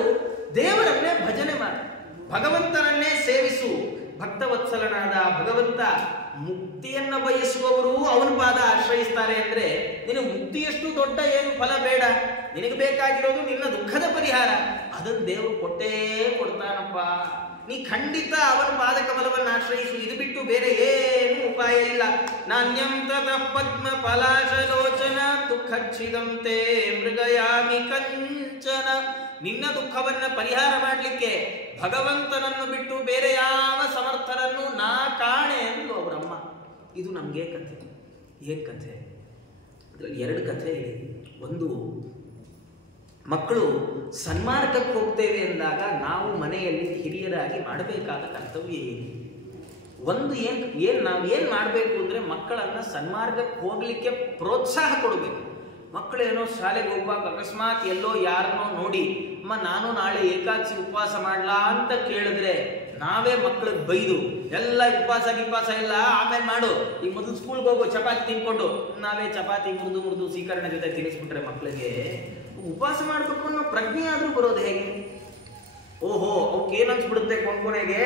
ದೇವರನ್ನೇ ಭಜನೆ ಮಾಡು, ಭಗವಂತನನ್ನೇ ಸೇವಿಸು. ಭಕ್ತವತ್ಸಲನಾದ ಭಗವಂತ ಮುಕ್ತಿಯನ್ನ ಬಯಸುವವರು ಅವನ ಪಾದ ಆಶ್ರಯಿಸ್ತಾರೆ. ಅಂದ್ರೆ ನಿನಗೆ ಮುಕ್ತಿಯಷ್ಟು ದೊಡ್ಡ ಏನು ಫಲ ಬೇಡ, ನಿನಗೆ ಬೇಕಾಗಿರೋದು ನಿನ್ನ ದುಃಖದ ಪರಿಹಾರ. ಅದನ್ನು ದೇವರು ಕೊಟ್ಟೇ ಕೊಡ್ತಾನಪ್ಪ. ನೀ ಖಂಡಿತ ಅವನ ಪಾದಕಮಲವನ್ನು ಆಶ್ರಯಿಸು. ಇದು ಬಿಟ್ಟು ಬೇರೆ ಏನು ಉಪಾಯ ಇಲ್ಲ. ನಾಣ್ಯಂ ತತಃ ಪದ್ಮ ಪಲಾಶಲೋಚನ ದುಃಖಚ್ಛಿದಂತೆ ಮೃಗಯಾಮಿ ಕಂಚನ. ನಿನ್ನ ದುಃಖವನ್ನ ಪರಿಹಾರ ಮಾಡಲಿಕ್ಕೆ ಭಗವಂತನನ್ನು ಬಿಟ್ಟು ಬೇರೆ ಯಾವ ಸಮರ್ಥರನ್ನು ನಾ ಕಾಣೆ ಅಂದ್ಲು ಅವರಮ್ಮ. ಇದು ನಮಗೆ ಕಥೆ. ಏನ್ ಕಥೆ? ಅದರಲ್ಲಿ ಎರಡು ಕಥೆ ಇದೆ. ಒಂದು, ಮಕ್ಕಳು ಸನ್ಮಾರ್ಗಕ್ಕೆ ಹೋಗ್ತೇವೆ ಅಂದಾಗ ನಾವು ಮನೆಯಲ್ಲಿ ಹಿರಿಯರಾಗಿ ಮಾಡಬೇಕಾದ ಕರ್ತವ್ಯ ಏನು? ಒಂದು ನಾವೇನ್ ಮಾಡಬೇಕು ಅಂದ್ರೆ ಮಕ್ಕಳನ್ನ ಸನ್ಮಾರ್ಗಕ್ಕೆ ಹೋಗ್ಲಿಕ್ಕೆ ಪ್ರೋತ್ಸಾಹ ಕೊಡಬೇಕು. ಮಕ್ಕಳೇನೋ ಶಾಲೆಗೆ ಹೋಗುವಾಗ ಅಕಸ್ಮಾತ್ ಎಲ್ಲೋ ಯಾರನ್ನೋ ನೋಡಿ, ಅಮ್ಮ ನಾನು ನಾಳೆ ಏಕಾದಶಿ ಉಪವಾಸ ಮಾಡ್ಲಾ ಅಂತ ಕೇಳಿದ್ರೆ ನಾವೇ ಮಕ್ಕಳಿಗೆ ಬೈದು, ಎಲ್ಲ ಉಪವಾಸ ಇಲ್ಲ ಆಮೇಲೆ ಮಾಡು, ಈಗ ಮೊದಲು ಸ್ಕೂಲ್ಗೆ ಹೋಗೋ ಚಪಾತಿ ತಿನ್ಕೊಂಡು ನಾವೇ ಚಪಾತಿ ಮುರಿದು ಸೀಕರಣ ಜೊತೆ ತಿನ್ನಿಸ್ಬಿಟ್ರೆ ಮಕ್ಕಳಿಗೆ ಉಪವಾಸ ಮಾಡ್ಬೇಕು ಅನ್ನೋ ಪ್ರಜ್ಞೆ ಆದ್ರೂ ಬರೋದು ಹೇಗೆ? ಓಹೋ, ಅವಕ್ಕೆ ಏನ್ ಅನ್ಸ್ಬಿಡುತ್ತೆ ಕೊನೆಗೆ,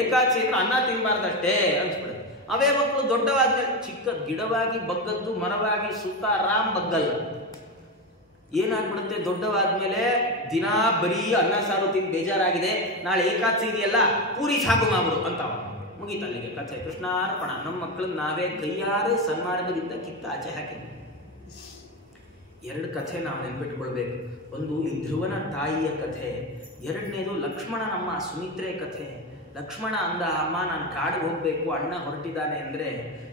ಏಕಾದಶಿ ಅನ್ನ ತಿನ್ಬಾರ್ದಷ್ಟೇ ಅನ್ಸ್ಬಿಡುತ್ತೆ. ಅವೇ ಮಕ್ಕಳು ದೊಡ್ಡವಾದ್ಮೇಲೆ ಚಿಕ್ಕ ಗಿಡವಾಗಿ ಬಗ್ಗದ್ದು ಮರವಾಗಿ ಸುತ್ತ ಆರಾಮ್ ಬಗ್ಗಲ್ಲ. ಏನಾಗ್ಬಿಡುತ್ತೆ, ದೊಡ್ಡವಾದ್ಮೇಲೆ ದಿನಾ ಬರೀ ಅನ್ನ ಸಾರು ತಿಂದು ಬೇಜಾರಾಗಿದೆ, ನಾಳೆ ಏಕಾದಶಿ ಇದೆಯಲ್ಲ ಪೂರಿ ಸಾಕು ಮಾಡ್ಬಿಡು ಅಂತ ಮುಗೀತ ಅಲ್ಲಿಗೆ ಕಥೆ. ಕೃಷ್ಣಾರ್ಪಣ. ನಮ್ಮ ಮಕ್ಕಳನ್ನ ನಾವೇ ಕೈಯಾರೆ ಸನ್ಮಾರ್ಗದಿಂದ ಕಿತ್ತ ಆಚೆ ಹಾಕಿದ್ವಿ. ಎರಡು ಕಥೆ ನಾವು ನೆನ್ಪಿಟ್ಕೊಳ್ಬೇಕು. ಒಂದು ಈ ಧ್ರುವನ ತಾಯಿಯ ಕಥೆ, ಎರಡನೇದು ಲಕ್ಷ್ಮಣ ನಮ್ಮ ಸುಮಿತ್ರೆ ಕಥೆ. ಲಕ್ಷ್ಮಣ ಅಂದ, ಅಮ್ಮ ನಾನು ಕಾಡಿಗೆ ಹೋಗ್ಬೇಕು, ಅಣ್ಣ ಹೊರಟಿದ್ದಾನೆ ಅಂದ್ರೆ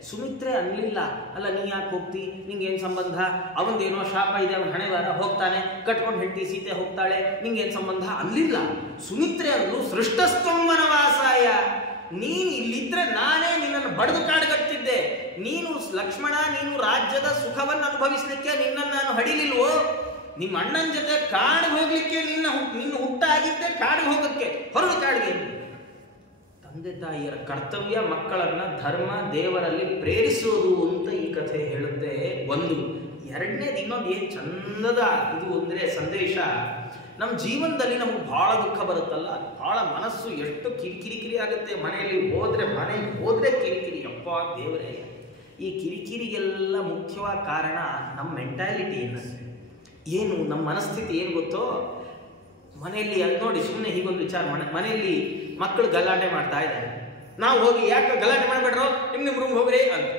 ಸುಮಿತ್ರೆ ಅನ್ಲಿಲ್ಲ, ಅಲ್ಲ ನೀ ಯಾಕೆ ಹೋಗ್ತಿ, ನಿಂಗೇನ್ ಸಂಬಂಧ, ಅವನದೇನೋ ಶಾಪ ಇದೆ, ಅವನ ಹಣೆ ಬಾರ, ಹೋಗ್ತಾನೆ ಕಟ್ಕೊಂಡು ಹೆಂಡತಿ ಸೀತೆ ಹೋಗ್ತಾಳೆ, ನಿಂಗೇನ್ ಸಂಬಂಧ ಅನ್ಲಿಲ್ಲ. ಸುಮಿತ್ರೆ ಅನ್ನು ಸೃಷ್ಟಸ್ತಂ ವನವಾಸಾಯ, ನೀನು ಇಲ್ಲಿದ್ರೆ ನಾನೇ ನಿನ್ನನ್ನು ಬಡದು ಕಾಡ್ಗಟ್ಟಿದ್ದೆ, ನೀನು ಲಕ್ಷ್ಮಣ ನೀನು ರಾಜ್ಯದ ಸುಖವನ್ನು ಅನುಭವಿಸ್ಲಿಕ್ಕೆ ನಿನ್ನನ್ನು ನಾನು ಹಡಿಲಿಲ್ವೋ, ನಿಮ್ಮ ಅಣ್ಣನ ಜೊತೆ ಕಾಡಿಗೆ ಹೋಗ್ಲಿಕ್ಕೆ ನಿನ್ನ ಹುಟ್ಟಾಗಿದ್ದೆ, ಕಾಡಿಗೆ ಹೋಗಕ್ಕೆ ಹೊರಡು ಕಾಡಿಗೆ. ತಂದೆ ತಾಯಿಯರ ಕರ್ತವ್ಯ ಮಕ್ಕಳನ್ನ ಧರ್ಮ ದೇವರಲ್ಲಿ ಪ್ರೇರಿಸುವುದು ಅಂತ ಈ ಕಥೆ ಹೇಳುತ್ತೆ. ಒಂದು. ಎರಡನೇದು ಇನ್ನೊಂದು ಏನ್ ಚಂದದ ಇದು ಅಂದ್ರೆ ಸಂದೇಶ, ನಮ್ಮ ಜೀವನದಲ್ಲಿ ನಮ್ಗೆ ಬಹಳ ದುಃಖ ಬರುತ್ತಲ್ಲ, ಬಹಳ ಮನಸ್ಸು ಎಷ್ಟು ಕಿರಿಕಿರಿ ಆಗುತ್ತೆ. ಮನೆಗೆ ಹೋದ್ರೆ ಕಿರಿಕಿರಿ, ಅಪ್ಪ ದೇವರೇ. ಈ ಕಿರಿಕಿರಿಗೆಲ್ಲ ಮುಖ್ಯವಾದ ಕಾರಣ ನಮ್ಮ ಮೆಂಟಾಲಿಟಿ ಏನು, ನಮ್ಮ ಮನಸ್ಥಿತಿ ಏನು ಗೊತ್ತೋ. ಮನೆಯಲ್ಲಿ ಅಲ್ಲಿ ನೋಡಿ, ಸುಮ್ಮನೆ ಹೀಗೊಂದು ವಿಚಾರ ಮನೆಯಲ್ಲಿ ಮಕ್ಕಳು ಗಲಾಟೆ ಮಾಡ್ತಾ ಇದ್ದಾರೆ, ನಾವು ಹೋಗಿ ಯಾಕೆ ಗಲಾಟೆ ಮಾಡಬೇಡ್ರೋ, ನಿಮ್ಮ ರೂಮ್ ಹೋಗ್ರಿ ಅಂತ.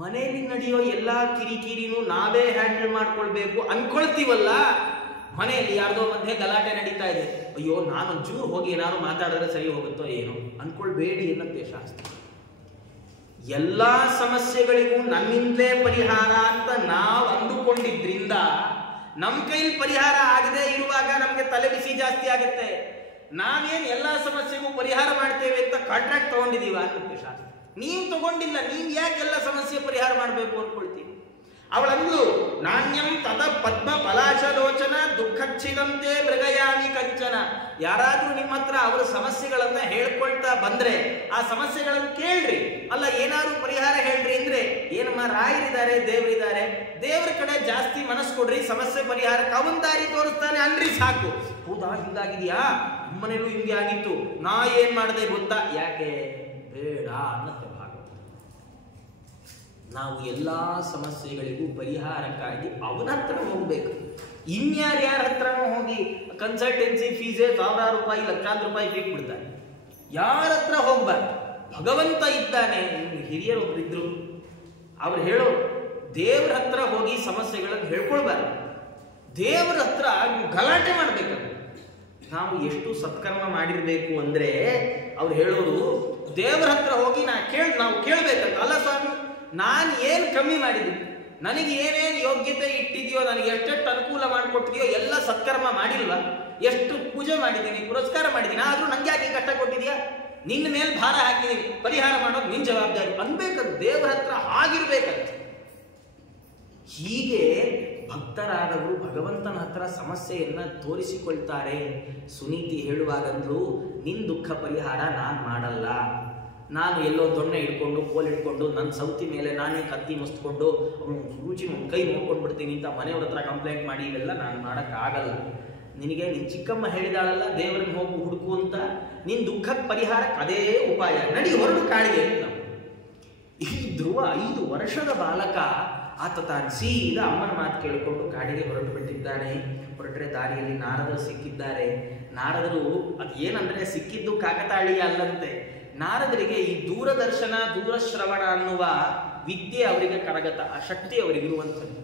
ಮನೆಯಲ್ಲಿ ನಡೆಯೋ ಎಲ್ಲಾ ಕಿರಿಕಿರಿನೂ ನಾವೇ ಹ್ಯಾಂಡಲ್ ಮಾಡ್ಕೊಳ್ಬೇಕು ಅನ್ಕೊಳ್ತೀವಲ್ಲ. ಮನೆಯಲ್ಲಿ ಯಾರ್ದೋ ಮಧ್ಯೆ ಗಲಾಟೆ ನಡೀತಾ ಇದೆ, ಅಯ್ಯೋ ನಾನೊಂಚೂರು ಹೋಗಿ ಏನಾದ್ರು ಮಾತಾಡಿದ್ರೆ ಸರಿ ಹೋಗುತ್ತೋ ಏನೋ ಅನ್ಕೊಳ್ಬೇಡಿ ಎನ್ನುತ್ತೆ ಶಾಸ್ತ್ರ. ಎಲ್ಲಾ ಸಮಸ್ಯೆಗಳಿಗೂ ನನ್ನಿಂದಲೇ ಪರಿಹಾರ ಅಂತ ನಾವು ಅಂದುಕೊಂಡಿದ್ರಿಂದ ನಮ್ಮ ಕೈಲಿ ಪರಿಹಾರ ಆಗದೆ ಇರುವಾಗ ನಮ್ಗೆ ತಲೆ ಬಿಸಿ ಜಾಸ್ತಿ ಆಗುತ್ತೆ. ನಾವೇನ್ ಎಲ್ಲಾ ಸಮಸ್ಯೆಗೂ ಪರಿಹಾರ ಮಾಡ್ತೇವೆ ಅಂತ ಕಾಂಟ್ರಾಕ್ಟ್ ತಗೊಂಡಿದೀವ ಅನ್ನುತ್ತೆ ಶಾಸ್ತ್ರ. ನೀವ್ ತಗೊಂಡಿಲ್ಲ, ನೀವ್ ಯಾಕೆ ಎಲ್ಲ ಸಮಸ್ಯೆ ಪರಿಹಾರ ಮಾಡ್ಬೇಕು ಅನ್ಕೊಳ್ತೀವಿ. ಅವಳಂದು ನಾಣ್ಯಂ ತದ ಪದ್ಮ ಪಲಾಶಲೋಚನ ದುಃಖಚ್ಛಿದಂತೆ ಮೃಗಯಾಮಿ ಕಂಚನ. ಯಾರಾದ್ರೂ ನಿಮ್ಮ ಹತ್ರ ಅವರ ಸಮಸ್ಯೆಗಳನ್ನ ಹೇಳ್ಕೊಳ್ತಾ ಬಂದ್ರೆ ಆ ಸಮಸ್ಯೆಗಳನ್ನು ಕೇಳ್ರಿ, ಅಲ್ಲ ಏನಾದ್ರು ಪರಿಹಾರ ಹೇಳ್ರಿ ಅಂದ್ರೆ ಏನಮ್ಮ ರಾಯರಿದ್ದಾರೆ ದೇವರಿದ್ದಾರೆ, ದೇವ್ರ ಕಡೆ ಜಾಸ್ತಿ ಮನಸ್ಸು ಕೊಡ್ರಿ, ಸಮಸ್ಯೆ ಪರಿಹಾರಕ್ಕೆ ಅವನ್ ದಾರಿ ತೋರಿಸ್ತಾನೆ ಅನ್ರಿ ಸಾಕು. ಹೌದಾ ಹಿಂಗಾಗಿದ್ಯಾ, ನಮ್ಮನೇಲೂ ಹಿಂಗೆ ಆಗಿತ್ತು, ನಾ ಏನ್ ಮಾಡದೆ ಗೊತ್ತಾ, ಯಾಕೆ ಬೇಡ ಅನ್ನತ್ತೆ ಭಾಗ. ನಾವು ಎಲ್ಲಾ ಸಮಸ್ಯೆಗಳಿಗೂ ಪರಿಹಾರಕ್ಕಾಗಿ ಅವನ ಹತ್ರ ಹೋಗ್ಬೇಕು. ಇನ್ಯಾರ್ಯಾರ ಹತ್ರನೂ ಹೋಗಿ ಕನ್ಸಲ್ಟೆನ್ಸಿ ಫೀಸೇ ಸಾವಿರಾರು ರೂಪಾಯಿ ಲಕ್ಷಾಂತರ ರೂಪಾಯಿ ಫೀಕ್ ಬಿಡ್ತಾರೆ. ಯಾರ ಹತ್ರ ಹೋಗ್ಬಾರ್ದು. ಭಗವಂತ ಇದ್ದಾನೆ. ಹಿರಿಯರೊಬ್ರು ಇದ್ರು, ಅವ್ರು ಹೇಳೋ ದೇವ್ರ ಹತ್ರ ಹೋಗಿ ಸಮಸ್ಯೆಗಳನ್ನು ಹೇಳ್ಕೊಳ್ಬಾರ್ದು, ದೇವ್ರ ಹತ್ರ ಗಲಾಟೆ ಮಾಡ್ಬೇಕು. ನಾವು ಎಷ್ಟು ಸತ್ಕರ್ಮ ಮಾಡಿರ್ಬೇಕು ಅಂದ್ರೆ ಅವ್ರು ಹೇಳೋರು ದೇವ್ರ ಹತ್ರ ಹೋಗಿ ನಾವು ಕೇಳ್ಬೇಕಂತ. ಅಲ್ಲ ಸ್ವಾಮಿ, ನಾನು ಏನು ಕಮ್ಮಿ ಮಾಡಿದ್ದೀನಿ, ನನಗೆ ಏನೇನು ಯೋಗ್ಯತೆ ಇಟ್ಟಿದೆಯೋ, ನನಗೆ ಎಷ್ಟೆಷ್ಟು ಅನುಕೂಲ ಮಾಡಿಕೊಟ್ಟಿದೆಯೋ ಎಲ್ಲ ಸತ್ಕರ್ಮ ಮಾಡಿಲ್ವಾ, ಎಷ್ಟು ಪೂಜೆ ಮಾಡಿದ್ದೀನಿ, ಪುರಸ್ಕಾರ ಮಾಡಿದ್ದೀನಿ, ಆದ್ರೂ ನಂಗೆ ಯಾಕೆ ಕಷ್ಟ ಕೊಟ್ಟಿದ್ಯಾ, ನಿನ್ನ ಮೇಲೆ ಭಾರ ಹಾಕಿದ್ದೀನಿ, ಪರಿಹಾರ ಮಾಡೋದು ನಿನ್ ಜವಾಬ್ದಾರಿ ಅನ್ಬೇಕಂತ. ದೇವರ ಹತ್ರ ಆಗಿರ್ಬೇಕಂತ. ಹೀಗೆ ಭಕ್ತರಾದವರು ಭಗವಂತನ ಹತ್ರ ಸಮಸ್ಯೆಯನ್ನ ತೋರಿಸಿಕೊಳ್ತಾರೆ. ಸುನೀತಿ ಹೇಳುವಾಗಂದ್ರೂ ನಿನ್ ದುಃಖ ಪರಿಹಾರ ನಾನ್ ಮಾಡಲ್ಲ, ನಾನು ಎಲ್ಲೋ ದೊಣ್ಣೆ ಹಿಡ್ಕೊಂಡು ಕೋಲ್ ಹಿಡ್ಕೊಂಡು ನನ್ನ ಸೌತಿ ಮೇಲೆ ನಾನೇ ಕತ್ತಿ ಮುಸ್ಕೊಂಡು ರುಚಿ ಕೈ ನೋಡ್ಕೊಂಡು ಬಿಡ್ತೀನಿ ಅಂತ ಮನೆಯವ್ರ ಹತ್ರ ಕಂಪ್ಲೇಂಟ್ ಮಾಡಿ ಇವೆಲ್ಲ ನಾನು ಮಾಡೋಕ್ಕಾಗಲ್ಲ. ನಿನಗೆ ನಿನ್ ಚಿಕ್ಕಮ್ಮ ಹೇಳಿದಾಳಲ್ಲ ದೇವರನ್ನ ಹೋಗಿ ಹುಡುಕು ಅಂತ, ನಿನ್ ದುಃಖಕ್ಕೆ ಪರಿಹಾರಕ್ಕೆ ಅದೇ ಉಪಾಯ, ನಡಿ ಹೊರಡು ಕಾಡಿಗೆ. ಈ ಧ್ರುವ 5 ವರ್ಷದ ಬಾಲಕ, ಆತ ತಾನು ಸೀದಾ ಅಮ್ಮನ ಮಾತು ಕೇಳಿಕೊಂಡು ಕಾಡಿಗೆ ಹೊರಟು ಬಿಟ್ಟಿದ್ದಾನೆ. ಹೊರಟ್ರೆ ದಾರಿಯಲ್ಲಿ ನಾರದರು ಸಿಕ್ಕಿದ್ದಾರೆ. ನಾರದರು ಅದು ಏನಂದ್ರೆ ಸಿಕ್ಕಿದ್ದು ಕಾಕತಾಳೀಯ ಅಲ್ಲಂತೆ. ನಾರದರಿಗೆ ಈ ದೂರದರ್ಶನ ದೂರಶ್ರವಣ ಅನ್ನುವ ವಿದ್ಯೆ ಅವರಿಗೆ ಕರಗತ, ಆ ಶಕ್ತಿ ಅವರಿಗಿರುವಂಥದ್ದು.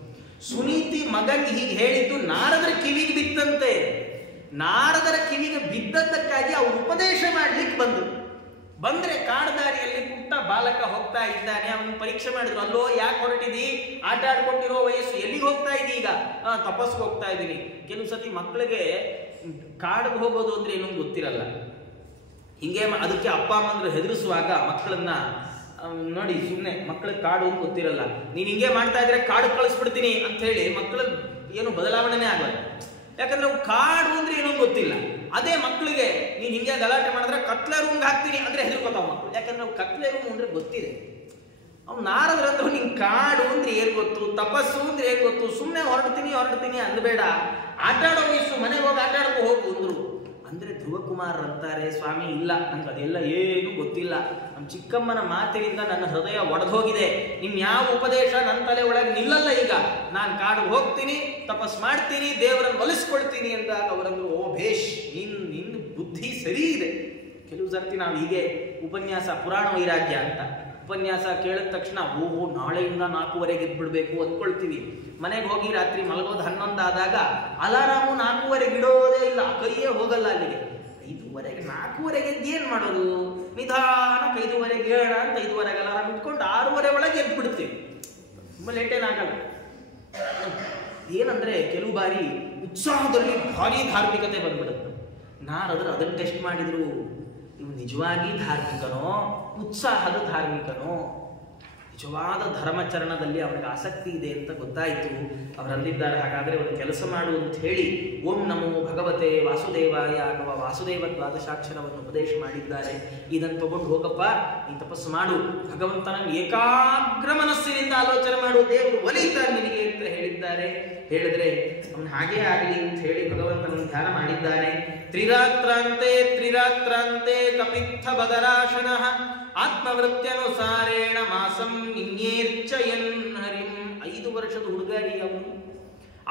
ಸುನೀತಿ ಮಗನಿಗೆ ಹೀಗೆ ಹೇಳಿದ್ದು ನಾರದರ ಕಿವಿಗೆ ಬಿತ್ತಂತೆ. ನಾರದರ ಕಿವಿಗೆ ಬಿದ್ದದ್ದಕ್ಕಾಗಿ ಅವ್ರು ಉಪದೇಶ ಮಾಡ್ಲಿಕ್ಕೆ ಬಂದ್ರೆ ಕಾಡದಾರಿಯಲ್ಲಿ ಪುಟ್ಟ ಬಾಲಕ ಹೋಗ್ತಾ ಇದ್ದಾನೆ. ಅವನು ಪರೀಕ್ಷೆ ಮಾಡಿದ್ರು, ಅಲ್ಲೋ ಯಾಕೆ ಹೊರಟಿದಿ, ಆಟ ಆಡ್ಕೊಂಡಿರೋ ವಯಸ್ಸು, ಎಲ್ಲಿಗೆ ಹೋಗ್ತಾ ಇದ್ದೀ ಈಗ? ತಪಸ್ಸಿಗೆ ಹೋಗ್ತಾ ಇದ್ದೀನಿ. ಕೆಲವು ಸತಿ ಮಕ್ಕಳಿಗೆ ಕಾಡಿಗೆ ಹೋಗೋದು ಅಂದ್ರೆ ಏನೋ ಗೊತ್ತಿರಲ್ಲ. ಹಿಂಗೆ ಅದಕ್ಕೆ ಅಪ್ಪ ಅಮ್ಮಂದ್ರು ಹೆದರಿಸುವಾಗ ಮಕ್ಕಳನ್ನ ನೋಡಿ, ಸುಮ್ಮನೆ ಮಕ್ಕಳಿಗೆ ಕಾಡು ಅಂತ ಗೊತ್ತಿರಲ್ಲ, ನೀನ್ ಹಿಂಗೆ ಮಾಡ್ತಾ ಇದ್ರೆ ಕಾಡು ಕಳಿಸ್ಬಿಡ್ತೀನಿ ಅಂತ ಹೇಳಿ ಮಕ್ಕಳ ಏನು ಬದಲಾವಣೆನೇ ಆಗೋದು. ಯಾಕಂದ್ರೆ ಅವು ಕಾಡು ಅಂದ್ರೆ ಏನೋ ಗೊತ್ತಿಲ್ಲ. ಅದೇ ಮಕ್ಕಳಿಗೆ ನೀನ್ ಹಿಂಗೆ ಗಲಾಟೆ ಮಾಡಿದ್ರೆ ಕತ್ಲೆ ರೂಮ್ಗೆ ಹಾಕ್ತೀನಿ ಅಂದ್ರೆ ಹೆದರ್ಕೋತಾವ ಮಕ್ಕಳು. ಯಾಕಂದ್ರೆ ಅವು ಕತ್ಲೆ ರೂಮ್ ಅಂದ್ರೆ ಗೊತ್ತಿದೆ. ಅವ್ನು ನಾರದ್ರಂದ್ರು ನಿಂಗೆ ಕಾಡು ಅಂದ್ರೆ ಏನ್ ಗೊತ್ತು, ತಪಸ್ಸು ಅಂದ್ರೆ ಏನ್ ಗೊತ್ತು, ಸುಮ್ಮನೆ ಹೊರಡ್ತೀನಿ ಅಂದ್ಬೇಡ, ಆಟ ಆಡೋ ವಯಸ್ಸು, ಮನೆಗೆ ಹೋಗಿ ಆಟ ಆಡೋಕೆ ಹೋಗು ಅಂದ್ರು. ಅಂದ್ರೆ ಧ್ರುವಕುಮಾರ್ ಅಂತಾರೆ, ಸ್ವಾಮಿ ಇಲ್ಲ, ನಂಗೆ ಅದೆಲ್ಲ ಏನು ಗೊತ್ತಿಲ್ಲ, ನಮ್ಮ ಚಿಕ್ಕಮ್ಮನ ಮಾತಿನಿಂದ ನನ್ನ ಹೃದಯ ಒಡೆದೋಗಿದೆ, ನಿಮ್ ಯಾವ ಉಪದೇಶ ನನ್ನ ತಲೆ ಒಳಗೆ ನಿಲ್ಲಲ್ಲ, ಈಗ ನಾನು ಕಾಡಿಗೆ ಹೋಗ್ತೀನಿ, ತಪಸ್ ಮಾಡ್ತೀನಿ, ದೇವರನ್ನು ಒಲಿಸ್ಕೊಳ್ತೀನಿ ಅಂದಾಗ ಅವರಂದ್ರು, ಓ ಭೇಷ್, ನಿನ್ನ ಬುದ್ಧಿ ಸರಿ ಇದೆ. ಕೆಲವು ಸರ್ತಿ ನಾವು ಹೀಗೆ ಉಪನ್ಯಾಸ, ಪುರಾಣ ವೈರಾಗ್ಯ ಅಂತ ಉಪನ್ಯಾಸ ಕೇಳಿದ ತಕ್ಷಣ ಓಹೋ ನಾಳೆಯಿಂದ 4:15 ಎದ್ಬಿಡ್ಬೇಕು ಅಂದ್ಕೊಳ್ತೀವಿ. ಮನೆಗೆ ಹೋಗಿ ರಾತ್ರಿ ಮಲಗೋದು 11 ಆದಾಗ ಅಲಾರಾಮು 4:15 ಇಡೋದೇ ಇಲ್ಲ, ಕೈಯೇ ಹೋಗಲ್ಲ ಅಲ್ಲಿಗೆ. 5:15 4:15 ಎದ್ದು ಏನ್ ಮಾಡೋದು? ನಿಧಾನಕ್ಕೆ 5:15 ಹೇಳ ಅಂತ 5:15 ಅಲಾರಾಮ್ ಇಟ್ಕೊಂಡು 6:15 ಒಳಗೆ ಎದ್ದು ಬಿಡ್ತೀವಿ. ತುಂಬ ಲೇಟೇನಾಗಲ್ಲ. ಏನಂದ್ರೆ ಕೆಲವು ಬಾರಿ ಉತ್ಸಾಹದಲ್ಲಿ ಭಾರಿ ಧಾರ್ಮಿಕತೆ ಬಂದ್ಬಿಡುತ್ತೆ. ನಾರದ್ರು ಅದನ್ನು ಟೆಸ್ಟ್ ಮಾಡಿದ್ರು, ಇವು ನಿಜವಾಗಿ ಧಾರ್ಮಿಕನೋ ಉತ್ಸಾಹದ ಧಾರ್ಮಿಕನೋ? ನಿಜವಾದ ಧರ್ಮಚರಣದಲ್ಲಿ ಅವನಿಗೆ ಆಸಕ್ತಿ ಇದೆ ಅಂತ ಗೊತ್ತಾಯಿತು. ಅವರಂದಿದ್ದಾರೆ, ಹಾಗಾದರೆ ಒಂದು ಕೆಲಸ ಮಾಡು ಅಂತ ಹೇಳಿ ಓಂ ನಮೋ ಭಗವತೆ ವಾಸುದೇವಾಯ ಅನ್ನುವ ವಾಸುದೇವ ದ್ವಾದಶಾಕ್ಷರವನ್ನು ಉಪದೇಶ ಮಾಡಿದ್ದಾರೆ. ಇದನ್ನು ತಗೊಂಡು ಹೋಗಪ್ಪ, ಈ ತಪಸ್ಸು ಮಾಡು, ಭಗವಂತನ ಏಕಾಗ್ರ ಮನಸ್ಸಿನಿಂದ ಆಲೋಚನೆ ಮಾಡು, ದೇವರು ಒಲಿತಾನೆ ನಿನಗೆ ಅಂತ ಹೇಳಿದ್ದಾರೆ. ಹೇಳಿದ್ರೆ ಅವನು ಹಾಗೇ ಆಗಲಿ ಅಂತ ಹೇಳಿ ಭಗವಂತನನ್ನು ಧ್ಯಾನ ಮಾಡಿದ್ದಾನೆ. ತ್ರಿರಾತ್ರಾಂತೆ ಕಪಿತ್ಥ ಬದರಾಶನ ಆತ್ಮವೃತ್ಯನುಸಾರೇಣ ಮಾಸಂ ನಿನ್ಯೇರ್ಚಯನ್ ಹರಿಂ. 5 ವರ್ಷದ ಹುಡುಗಾರಿ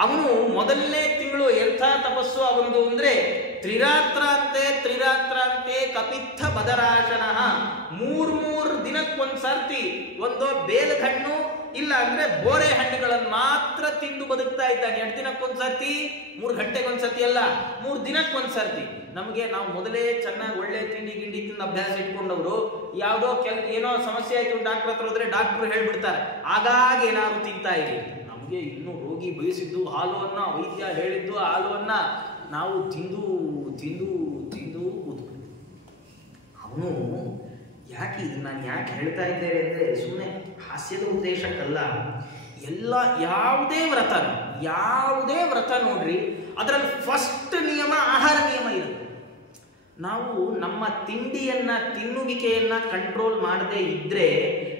ಅವನು ಮೊದಲನೇ ತಿಂಗಳು ಎಂಥ ತಪಸ್ಸು ಅವನದು ಅಂದ್ರೆ ತ್ರಿರಾತ್ರಾಂತೆ ಕಪಿತ್ಥ ಬದರಾಶನ. 3 ದಿನಕ್ಕೊಂದ್ ಸರ್ತಿ ಒಂದೋ ಬೇಲದ ಇಲ್ಲ ಅಂದ್ರೆ ಬೋರೆ ಹಣ್ಣುಗಳನ್ನು ಮಾತ್ರ ತಿಂದು ಬದುಕ್ತಾ ಇದ್ದಾನೆ. 2 ದಿನಕ್ಕೊಂದ್ ಸರ್ತಿ, 3 ಗಂಟೆಗೊಂದ್ಸರ್ತಿ ಅಲ್ಲ, 3 ದಿನಕ್ಕೊಂದ್ಸರ್ತಿ. ನಾವು ಮೊದಲೇ ಚೆನ್ನಾಗಿ ಒಳ್ಳೆ ತಿಂಡಿ ತಿಂದು ಅಭ್ಯಾಸ ಇಟ್ಕೊಂಡವರು ಯಾವುದೋ ಏನೋ ಸಮಸ್ಯೆ ಆಯ್ತು ಡಾಕ್ಟರ್ ಹತ್ರ ಹೋದ್ರೆ ಡಾಕ್ಟರ್ ಹೇಳ್ಬಿಡ್ತಾರೆ ಆಗಾಗ ಏನಾದ್ರು ತಿಂತಾ ಇದೆ. ನಮಗೆ ಇನ್ನು ರೋಗಿ ಬಯಸಿದ್ದು ಹಾಲುವನ್ನ, ವೈದ್ಯ ಹೇಳಿದ್ದು ಹಾಲುವನ್ನ ನಾವು ತಿಂದು ಅವನು ಯಾಕೆ ಇದನ್ನ ನಾನು ಯಾಕೆ ಹೇಳ್ತಾ ಇದ್ದೇನೆ ಅಂದ್ರೆ ಸುಮ್ಮನೆ ಹಾಸ್ಯದ ಉದ್ದೇಶಕ್ಕಲ್ಲ. ಯಾವುದೇ ವ್ರತ ನೋಡ್ರಿ, ಅದರಲ್ಲಿ ಫಸ್ಟ್ ನಿಯಮ ಆಹಾರ ನಿಯಮ ಇರುತ್ತೆ. ನಾವು ನಮ್ಮ ತಿನ್ನುವಿಕೆಯನ್ನ ಕಂಟ್ರೋಲ್ ಮಾಡದೇ ಇದ್ರೆ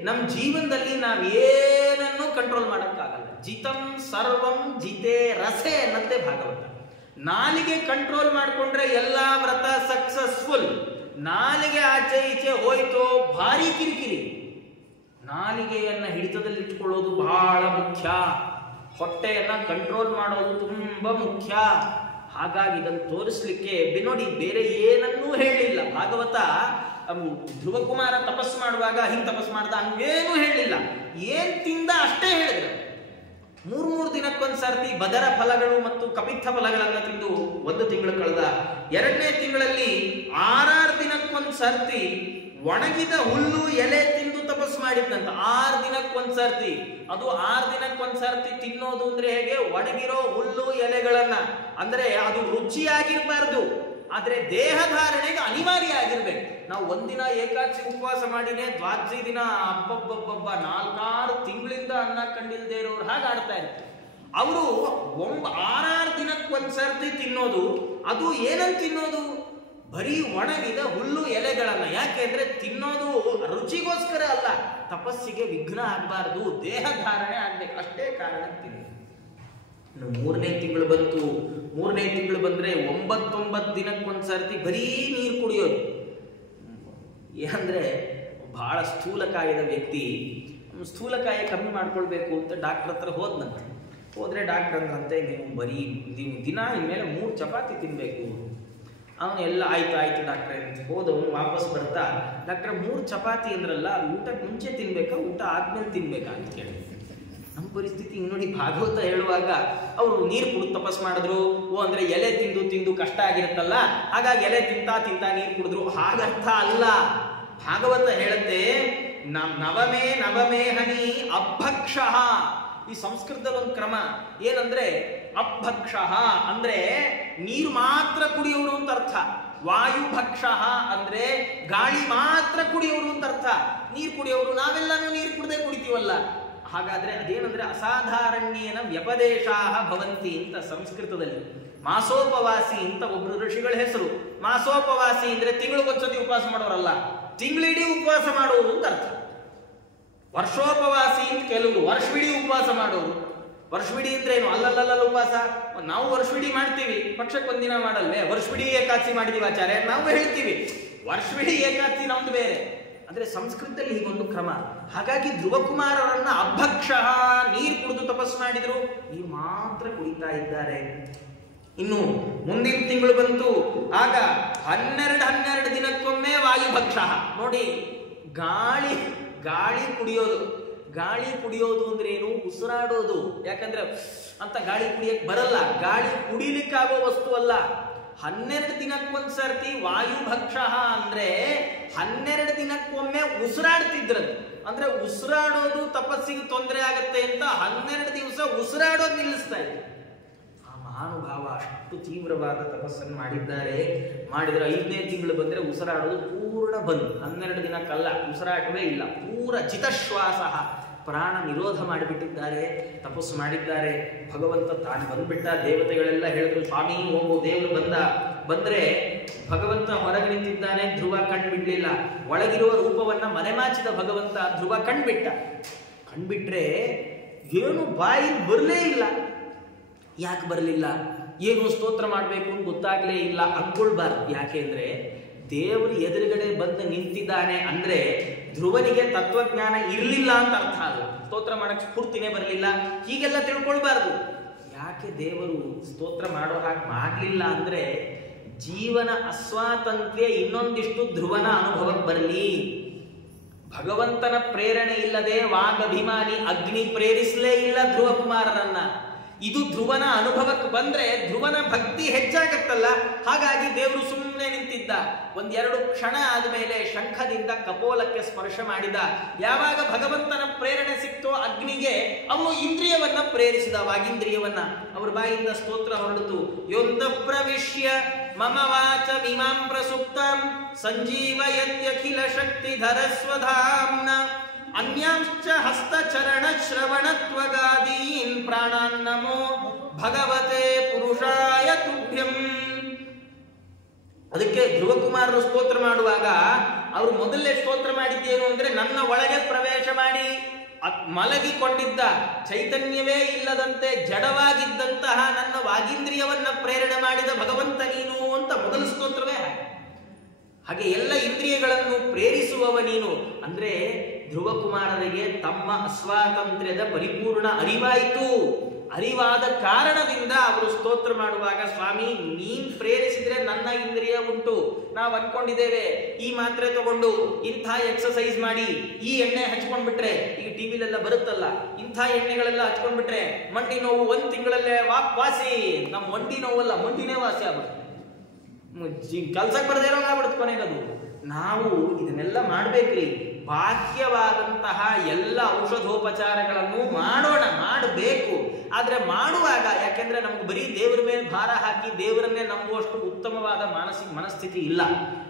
ನಮ್ಮ ಜೀವನದಲ್ಲಿ ನಾವೇನನ್ನು ಕಂಟ್ರೋಲ್ ಮಾಡೋಕ್ಕಾಗಲ್ಲ. ಜಿತಂ ಸರ್ವಂ ಜಿತೇ ರಸೆ ಅನ್ನಂತೆ ಭಾಗವತ. ನಾಲಿಗೆ ಕಂಟ್ರೋಲ್ ಮಾಡ್ಕೊಂಡ್ರೆ ಎಲ್ಲಾ ವ್ರತ ಸಕ್ಸಸ್ಫುಲ್. ನಾಲಿಗೆ ಆಚೆ ಈಚೆ ಹೋಯ್ತೋ ಭಾರಿ ಕಿರಿಕಿರಿ. ನಾಲಿಗೆಯನ್ನ ಹಿಡಿತದಲ್ಲಿಟ್ಕೊಳ್ಳೋದು ಬಹಳ ಮುಖ್ಯ. ಹೊಟ್ಟೆಯನ್ನ ಕಂಟ್ರೋಲ್ ಮಾಡೋದು ತುಂಬಾ ಮುಖ್ಯ. ಹಾಗಾಗಿ ಇದನ್ನು ತೋರಿಸ್ಲಿಕ್ಕೆ ನೋಡಿ ಬೇರೆ ಏನನ್ನೂ ಹೇಳಿಲ್ಲ ಭಾಗವತ. ಧ್ರುವಕುಮಾರ ತಪಸ್ಸು ಮಾಡುವಾಗ ಹಿಂಗ್ ತಪಸ್ಸು ಮಾಡ್ದ ಹಂಗೇನು ಹೇಳಿಲ್ಲ. ಏನ್ ತಿಂದ ಅಷ್ಟೇ ಹೇಳಿದ್ರು. 3 ದಿನಕ್ಕೊಂದ್ ಸರ್ತಿ ಬದರ ಫಲಗಳು ಮತ್ತು ಕಪಿತ್ಥ ಫಲಗಳನ್ನ ತಿಂದು 1 ತಿಂಗಳು ಕಳೆದ. 2ನೇ ತಿಂಗಳಲ್ಲಿ 6 ದಿನಕ್ಕೊಂದ್ ಸರ್ತಿ ಒಣಗಿದ ಹುಲ್ಲು ಎಲೆ ತಿಂದು ತಪಸ್ಸು ಮಾಡಿದ್ನಂತ. 6 ದಿನಕ್ಕೊಂದ್ ಸರ್ತಿ. ಅದು 6 ದಿನಕ್ಕೊಂದ್ ಸರ್ತಿ ತಿನ್ನೋದು ಅಂದ್ರೆ ಹೇಗೆ? ಒಣಗಿರೋ ಹುಲ್ಲು ಎಲೆಗಳನ್ನ. ಅಂದ್ರೆ ಅದು ರುಚಿಯಾಗಿರ್ಬಾರ್ದು, ಆದ್ರೆ ದೇಹ ಧಾರಣೆಗೆ ಅನಿವಾರ್ಯ ಆಗಿರ್ಬೇಕು. ನಾವು ಒಂದಿನ ಏಕಾದಶಿ ಉಪವಾಸ ಮಾಡಿನೇ ದ್ವಾದಶಿ ದಿನ ಹಬ್ಬಬ್ಬಬ್ಬ 4-6 ತಿಂಗಳಿಂದ ಅನ್ನ ಕಂಡಿಲ್ದೇ ಇರೋರು ಹಾಗೆ ಆಡ್ತಾ ಇರ್ತಾರೆ. ಅವರು 6 ದಿನಕ್ಕೊಂದ್ ಸರ್ತಿ ತಿನ್ನೋದು. ಅದು ಏನಂತ ತಿನ್ನೋದು? ಬರೀ ಒಣಗಿದ ಹುಲ್ಲು ಎಲೆಗಳನ್ನ. ಯಾಕೆಂದ್ರೆ ತಿನ್ನೋದು ರುಚಿಗೋಸ್ಕರ ಅಲ್ಲ, ತಪಸ್ಸಿಗೆ ವಿಘ್ನ ಆಗಬಾರ್ದು, ದೇಹ ಧಾರಣೆ ಆಗ್ಬೇಕು, ಅಷ್ಟೇ ಕಾರಣ ತಿನ್ನೋದು. 3ನೇ ತಿಂಗಳು ಬಂತು. 3ನೇ ತಿಂಗಳು ಬಂದ್ರೆ 9 ದಿನಕ್ಕೊಂದ್ ಸರ್ತಿ ಬರೀ ನೀರು ಕುಡಿಯೋದು. ಏನಂದ್ರೆ ಬಹಳ ಸ್ಥೂಲಕಾಯದ ವ್ಯಕ್ತಿ, ಸ್ಥೂಲಕಾಯ ಕಮ್ಮಿ ಮಾಡ್ಕೊಳ್ಬೇಕು ಅಂತ ಡಾಕ್ಟರ್ ಹತ್ರ ಹೋದ್ನಂತೆ. ಹೋದ್ರೆ ಡಾಕ್ಟರ್ ಅಂದ್ರಂತೆ, ನೀವು ದಿನ ಇನ್ಮೇಲೆ 3 ಚಪಾತಿ ತಿನ್ಬೇಕು. ಅವನು ಎಲ್ಲ ಆಯ್ತು ಡಾಕ್ಟ್ರೆ ಅಂತ ಹೋದವನು ವಾಪಸ್ ಬರ್ತಾ, ಡಾಕ್ಟ್ರೆ 3 ಚಪಾತಿ ಅಂದ್ರಲ್ಲ, ಅದು ಊಟಕ್ಕೆ ಮುಂಚೆ ತಿನ್ಬೇಕಾ ಊಟ ಆದ್ಮೇಲೆ ತಿನ್ಬೇಕಾ ಅಂತ ಕೇಳಿ. ನಮ್ಮ ಪರಿಸ್ಥಿತಿ ಹಿಂಗೆ ನೋಡಿ. ಭಾಗವತ ಹೇಳುವಾಗ ಅವರು ನೀರು ಕುಡಿದು ತಪಸ್ ಮಾಡಿದ್ರು. ಅಂದ್ರೆ ಎಲೆ ತಿಂದು ಕಷ್ಟ ಆಗಿರುತ್ತಲ್ಲ, ಹಾಗಾಗಿ ಎಲೆ ತಿಂತಾ ನೀರು ಕುಡಿದ್ರು. ಹಾಗರ್ಥ ಅಲ್ಲ. ಭಾಗವತ ಹೇಳುತ್ತೆ, ನವಮೇ ಹನಿ ಅಭಕ್ಷ. ಈ ಸಂಸ್ಕೃತದಲ್ಲಿ ಒಂದು ಕ್ರಮ ಏನಂದ್ರೆ ಅಭಕ್ಷ ಅಂದ್ರೆ ನೀರು ಮಾತ್ರ ಕುಡಿಯೋರು ಅಂತ ಅರ್ಥ. ವಾಯುಭಕ್ಷ ಅಂದ್ರೆ ಗಾಳಿ ಮಾತ್ರ ಕುಡಿಯೋರು ಅಂತ ಅರ್ಥ. ನೀರು ಕುಡಿಯೋರು ನಾವೆಲ್ಲಾನು ನೀರು ಕುಡದೆ ಕುಡಿತೀವಲ್ಲ. ಹಾಗಾದ್ರೆ ಅದೇನಂದ್ರೆ ಅಸಾಧಾರಣ್ಯೇನ ವ್ಯಪದೇಶಾಹ ಭವಂತಿ ಅಂತ ಸಂಸ್ಕೃತದಲ್ಲಿ. ಮಾಸೋಪವಾಸಿ ಅಂತ ಒಬ್ರು ಋಷಿಗಳ ಹೆಸರು. ಮಾಸೋಪವಾಸಿ ಅಂದ್ರೆ ತಿಂಗಳಿಗೊಂದ್ಸತಿ ಉಪವಾಸ ಮಾಡೋರಲ್ಲ, ತಿಂಗಳಿಡೀ ಉಪವಾಸ ಮಾಡೋರು ಅಂತ ಅರ್ಥ. ವರ್ಷೋಪವಾಸಿ ಅಂತ ಕೆಲವರು ವರ್ಷವಿಡೀ ಉಪವಾಸ ಮಾಡೋರು. ವರ್ಷವಿಡೀ ಅಂದ್ರೆ ಏನು? ಅಲ್ಲಲ್ಲ ಉಪವಾಸ ನಾವು ವರ್ಷವಿಡೀ ಮಾಡ್ತೀವಿ, ಪಕ್ಷಕ್ಕೆ ಒಂದಿನ ಮಾಡಲ್ವೇ? ವರ್ಷವಿಡೀ ಏಕಾದಶಿ ಮಾಡಿದೀವಿ ಆಚಾರ್ಯ ನಾವು ಹೇಳ್ತೀವಿ, ವರ್ಷವಿಡೀ ಏಕಾದಶಿ ನಮ್ದು ಬೇರೆ. ಅಂದ್ರೆ ಸಂಸ್ಕೃತದಲ್ಲಿ ಹೀಗೊಂದು ಕ್ರಮ. ಹಾಗಾಗಿ ಧ್ರುವಕುಮಾರರನ್ನ ಅಭಕ್ಷ, ನೀರು ಕುಡಿದು ತಪಸ್ಸು ಮಾಡಿದ್ರು, ನೀರು ಮಾತ್ರ ಕುಡಿತಾ ಇದ್ದಾರೆ. ಇನ್ನು ಮುಂದಿನ ತಿಂಗಳು ಬಂತು, ಆಗ 12 ದಿನಕ್ಕೊಮ್ಮೆ ವಾಯುಭಕ್ಷ. ನೋಡಿ, ಗಾಳಿ ಕುಡಿಯೋದು. ಗಾಳಿ ಕುಡಿಯೋದು ಅಂದ್ರೆ ಏನು? ಉಸಿರಾಡೋದು. ಯಾಕಂದ್ರೆ ಅಂತ ಗಾಳಿ ಕುಡಿಯಕ್ ಬರಲ್ಲ, ಗಾಳಿ ಕುಡಿಲಿಕ್ಕಾಗೋ ವಸ್ತು ಅಲ್ಲ. 12 ದಿನಕ್ಕೊಂದ್ಸರ್ತಿ ವಾಯುಭಕ್ಷ ಅಂದ್ರೆ 12 ದಿನಕ್ಕೊಮ್ಮೆ ಉಸಿರಾಡ್ತಿದ್ರದು. ಅಂದ್ರೆ ಉಸಿರಾಡೋದು ತಪಸ್ಸಿಗೆ ತೊಂದರೆ ಆಗತ್ತೆ ಅಂತ 12 ದಿವಸ ಉಸಿರಾಡೋದು ನಿಲ್ಲಿಸ್ತಾ ಇದ್ರು. ಆ ಮಹಾನುಭಾವ ಅಷ್ಟು ತೀವ್ರವಾದ ತಪಸ್ಸನ್ನು ಮಾಡಿದ್ದಾರೆ. ಮಾಡಿದ್ರೆ 5ನೇ ತಿಂಗಳು ಬಂದ್ರೆ ಉಸಿರಾಡೋದು ಪೂರ್ಣ ಬಂದು, 12 ದಿನಕ್ಕಲ್ಲ, ಉಸಿರಾಟವೇ ಇಲ್ಲ, ಪೂರ ಚಿತಶ್ವಾಸ, ಪ್ರಾಣ ನಿರೋಧ ಮಾಡಿಬಿಟ್ಟಿದ್ದಾರೆ, ತಪಸ್ಸು ಮಾಡಿದ್ದಾರೆ. ಭಗವಂತ ತಾನು ಬಂದ್ಬಿಟ್ಟ. ದೇವತೆಗಳೆಲ್ಲ ಹೇಳಿದ್ರು, ಸ್ವಾಮಿ ಹೋಗು, ದೇವರು ಬಂದ್ರೆ ಭಗವಂತ ಹೊರಗೆ ನಿಂತಿದ್ದಾನೆ. ಧ್ರುವ ಕಣ್ಬಿಡ್ಲಿಲ್ಲ. ಒಳಗಿರುವ ರೂಪವನ್ನ ಮರೆಮಾಚಿದ ಭಗವಂತ ಧ್ರುವ ಕಣ್ಬಿಟ್ರೆ ಏನು ಬಾಯಿ ಬರಲೇ ಇಲ್ಲ. ಯಾಕೆ ಬರಲಿಲ್ಲ? ಏನು ಸ್ತೋತ್ರ ಮಾಡಬೇಕು ಅಂತ ಗೊತ್ತಾಗ್ಲೇ ಇಲ್ಲ. ಅನ್ಕೊಳ್ಬಾರ್ದು. ಯಾಕೆ ಅಂದ್ರೆ ದೇವರು ಎದುರುಗಡೆ ಬಂದು ನಿಂತಿದ್ದಾನೆ ಅಂದ್ರೆ ಧ್ರುವನಿಗೆ ತತ್ವಜ್ಞಾನ ಇರಲಿಲ್ಲ ಅಂತ ಅರ್ಥ ಅಲ್ಲ. ಸ್ತೋತ್ರ ಮಾಡಕ್ ಸ್ಫೂರ್ತಿನೇ ಬರಲಿಲ್ಲ, ಹೀಗೆಲ್ಲ ತಿಳ್ಕೊಳ್ಬಾರ್ದು. ಯಾಕೆ ದೇವರು ಸ್ತೋತ್ರ ಮಾಡೋ ಹಾಗೆ ಮಾಡಲಿಲ್ಲ ಅಂದ್ರೆ ಜೀವನ ಅಸ್ವಾತಂತ್ರ್ಯ ಇನ್ನೊಂದಿಷ್ಟು ಧ್ರುವನ ಅನುಭವಕ್ಕೆ ಬರಲಿ. ಭಗವಂತನ ಪ್ರೇರಣೆ ಇಲ್ಲದೆ ವಾಗಭಿಮಾನಿ ಅಗ್ನಿ ಪ್ರೇರಿಸಲೇ ಇಲ್ಲ ಧ್ರುವ ಕುಮಾರರನ್ನ. ಇದು ಧ್ರುವನ ಅನುಭವಕ್ಕೆ ಬಂದ್ರೆ ಧ್ರುವನ ಭಕ್ತಿ ಹೆಚ್ಚಾಗತ್ತಲ್ಲ. ಹಾಗಾಗಿ ದೇವರು ಸುಮ್ಮನೆ ನಿಂತಿದ್ದ. 1-2 ಕ್ಷಣ ಆದ್ಮೇಲೆ ಶಂಖದಿಂದ ಕಪೋಲಕ್ಕೆ ಸ್ಪರ್ಶ ಮಾಡಿದ. ಯಾವಾಗ ಭಗವಂತನ ಪ್ರೇರಣೆ ಸಿಕ್ತೋ ಅಗ್ನಿಗೆ, ಅವನು ಇಂದ್ರಿಯವನ್ನ ಪ್ರೇರಿಸಿದ, ವಾಗೀಂದ್ರಿಯವನ್ನ. ಅವ್ರ ಬಾಯಿಂದ ಸ್ತೋತ್ರ ಹೊರಡಿತು. ಯೋಂತ ಪ್ರವಿಶ್ಯ ಮಮ ವಾಚ ಇಮಾಂ ಪ್ರಸುಪ್ತಾಂ ಸಂಜೀವಯತ್ಯಖಿಲ ಶಕ್ತಿಧರ ಸ್ವಧಾಮ್ನ ಅನ್ಯಾಂಶ್ಚ ಹಸ್ತಚರಣ ಶ್ರವಣತ್ವಗಾದೀನ್ ಪ್ರಾಣಾನ್ ನಮೋ ಭಗವತೆ ಪುರುಷಾಯ ತುಭ್ಯಂ. ಅದಕ್ಕೆ ಧ್ರುವಕುಮಾರರು ಸ್ತೋತ್ರ ಮಾಡುವಾಗ ಅವರು ಮೊದಲೇ ಸ್ತೋತ್ರ ಮಾಡಿದ್ದೇನು ಅಂದ್ರೆ, ನನ್ನ ಒಳಗೆ ಪ್ರವೇಶ ಮಾಡಿ ಮಲಗಿಕೊಂಡಿದ್ದ, ಚೈತನ್ಯವೇ ಇಲ್ಲದಂತೆ ಜಡವಾಗಿದ್ದಂತಹ ನನ್ನ ವಾಗೀಂದ್ರಿಯವನ್ನ ಪ್ರೇರಣೆ ಮಾಡಿದ ಭಗವಂತ ನೀನು ಅಂತ ಮೊದಲ ಸ್ತೋತ್ರವೇ ಹಾಗೆ. ಎಲ್ಲ ಇಂದ್ರಿಯಗಳನ್ನು ಪ್ರೇರಿಸುವವ ನೀನು ಅಂದ್ರೆ ಧ್ರುವಕುಮಾರರಿಗೆ ತಮ್ಮ ಅಸ್ವಾತಂತ್ರ್ಯದ ಪರಿಪೂರ್ಣ ಅರಿವಾಯಿತು. ಅರಿವಾದ ಕಾರಣದಿಂದ ಅವರು ಸ್ತೋತ್ರ ಮಾಡುವಾಗ, ಸ್ವಾಮಿ ನೀನ್ ಪ್ರೇರಿಸಿದ್ರೆ ನನ್ನ ಇಂದ್ರಿಯ ಉಂಟು, ನಾವು ಅನ್ಕೊಂಡಿದ್ದೇವೆ ಈ ಮಾತ್ರೆ ತಗೊಂಡು ಇಂಥ ಎಕ್ಸಸೈಸ್ ಮಾಡಿ ಈ ಎಣ್ಣೆ ಹಚ್ಕೊಂಡ್ಬಿಟ್ರೆ, ಈಗ ಟಿವಿಲೆಲ್ಲ ಬರುತ್ತಲ್ಲ, ಇಂಥ ಎಣ್ಣೆಗಳೆಲ್ಲ ಹಚ್ಕೊಂಡ್ಬಿಟ್ರೆ ಮಂಡಿ ನೋವು 1 ತಿಂಗಳಲ್ಲೇ ವಾಸಿ. ನಮ್ಮ ಮಂಡಿ ನೋವಲ್ಲ, ಮಂಡಿನೇ ವಾಸಿ ಆಗ್ಬಿಡುತ್ತೆ, ಕೆಲ್ಸಕ್ಕೆ ಬರದೇ ಇರೋ ಆಗ್ಬಿಡುತ್ತೆ ಕೊನೆಗದು. ನಾವು ಇದನ್ನೆಲ್ಲ ಮಾಡ್ಬೇಕ್ರಿ. ಬಾಹ್ಯವಾದಂತಹ ಎಲ್ಲ ಔಷಧೋಪಚಾರಗಳನ್ನು ಮಾಡಬೇಕು. ಆದ್ರೆ ಮಾಡುವಾಗ, ಯಾಕೆಂದ್ರೆ ನಮ್ಗೆ ಬರೀ ದೇವರ ಮೇಲೆ ಭಾರ ಹಾಕಿ ದೇವರನ್ನೇ ನಂಬುವಷ್ಟು ಉತ್ತಮವಾದ ಮನಸ್ಥಿತಿ ಇಲ್ಲ.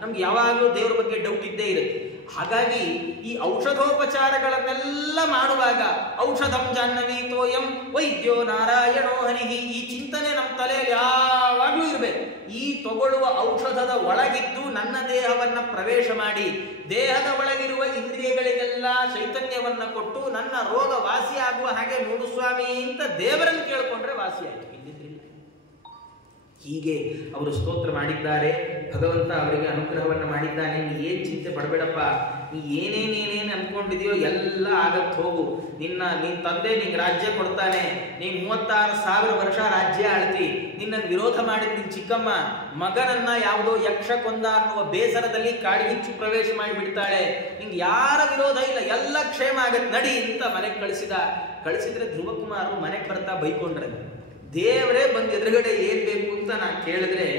ನಮ್ಗೆ ಯಾವಾಗಲೂ ದೇವರ ಬಗ್ಗೆ ಡೌಟ್ ಇದ್ದೇ ಇರುತ್ತೆ. ಹಾಗಾಗಿ ಈ ಔಷಧೋಪಚಾರಗಳನ್ನೆಲ್ಲ ಮಾಡುವಾಗ ಔಷಧಂ ಜಾಹ್ನವೀತೋಯಂ ವೈದ್ಯೋ ನಾರಾಯಣೋ ಹರಿಹಿ, ಈ ಚಿಂತನೆ ನಮ್ಮ ತಲೆಯಲ್ಲಿ ಯಾವಾಗಲೂ ಇರಬೇಕು. ಈ ತಗೊಳ್ಳುವ ಔಷಧದ ಒಳಗಿದ್ದು ನನ್ನ ದೇಹವನ್ನ ಪ್ರವೇಶ ಮಾಡಿ ದೇಹದ ಒಳಗಿರುವ ಇಂದ್ರಿಯಗಳಿಗೆಲ್ಲ ಚೈತನ್ಯವನ್ನ ಕೊಟ್ಟು ನನ್ನ ರೋಗ ವಾಸಿ ಆಗುವ ಹಾಗೆ ನೋಡು ಸ್ವಾಮಿ ಅಂತ ದೇವರನ್ನು ಕೇಳ್ಕೊಂಡ್ರೆ ವಾಸಿ ಆಯ್ತು, ಇಲ್ಲಿದ್ರಿಲ್ಲ. ಹೀಗೆ ಅವರು ಸ್ತೋತ್ರ ಮಾಡಿದ್ದಾರೆ. ಭಗವಂತ ಅವರಿಗೆ ಅನುಗ್ರಹವನ್ನ ಮಾಡಿದ್ದಾನೆ. ನೀ ಏನ್ ಚಿಂತೆ ಪಡಬೇಡಪ್ಪ, ನೀ ಏನೇನೇನೇನು ಅನ್ಕೊಂಡಿದೆಯೋ ಎಲ್ಲ ಆಗತ್ ಹೋಗು. ನಿನ್ನ ತಂದೆ ನಿಂಗೆ ರಾಜ್ಯ ಕೊಡ್ತಾನೆ, ನೀ 36,000 ವರ್ಷ ರಾಜ್ಯ ಆಳ್ತಿ. ನಿನ್ನ ವಿರೋಧ ಮಾಡಿದ ನಿನ್ ಚಿಕ್ಕಮ್ಮ ಮಗನನ್ನ ಯಾವುದೋ ಯಕ್ಷ ಕೊಂದ ಅನ್ನುವ ಬೇಸರದಲ್ಲಿ ಕಾಡಿಗಿಚ್ಚು ಪ್ರವೇಶ ಮಾಡಿಬಿಡ್ತಾಳೆ. ನಿಂಗೆ ಯಾರ ವಿರೋಧ ಇಲ್ಲ, ಎಲ್ಲ ಕ್ಷೇಮ ಆಗತ್, ನಡಿ ಅಂತ ಮನೆಗೆ ಕಳಿಸಿದ್ರೆ ಧ್ರುವಕುಮಾರರು ಮನೆಗೆ ಬರ್ತಾ ಬೈಕೊಂಡ್ರೆ, ದೇವರೇ ಬಂದ್ ಎದುರುಗಡೆ ಏನ್ ಬೇಕು ಅಂತ ನಾನು ಕೇಳಿದ್ರೆ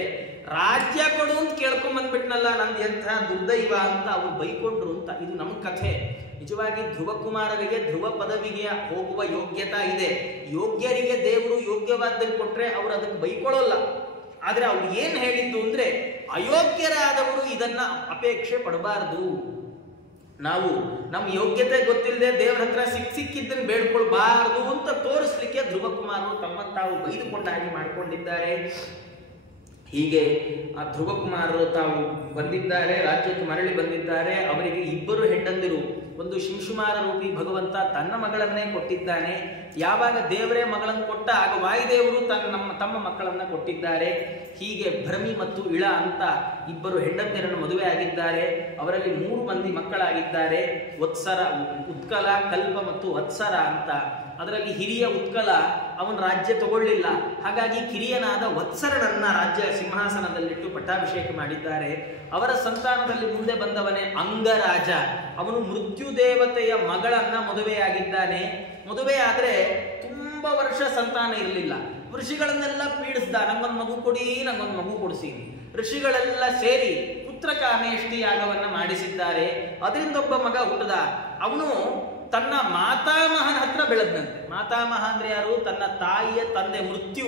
ರಾಜ್ಯ ಕೊಡು ಅಂತ ಕೇಳ್ಕೊಂಡ್ ಬಂದ್ಬಿಟ್ನಲ್ಲ, ನಂದು ಎಂಥ ದುರ್ದೈವ ಅಂತ ಅವ್ರು ಬೈಕೊಂಡ್ರು ಅಂತ. ಇದು ನಮ್ಮ ಕಥೆ. ನಿಜವಾಗಿ ಧ್ರುವಕುಮಾರರಿಗೆ ಧ್ರುವ ಪದವಿಗೆ ಹೋಗುವ ಯೋಗ್ಯತಾ ಇದೆ. ಯೋಗ್ಯರಿಗೆ ದೇವರು ಯೋಗ್ಯವಾದ್ದನ್ನು ಕೊಟ್ರೆ ಅವ್ರು ಅದಕ್ಕೆ ಬೈಕೊಳ್ಳೋಲ್ಲ. ಆದ್ರೆ ಅವ್ರು ಏನ್ ಹೇಳಿದ್ದು ಅಂದ್ರೆ, ಅಯೋಗ್ಯರಾದವರು ಇದನ್ನ ಅಪೇಕ್ಷೆ ಪಡಬಾರದು. ನಾವು ನಮ್ಮ ಯೋಗ್ಯತೆ ಗೊತ್ತಿಲ್ಲದೆ ದೇವರ ಹತ್ರ ಸಿಕ್ಕಿದ್ದನ್ನು ಬೇಡ್ಕೊಳ್ಬಾರದು ಅಂತ ತೋರಿಸ್ಲಿಕ್ಕೆ ಧ್ರುವಕುಮಾರರು ತಮ್ಮನ್ನು ತಾವು ಬೈದುಕೊಂಡ ಹಾಗೆ ಮಾಡಿಕೊಂಡಿದ್ದಾರೆ. ಹೀಗೆ ಆ ಧ್ರುವಕುಮಾರರು ತಾವು ಬಂದಿದ್ದಾರೆ, ರಾಜ್ಯಕ್ಕೆ ಮರಳಿ ಬಂದಿದ್ದಾರೆ. ಅವರಿಗೆ 2 ಹೆಂಡಂದಿರು, ಒಂದು ಶಿಂಶುಮಾರ ರೂಪಿ ಭಗವಂತ ತನ್ನ ಮಗಳನ್ನೇ ಕೊಟ್ಟಿದ್ದಾನೆ. ಯಾವಾಗ ದೇವರೇ ಮಗಳನ್ನು ಕೊಟ್ಟ ಆಗ ವಾಯುದೇವರು ತಮ್ಮ ಮಕ್ಕಳನ್ನ ಕೊಟ್ಟಿದ್ದಾರೆ. ಹೀಗೆ ಭ್ರಮಿ ಮತ್ತು ಇಳ ಅಂತ ಇಬ್ಬರು ಹೆಂಡತಿಯರನ್ನು ಮದುವೆ ಆಗಿದ್ದಾರೆ. ಅವರಲ್ಲಿ 3 ಮಂದಿ ಮಕ್ಕಳಾಗಿದ್ದಾರೆ. ವತ್ಸರ, ಉತ್ಕಲ, ಕಲ್ಪ ಮತ್ತು ವತ್ಸರ ಅಂತ. ಅದರಲ್ಲಿ ಹಿರಿಯ ಉತ್ಕಲ ಅವನ ರಾಜ್ಯ ತಗೊಳ್ಳಿಲ್ಲ. ಹಾಗಾಗಿ ಕಿರಿಯನಾದ ವತ್ಸರನನ್ನ ರಾಜ್ಯ ಸಿಂಹಾಸನದಲ್ಲಿಟ್ಟು ಪಟ್ಟಾಭಿಷೇಕ ಮಾಡಿದ್ದಾರೆ. ಅವರ ಸಂತಾನದಲ್ಲಿ ಮುಂದೆ ಬಂದವನೇ ಅಂಗರಾಜ. ಅವನು ಮೃತ್ಯು ದೇವತೆಯ ಮಗಳನ್ನ ಮದುವೆಯಾಗಿದ್ದಾನೆ. ಮದುವೆ ಆದ್ರೆ ತುಂಬಾ ವರ್ಷ ಸಂತಾನ ಇರಲಿಲ್ಲ. ಋಷಿಗಳನ್ನೆಲ್ಲ ಪೀಡಿಸ್ದ, ನಂಗೊಂದು ಮಗು ಕೊಡಿ, ನಂಗೊಂದು ಮಗು ಕೊಡಿಸಿ. ಋಷಿಗಳೆಲ್ಲ ಸೇರಿ ಪುತ್ರ ಕಾಮೇಷ್ಟಿ ಯಾಗವನ್ನ ಮಾಡಿಸಿದ್ದಾರೆ. ಅದರಿಂದೊಬ್ಬ ಮಗ ಹುಟ್ಟದ. ಅವನು ತನ್ನ ಮಾತಾಮಹನ ಹತ್ರ ಬೆಳೆದಂತೆ. ಮಾತಾಮಹ ಅಂದ್ರೆ ಯಾರು? ತನ್ನ ತಾಯಿಯ ತಂದೆ ಮೃತ್ಯು,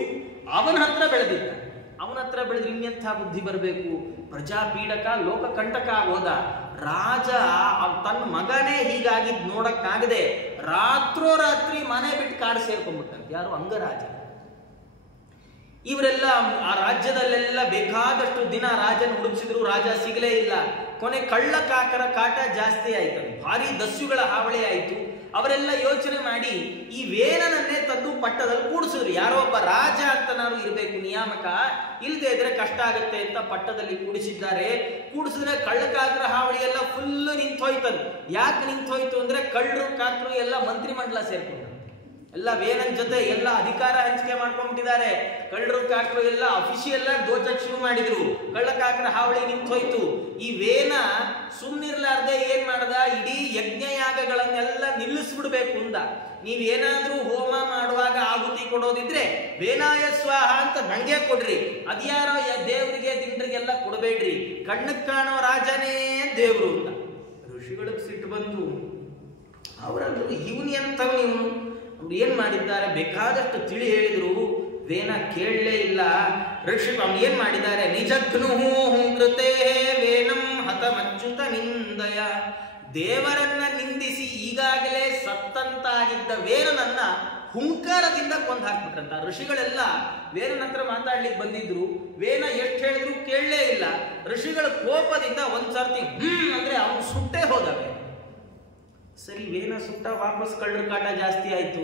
ಅವನ ಹತ್ರ ಬೆಳೆದಿದ್ದ. ಅವನ ಹತ್ರ ಬೆಳೆದ್ರೆ ಇನ್ನೆಂಥ ಬುದ್ಧಿ ಬರಬೇಕು? ಪ್ರಜಾಪೀಡಕ, ಲೋಕ ಕಂಟಕ ಆಗೋದ. ರಾಜ ತನ್ನ ಮಗನೇ ಹೀಗಾಗಿದ್ ನೋಡಕ್ಕಾಗದೆ ರಾತ್ರೋರಾತ್ರಿ ಮನೆ ಬಿಟ್ಟು ಕಾಡು ಸೇರ್ಕೊಂಡ್ಬಿಟ್ಟಂತೆ. ಯಾರು? ಅಂಗರಾಜ. ಇವರೆಲ್ಲ ಆ ರಾಜ್ಯದಲ್ಲೆಲ್ಲ ಬೇಕಾದಷ್ಟು ದಿನ ರಾಜನ ಹುಡುಕಿಸಿದ್ರು, ರಾಜ ಸಿಗಲೇ ಇಲ್ಲ. ಕೊನೆ ಕಳ್ಳ ಕಾಕರ ಕಾಟ ಜಾಸ್ತಿ ಆಯ್ತು, ಭಾರಿ ದಸ್ಯುಗಳ ಹಾವಳಿ ಆಯ್ತು. ಅವರೆಲ್ಲ ಯೋಚನೆ ಮಾಡಿ ಈ ವೇನನನ್ನೇ ತಂದು ಪಟ್ಟದಲ್ಲಿ ಕೂಡಿಸಿದ್ರು. ಯಾರೋ ಒಬ್ಬ ರಾಜ ಅಂತ ನಾವು ಇರಬೇಕು, ನಿಯಾಮಕ, ಇಲ್ಲದೆ ಇದ್ರೆ ಕಷ್ಟ ಆಗುತ್ತೆ ಅಂತ ಪಟ್ಟದಲ್ಲಿ ಕೂಡಿಸಿದ್ದಾರೆ. ಕೂಡಿಸಿದ್ರೆ ಕಳ್ಳ ಕಾಕರ ಹಾವಳಿ ಎಲ್ಲ ಫುಲ್ಲು ನಿಂತೋಯ್ತದು. ಯಾಕೆ ನಿಂತೋಯ್ತು ಅಂದ್ರೆ ಕಳ್ಳರು ಕಾಕರು ಎಲ್ಲ ಮಂತ್ರಿ ಮಂಡಲ ಸೇರ್ಕೊಂಡು ಎಲ್ಲ ವೇನನ್ ಜೊತೆ ಎಲ್ಲ ಅಧಿಕಾರ ಹಂಚಿಕೆ ಮಾಡ್ಕೊಂಡ್ಬಿಟ್ಟಿದ್ದಾರೆ. ಕಳ್ಳರು ಕಾಕರು ಎಲ್ಲ ಅಫಿಷಿಯಲ್ ಆಗಿ ದೋಚಕ್ ಶುರು ಮಾಡಿದ್ರು. ಕಳ್ಳ ಕಾಕರ ಹಾವಳಿ ನಿಂತೋಯ್ತು. ಈ ವೇನ ಸುಮ್ನಿರ್ಲಾರ್ದೆ ಏನ್ ಮಾಡ್ದ? ಇಡೀ ಯಜ್ಞಯಾಗಗಳನ್ನೆಲ್ಲ ನಿಲ್ಲಿಸ್ಬಿಡ್ಬೇಕು ಅಂದ. ನೀವೇನಾದ್ರೂ ಹೋಮ ಮಾಡುವಾಗ ಆಹುತಿ ಕೊಡೋದಿದ್ರೆ ವೇನಾಯ ಸ್ವಾಹ ಅಂತ ನಂಗೆ ಕೊಡ್ರಿ, ಅದ್ಯಾರೋ ದೇವರಿಗೆ ದಿಂಡ್ರಿಗೆಲ್ಲ ಕೊಡಬೇಡ್ರಿ, ಕಣ್ಣಕ್ ಕಾಣೋ ರಾಜನೇ ದೇವ್ರು ಅಂತ. ಋಷಿಗಳಿಗೆ ಸಿಟ್ಟು ಬಂತು. ಅವರಂದ್ರು ಇವನು ಎಂಥವನು ಇವನು? ಅವ್ರು ಏನ್ ಮಾಡಿದ್ದಾರೆ? ಬೇಕಾದಷ್ಟು ತಿಳಿ ಹೇಳಿದ್ರು. ವೇನ ಕೇಳಲೇ ಇಲ್ಲ. ಋಷಿ ಅವ್ನು ಏನ್ ಮಾಡಿದ್ದಾರೆ? ನಿಜಘ್ನು ಕೃತೇ ವೇನಂ ಹತಮಚ್ಯುತ ನಿಂದಯ. ದೇವರನ್ನ ನಿಂದಿಸಿ ಈಗಾಗಲೇ ಸತ್ತಂತಾಗಿದ್ದ ವೇನನನ್ನ ಹುಂಕಾರದಿಂದ ಕೊಂದು ಹಾಕ್ಬಿಟ್ರಂತ. ಋಷಿಗಳೆಲ್ಲ ವೇನನ ಹತ್ರ ಮಾತಾಡ್ಲಿಕ್ಕೆ ಬಂದಿದ್ರು. ವೇನ ಎಷ್ಟು ಹೇಳಿದ್ರು ಕೇಳಲೇ ಇಲ್ಲ. ಋಷಿಗಳ ಕೋಪದಿಂದ ಒಂದ್ಸರ್ತಿ ಅಂದ್ರೆ ಅವನು ಸುಟ್ಟೇ ಹೋದವೆ. ಸರಿ, ವೇನ ಸುಟ್ಟ, ವಾಪಸ್ ಕಳ್ಳರ ಕಾಟ ಜಾಸ್ತಿ ಆಯ್ತು.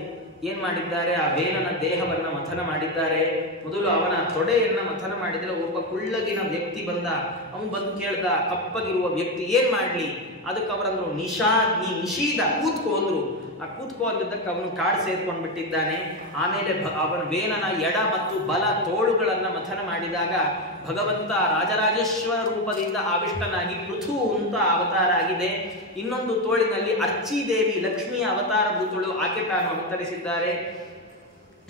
ಏನ್ ಮಾಡಿದ್ದಾರೆ? ಆ ವೇನನ ದೇಹವನ್ನ ಮಥನ ಮಾಡಿದ್ದಾರೆ. ಮೊದಲು ಅವನ ತೊಡೆಯನ್ನ ಮಥನ ಮಾಡಿದ್ರೆ ಒಬ್ಬ ಕುಳ್ಳಗಿನ ವ್ಯಕ್ತಿ ಬಂದ. ಅವನು ಬಂದು ಕೇಳ್ದ, ಕಪ್ಪಗಿರುವ ವ್ಯಕ್ತಿ ಏನ್ ಮಾಡ್ಲಿ? ಅದಕ್ಕೆ ಅವರಂದ್ರು ನಿಷೀದ ಕೂತ್ಕೋ ಅಂದ್ರು. ಆ ಕೂತ್ಕೋ ಅಂದಿದ್ದಕ್ಕೆ ಅವನು ಕಾಡು ಸೇರ್ಕೊಂಡು ಬಿಟ್ಟಿದ್ದಾನೆ. ಆಮೇಲೆ ಅವನ ವೇನನ ಎಡ ಮತ್ತು ಬಲ ತೋಳುಗಳನ್ನ ಮಥನ ಮಾಡಿದಾಗ ಭಗವಂತ ರಾಜರಾಜೇಶ್ವರ ರೂಪದಿಂದ ಆವಿಷ್ಟನಾಗಿ ಪೃಥು ಅಂತ ಅವತಾರ ಆಗಿದೆ. ಇನ್ನೊಂದು ತೋಳಿನಲ್ಲಿ ಅರ್ಚಿದೇವಿ ಲಕ್ಷ್ಮಿಯ ಅವತಾರ ಭೂತಳು, ಆಕೆ ತಾನು ಅವತರಿಸಿದ್ದಾರೆ.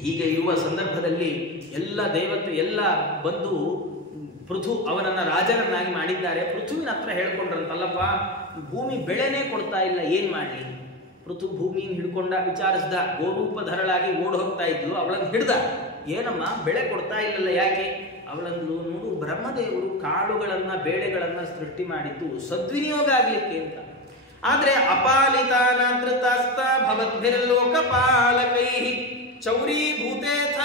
ಹೀಗೆ ಇರುವ ಸಂದರ್ಭದಲ್ಲಿ ಎಲ್ಲ ದೇವತೆ ಎಲ್ಲ ಬಂದು ಪೃಥು ಅವನನ್ನ ರಾಜನನ್ನಾಗಿ ಮಾಡಿದ್ದಾರೆ. ಪೃಥುವಿನ ಹತ್ರ ಹೇಳ್ಕೊಂಡ್ರಂತಲ್ಲಪ್ಪ, ಭೂಮಿ ಬೆಳೆನೇ ಕೊಡ್ತಾ ಇಲ್ಲ, ಏನ್ ಮಾಡ್ಲಿ? ಪೃಥು ಭೂಮಿನ ಹಿಡ್ಕೊಂಡ, ವಿಚಾರಿಸ್ದ. ಗೋರೂಪಧರಳಾಗಿ ಓಡ್ ಹೋಗ್ತಾ ಇದ್ಲು, ಅವಳನ್ನು ಹಿಡ್ದ. ಏನಮ್ಮ ಬೆಳೆ ಕೊಡ್ತಾ ಇಲ್ಲಲ್ಲ, ಯಾಕೆ? ಅವಳಂದು, ನೋಡು, ಬ್ರಹ್ಮದೇವರು ಕಾಳುಗಳನ್ನ ಬೇಳೆಗಳನ್ನ ಸೃಷ್ಟಿ ಮಾಡಿದ್ದು ಸದ್ವಿನಿಯೋಗ ಆಗ್ಲಿಕ್ಕೆ ಅಂತ. ಆದ್ರೆ ಅಪಾಲಿತಾನೃತಾಸ್ತ ಭವದ್ಭಿರ್ಲೋಕಪಾಲಕೈ ಚೌರೀಭೂತೇಥ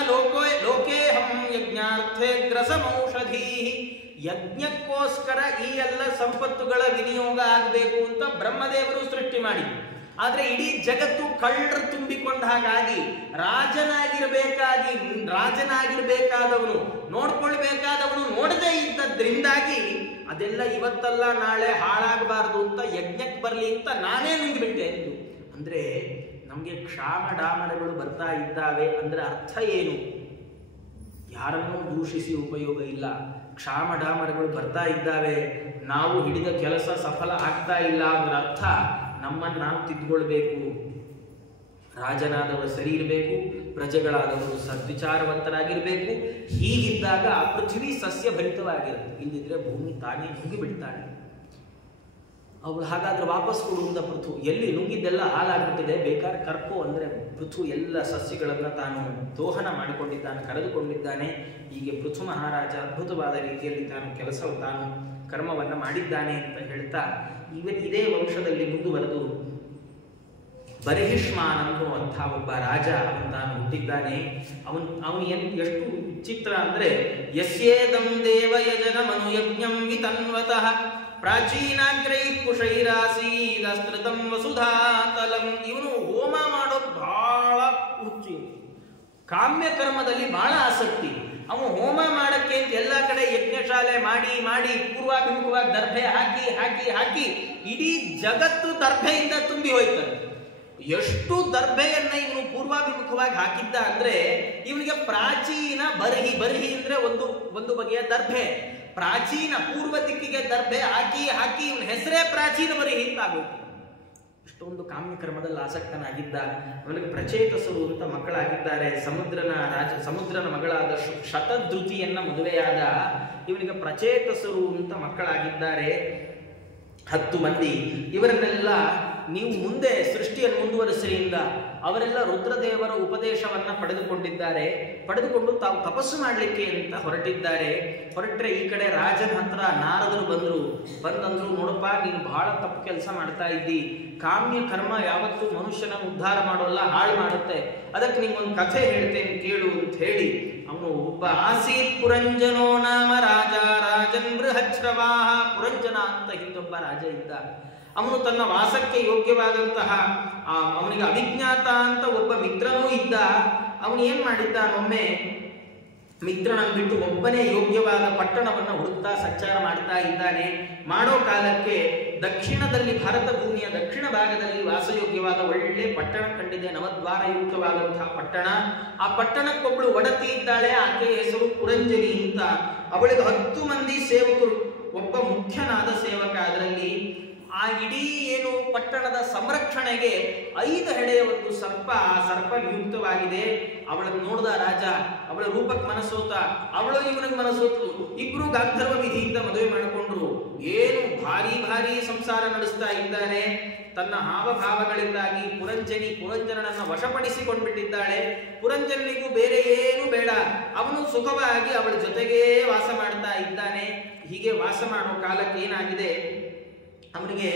ಲೋಕೇಹಂ ಯಜ್ಞಾರ್ಥೇ ಗ್ರಸಮೌಷಧೀ. ಯಜ್ಞಕ್ಕೋಸ್ಕರ ಈ ಎಲ್ಲ ಸಂಪತ್ತುಗಳ ವಿನಿಯೋಗ ಆಗಬೇಕು ಅಂತ ಬ್ರಹ್ಮದೇವರು ಸೃಷ್ಟಿ ಮಾಡಿದ್ರು. ಆದ್ರೆ ಇಡೀ ಜಗತ್ತು ಕಳ್ಳರು ತುಂಬಿಕೊಂಡ ಹಾಗಾಗಿ ರಾಜನಾಗಿರ್ಬೇಕಾದವನು ನೋಡ್ಕೊಳ್ಬೇಕಾದವನು ನೋಡದೇ ಇದ್ದದ್ರಿಂದಾಗಿ ಅದೆಲ್ಲ ಇವತ್ತಲ್ಲ ನಾಳೆ ಹಾಳಾಗಬಾರ್ದು ಅಂತ ಯಜ್ಞಕ್ಕೆ ಬರ್ಲಿ ಅಂತ ನಾನೇ ನುಂಗಿಬಿಟ್ಟೆ ಎಂದು. ಅಂದ್ರೆ ನಮ್ಗೆ ಕ್ಷಾಮ ಡಾಮರಗಳು ಬರ್ತಾ ಇದ್ದಾವೆ ಅಂದ್ರೆ ಅರ್ಥ ಏನು? ಯಾರನ್ನೂ ದೂಷಿಸಿ ಉಪಯೋಗ ಇಲ್ಲ. ಕ್ಷಾಮ ಡಾಮರಗಳು ಬರ್ತಾ ಇದ್ದಾವೆ, ನಾವು ಹಿಡಿದ ಕೆಲಸ ಸಫಲ ಆಗ್ತಾ ಇಲ್ಲ ಅಂದ್ರೆ ಅರ್ಥ ನಮ್ಮನ್ನು ನಾವು ತಿದ್ಕೊಳ್ಬೇಕು. ರಾಜನಾದವರು ಸರಿ ಇರಬೇಕು, ಪ್ರಜೆಗಳಾದವರು ಸದ್ವಿಚಾರವಂತರಾಗಿರ್ಬೇಕು. ಹೀಗಿದ್ದಾಗ ಪೃಥ್ವಿ ಸಸ್ಯ ಭರಿತವಾಗಿರುತ್ತೆ. ಇಲ್ಲದಿದ್ರೆ ಭೂಮಿ ತಾನೇ ನುಂಗಿ ಬಿಡ್ತಾಳೆ. ಅವಳು ಹಾಗಾದ್ರೆ ವಾಪಸ್ ಕೊಡುವಂತ ಪೃಥು ಎಲ್ಲಿ ನುಂಗಿದ್ದೆಲ್ಲ ಹಾಲಾಗ್ಬಿಟ್ಟಿದೆ, ಬೇಕಾದ್ರೆ ಕರ್ಕೋ ಅಂದ್ರೆ ಪೃಥು ಎಲ್ಲ ಸಸ್ಯಗಳನ್ನ ತಾನು ದೋಹನ ಮಾಡಿಕೊಂಡಿದ್ದಾನೆ, ಕರೆದುಕೊಂಡಿದ್ದಾನೆ. ಹೀಗೆ ಪೃಥು ಮಹಾರಾಜ ಅದ್ಭುತವಾದ ರೀತಿಯಲ್ಲಿ ತಾನು ಕರ್ಮವನ್ನ ಮಾಡಿದ್ದಾನೆ ಅಂತ ಹೇಳ್ತಾ ಇದೇ ವಂಶದಲ್ಲಿ ಮುಂದುವರೆದು ಬರ್ಹಿಷ್ಮಾನ್ ಅನ್ನುವಂತಹ ಒಬ್ಬ ರಾಜ ತಾನು ಹುಟ್ಟಿದ್ದಾನೆ. ಅವನು ಎಷ್ಟು ವಿಚಿತ್ರ ಅಂದ್ರೆ ಯಸ್ಯೇದಂ ದೇವಯಜನ ಮನುಯಜ್ಞಂ ವಿತನ್ವತಃ ಪ್ರಾಚೀನಾಗ್ರೈ ಕುಶೈರಾಸೀದಸ್ತ್ರತಂ ವಸುಧಾತಲಂ. ಇವನು ಹೋಮ ಮಾಡೋದು ಬಹಳ ಹುಚ್ಚು, ಕಾಮ್ಯ ಕರ್ಮದಲ್ಲಿ ಬಹಳ ಆಸಕ್ತಿ. ಅವನು ಹೋಮ ಮಾಡಕ್ಕೆ ಅಂತ ಎಲ್ಲ ಕಡೆ ಯಜ್ಞಶಾಲೆ ಮಾಡಿ ಮಾಡಿ ಪೂರ್ವಾಭಿಮುಖವಾಗಿ ದರ್ಭೆ ಹಾಕಿ ಹಾಕಿ ಹಾಕಿ ಇಡೀ ಜಗತ್ತು ದರ್ಭೆಯಿಂದ ತುಂಬಿ ಹೋಯ್ತದೆ. ಎಷ್ಟು ದರ್ಭೆಯನ್ನ ಇವನು ಪೂರ್ವಾಭಿಮುಖವಾಗಿ ಹಾಕಿದ್ದ ಅಂದ್ರೆ ಇವನಿಗೆ ಪ್ರಾಚೀನ ಬರಹಿ, ಬರಹಿ ಅಂದ್ರೆ ಒಂದು ಬಗೆಯ ದರ್ಭೆ, ಪ್ರಾಚೀನ ಪೂರ್ವ ದಿಕ್ಕಿಗೆ ದರ್ಭೆ ಹಾಕಿ ಹಾಕಿ ಇವನ ಹೆಸರೇ ಪ್ರಾಚೀನ ಬರಹಿ ಅಂತ ಆಗೋಯ್ತು. ಇಷ್ಟೊಂದು ಕಾಮ್ಯ ಕರ್ಮದಲ್ಲಿ ಆಸಕ್ತನಾಗಿದ್ದ. ಅವನಿಗೆ ಪ್ರಚೇತಸರು ಅಂತ ಮಕ್ಕಳಾಗಿದ್ದಾರೆ. ಸಮುದ್ರನ ಮಗಳಾದ ಶತಧೃತಿಯನ್ನ ಮದುವೆಯಾದ ಇವನಿಗೆ ಪ್ರಚೇತಸರು ಅಂತ ಮಕ್ಕಳಾಗಿದ್ದಾರೆ 10 ಮಂದಿ. ಇವರನ್ನೆಲ್ಲ ನೀವು ಮುಂದೆ ಸೃಷ್ಟಿಯನ್ನು ಮುಂದುವರಿಸಿರಿಂದ ಅವರೆಲ್ಲ ರುದ್ರದೇವರ ಉಪದೇಶವನ್ನ ಪಡೆದುಕೊಂಡು ತಾವು ತಪಸ್ಸು ಮಾಡಲಿಕ್ಕೆ ಅಂತ ಹೊರಟಿದ್ದಾರೆ. ಹೊರಟ್ರೆ ಈ ಕಡೆ ರಾಜನ ಹತ್ರ ನಾರದರು ಬಂದಂದ್ರು, ನೋಡಪ್ಪ ನೀನು ಬಹಳ ತಪ್ಪು ಕೆಲಸ ಮಾಡ್ತಾ ಇದ್ದಿ, ಕಾಮ್ಯ ಕರ್ಮ ಯಾವತ್ತೂ ಮನುಷ್ಯನ ಉದ್ಧಾರ ಮಾಡೋಲ್ಲ, ಹಾಳು ಮಾಡುತ್ತೆ, ಅದಕ್ಕೆ ನಿಂಗೊಂದು ಕಥೆ ಹೇಳ್ತೇನೆ ಕೇಳು ಅಂತ ಹೇಳಿ ಅವನು ಒಬ್ಬ ಆಸೀತ್ ಪುರಂಜನೋ ನಾಮ ರಾಜ ರಾಜನ್ ಬೃಹಚ್ರವಾಹ. ಪುರಂಜನ ಅಂತ ಹಿಂದೊಬ್ಬ ರಾಜ ಇದ್ದ. ಅವನು ತನ್ನ ವಾಸಕ್ಕೆ ಯೋಗ್ಯವಾದಂತಹ ಅವನಿಗೆ ಅವಿಜ್ಞಾತ ಅಂತ ಒಬ್ಬ ಮಿತ್ರನೂ ಇದ್ದ. ಅವನು ಏನ್ ಮಾಡಿದ್ದಾನೊಮ್ಮೆ ಮಿತ್ರನನ್ನು ಬಿಟ್ಟು ಒಬ್ಬನೇ ಯೋಗ್ಯವಾದ ಪಟ್ಟಣವನ್ನು ಹುಡುಕ್ತಾ ಸಂಚಾರ ಮಾಡ್ತಾ ಇದ್ದಾನೆ. ಮಾಡೋ ಕಾಲಕ್ಕೆ ದಕ್ಷಿಣದಲ್ಲಿ, ಭಾರತ ಭೂಮಿಯ ದಕ್ಷಿಣ ಭಾಗದಲ್ಲಿ ವಾಸಯೋಗ್ಯವಾದ ಒಳ್ಳೆ ಪಟ್ಟಣ ಕಂಡಿದೆ, ನವದ್ವಾರಯುಕ್ತವಾದಂತಹ ಪಟ್ಟಣ. ಆ ಪಟ್ಟಣಕ್ಕೊಬ್ಬಳು ಒಡತಿ ಇದ್ದಾಳೆ, ಆಕೆಯ ಹೆಸರು ಪುರಂಜನಿ ಅಂತ. ಅವಳಿಗೆ 10 ಮಂದಿ ಸೇವಕರು, ಒಬ್ಬ ಮುಖ್ಯನಾದ ಸೇವಕ. ಅದರಲ್ಲಿ ಆ ಇಡೀ ಏನು ಪಟ್ಟಣದ ಸಂರಕ್ಷಣೆಗೆ 5 ಹೆಡೆಯ ಒಂದು ಸರ್ಪ, ಆ ಸರ್ಪ ನಿಯುಕ್ತವಾಗಿದೆ. ಅವಳನ್ನು ನೋಡಿದ ರಾಜ, ಅವಳ ರೂಪಕ್ಕೆ ಮನಸೋತ, ಅವಳು ಇವನಿಗೆ ಮನಸೋತು. ಇಬ್ರು ಗಾಂಧರ್ವ ವಿಧಿಯಿಂದ ಮದುವೆ ಮಾಡಿಕೊಂಡ್ರು. ಏನು ಭಾರಿ ಭಾರಿ ಸಂಸಾರ ನಡೆಸ್ತಾ ಇದ್ದಾರೆ. ತನ್ನ ಹಾವಭಾವಗಳಿಂದಾಗಿ ಪುರಂಜನನನ್ನ ವಶಪಡಿಸಿಕೊಂಡ್ಬಿಟ್ಟಿದ್ದಾಳೆ. ಪುರಂಜನಿಗೂ ಬೇರೆ ಏನು ಬೇಡ, ಅವನು ಸುಖವಾಗಿ ಅವಳ ಜೊತೆಗೇ ವಾಸ ಮಾಡ್ತಾ ಇದ್ದಾನೆ. ಹೀಗೆ ವಾಸ ಮಾಡೋ ಕಾಲಕ್ಕೆ ಏನಾಗಿದೆ, ಅವನಿಗೆ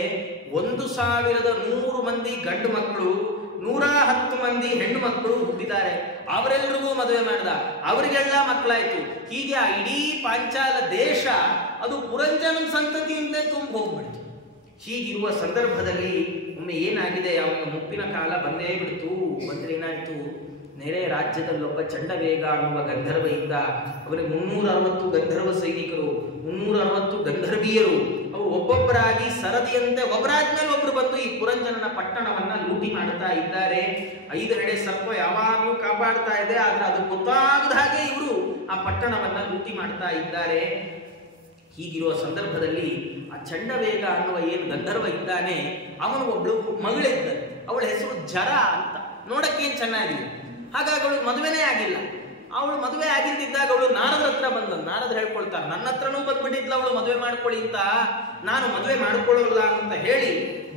1100 ಮಂದಿ ಗಂಡು ಮಕ್ಕಳು, 110 ಮಂದಿ ಹೆಣ್ಣು ಮಕ್ಕಳು ಹುಟ್ಟಿದ್ದಾರೆ. ಅವರೆಲ್ಲರಿಗೂ ಮದುವೆ ಮಾಡ್ದ, ಅವರಿಗೆಲ್ಲ ಮಕ್ಕಳಾಯ್ತು. ಹೀಗೆ ಆ ಇಡೀ ಪಾಂಚಾಲ ದೇಶ ಅದು ಪುರಂಜನ ಸಂತತಿಯಿಂದ ತುಂಬ ಹೋಗ್ಬಿಡ್ತು. ಹೀಗಿರುವ ಸಂದರ್ಭದಲ್ಲಿ ಒಮ್ಮೆ ಏನಾಗಿದೆ, ಅವನ ಮುಪ್ಪಿನ ಕಾಲ ಬಂದೇ ಬಿಡ್ತು. ಬಂದ್ರೆ ಏನಾಯ್ತು, ನೆರೆ ರಾಜ್ಯದಲ್ಲೊಬ್ಬ ಚಂಡವೇಗ ಅನ್ನುವ ಗಂಧರ್ವ ಇದ್ದ. ಅವನಿಗೆ 360 ಗಂಧರ್ವ ಸೈನಿಕರು, 360 ಗಂಧರ್ವೀಯರು. ಅವರು ಒಬ್ಬೊಬ್ಬರಾಗಿ ಸರದಿಯಂತೆ ಒಬ್ಬರಾದ್ಮೇಲೆ ಒಬ್ರು ಬಂದು ಈ ಪುರಂಜನನ ಪಟ್ಟಣವನ್ನ ಲೂಟಿ ಮಾಡ್ತಾ ಇದ್ದಾರೆ. 5 ಹೆಡೆ ಸರ್ಪ ಯಾವಾಗಲೂ ಕಾಪಾಡ್ತಾ ಇದೆ, ಆದ್ರೆ ಅದು ಗೊತ್ತಾಗದ ಹಾಗೆ ಇವರು ಆ ಪಟ್ಟಣವನ್ನ ಲೂಟಿ ಮಾಡ್ತಾ ಇದ್ದಾರೆ. ಹೀಗಿರುವ ಸಂದರ್ಭದಲ್ಲಿ ಆ ಚಂಡವೇಗ ಅನ್ನುವ ಏನು ಗಂಧರ್ವ ಇದ್ದಾನೆ, ಅವನು ಒಬ್ಳು ಮಗಳಿದ್ದ. ಅವಳ ಹೆಸರು ಜರ ಅಂತ. ನೋಡಕ್ಕೇನು ಚೆನ್ನಾಗಿದೆ, ಹಾಗಾಗಿ ಅವಳು ಮದುವೆನೇ ಆಗಿಲ್ಲ. ಅವಳು ಮದುವೆ ಆಗಿದ್ದಾಗ ಅವಳು ನಾರದ್ರ ಹತ್ರ ಬಂದ. ನಾರದ್ರು ಹೇಳ್ಕೊಳ್ತಾರೆ, ನನ್ನ ಹತ್ರನೂ ಬಂದ್ಬಿಟ್ಟಿದ್ಲ ಅವಳು ಮದುವೆ ಮಾಡ್ಕೊಳ್ಳಿ ಅಂತ, ನಾನು ಮದುವೆ ಮಾಡ್ಕೊಳ್ಳಲ್ಲ ಅಂತ ಹೇಳಿ